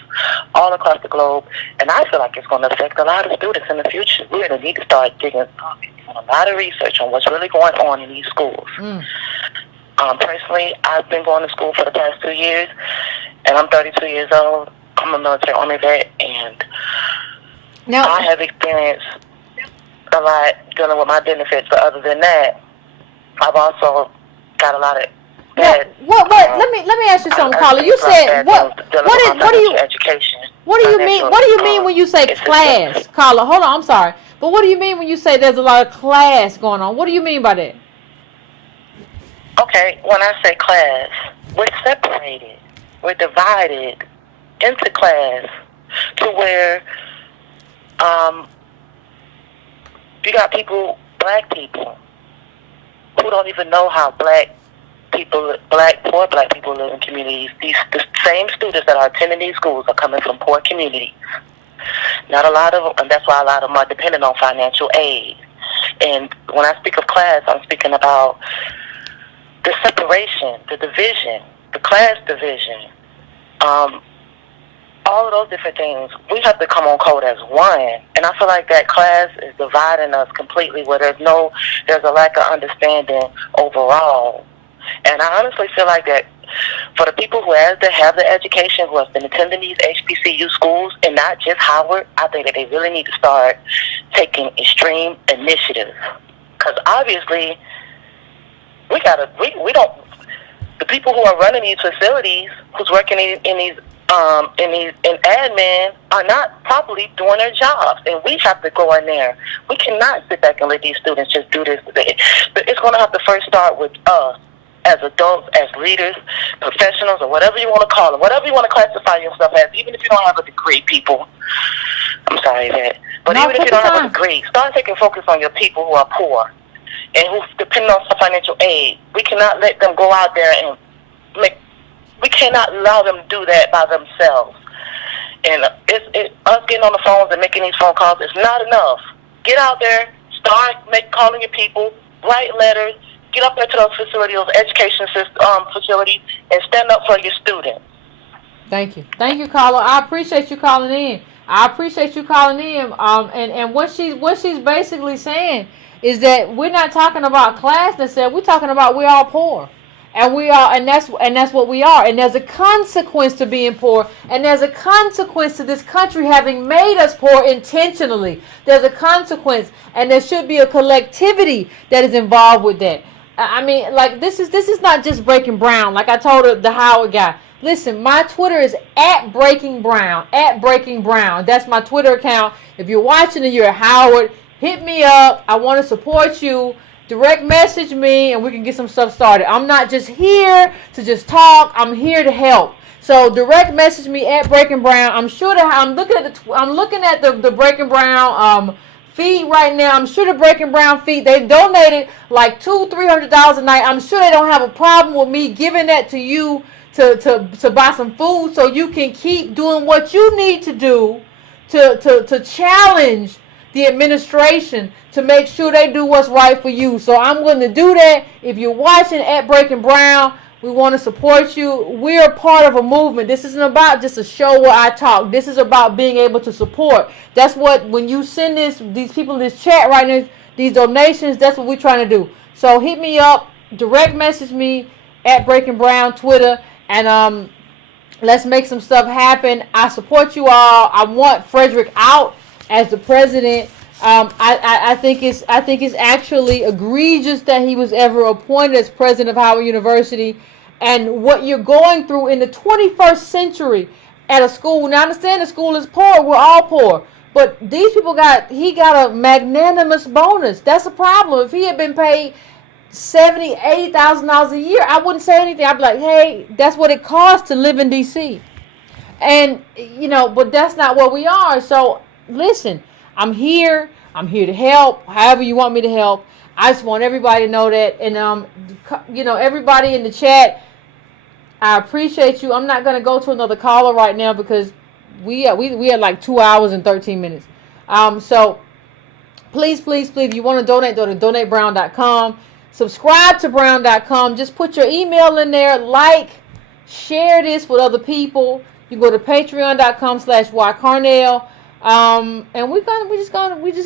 all across the globe, and I feel like it's going to affect a lot of students in the future. We're going to need to start digging a lot of research on what's really going on in these schools. Personally, I've been going to school for the past 2 years, and I'm 32 years old. I'm a military Army vet, and Now, I have experienced a lot dealing with my benefits, but other than that, I've also got a lot of bad. What? Let me ask you something, Carla. You said what do you education? What do you mean? What do you mean when you say class, Carla? Hold on, I'm sorry, but what do you mean when you say there's a lot of class going on? What do you mean by that? Okay, when I say class, we're separated, we're divided into class to where you got black people who don't even know how poor black people live in communities. The same students that are attending these schools are coming from poor communities. Not a lot of them, and that's why a lot of them are dependent on financial aid. And when I speak of class, I'm speaking about the separation, the division, the class division, all of those different things. We have to come on code as one, and I feel like that class is dividing us completely, where there's a lack of understanding overall. And I honestly feel like that for the people who have the education, who have been attending these HBCU schools, and not just Howard, I think that they really need to start taking extreme initiative, because obviously we don't. The people who are running these facilities, who's working in admin, are not properly doing their jobs, and we have to go in there. We cannot sit back and let these students just do this. It's going to have to first start with us as adults, as leaders, professionals, or whatever you want to call them, whatever you want to classify yourself as, even if you don't have a degree, people. I'm sorry, Yvette. But even if you don't have a degree, start taking focus on your people who are poor and who depend on some financial aid. We cannot let them go out there and we cannot allow them to do that by themselves. And us getting on the phones and making these phone calls is not enough. Get out there, start calling your people, write letters, Get up into those facilities, those education facilities, and stand up for your students. Thank you. Thank you, caller. I appreciate you calling in. I appreciate you calling in. And what she's basically saying is that we're not talking about class necessarily. We're talking about we're all poor. And that's what we are. And there's a consequence to being poor, and there's a consequence to this country having made us poor intentionally. There's a consequence, and there should be a collectivity that is involved with that. I mean, like, this is not just Breaking Brown. Like I told the Howard guy, listen, my Twitter is at Breaking Brown. At Breaking Brown. That's my Twitter account. If you're watching and you're at Howard, hit me up. I want to support you. Direct message me and we can get some stuff started. I'm not just here to just talk. I'm here to help. So direct message me at Breaking Brown. I'm sure that I'm looking at the Breaking Brown feed right now. I'm sure the Breaking Brown feed, they've donated like $200-300 a night. I'm sure they don't have a problem with me giving that to you to buy some food so you can keep doing what you need to do to challenge the administration to make sure they do what's right for you. So I'm going to do that. If you're watching at Breaking Brown, we want to support you. We're a part of a movement. This isn't about just a show where I talk. This is about being able to support. That's what, when you send these people in this chat right now, these donations, that's what we're trying to do. So hit me up, direct message me at Breaking Brown Twitter, and let's make some stuff happen. I support you all. I want Frederick out as the president. I think it's actually egregious that he was ever appointed as president of Howard University, and what you're going through in the 21st century at a school. Now I understand the school is poor. We're all poor, but these people he got a magnanimous bonus. That's a problem. If he had been paid $70,000-80,000 a year, I wouldn't say anything. I'd be like, hey, that's what it costs to live in DC. And but that's not what we are. So listen, I'm here to help however you want me to help. I just want everybody to know that. And everybody in the chat, I appreciate you. I'm not going to go to another caller right now because we had like 2 hours and 13 minutes. So please, if you want to donate, go to donatebrown.com. Subscribe to brown.com. Just put your email in there, share this with other people. You go to patreon.com/ycarnell. And we just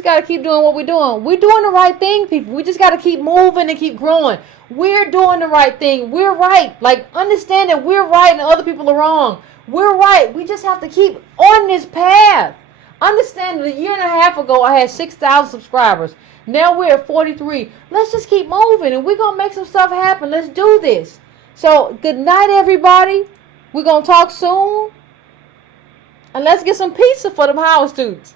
gotta keep doing what we're doing. We're doing the right thing, people. We just gotta keep moving and keep growing. We're doing the right thing. We're right. Like, understand that we're right and other people are wrong. We're right. We just have to keep on this path. Understand that a year and a half ago I had 6,000 subscribers. Now we're at 43. Let's just keep moving and we're gonna make some stuff happen. Let's do this. So good night, everybody. We're gonna talk soon. And let's get some pizza for them Howard students.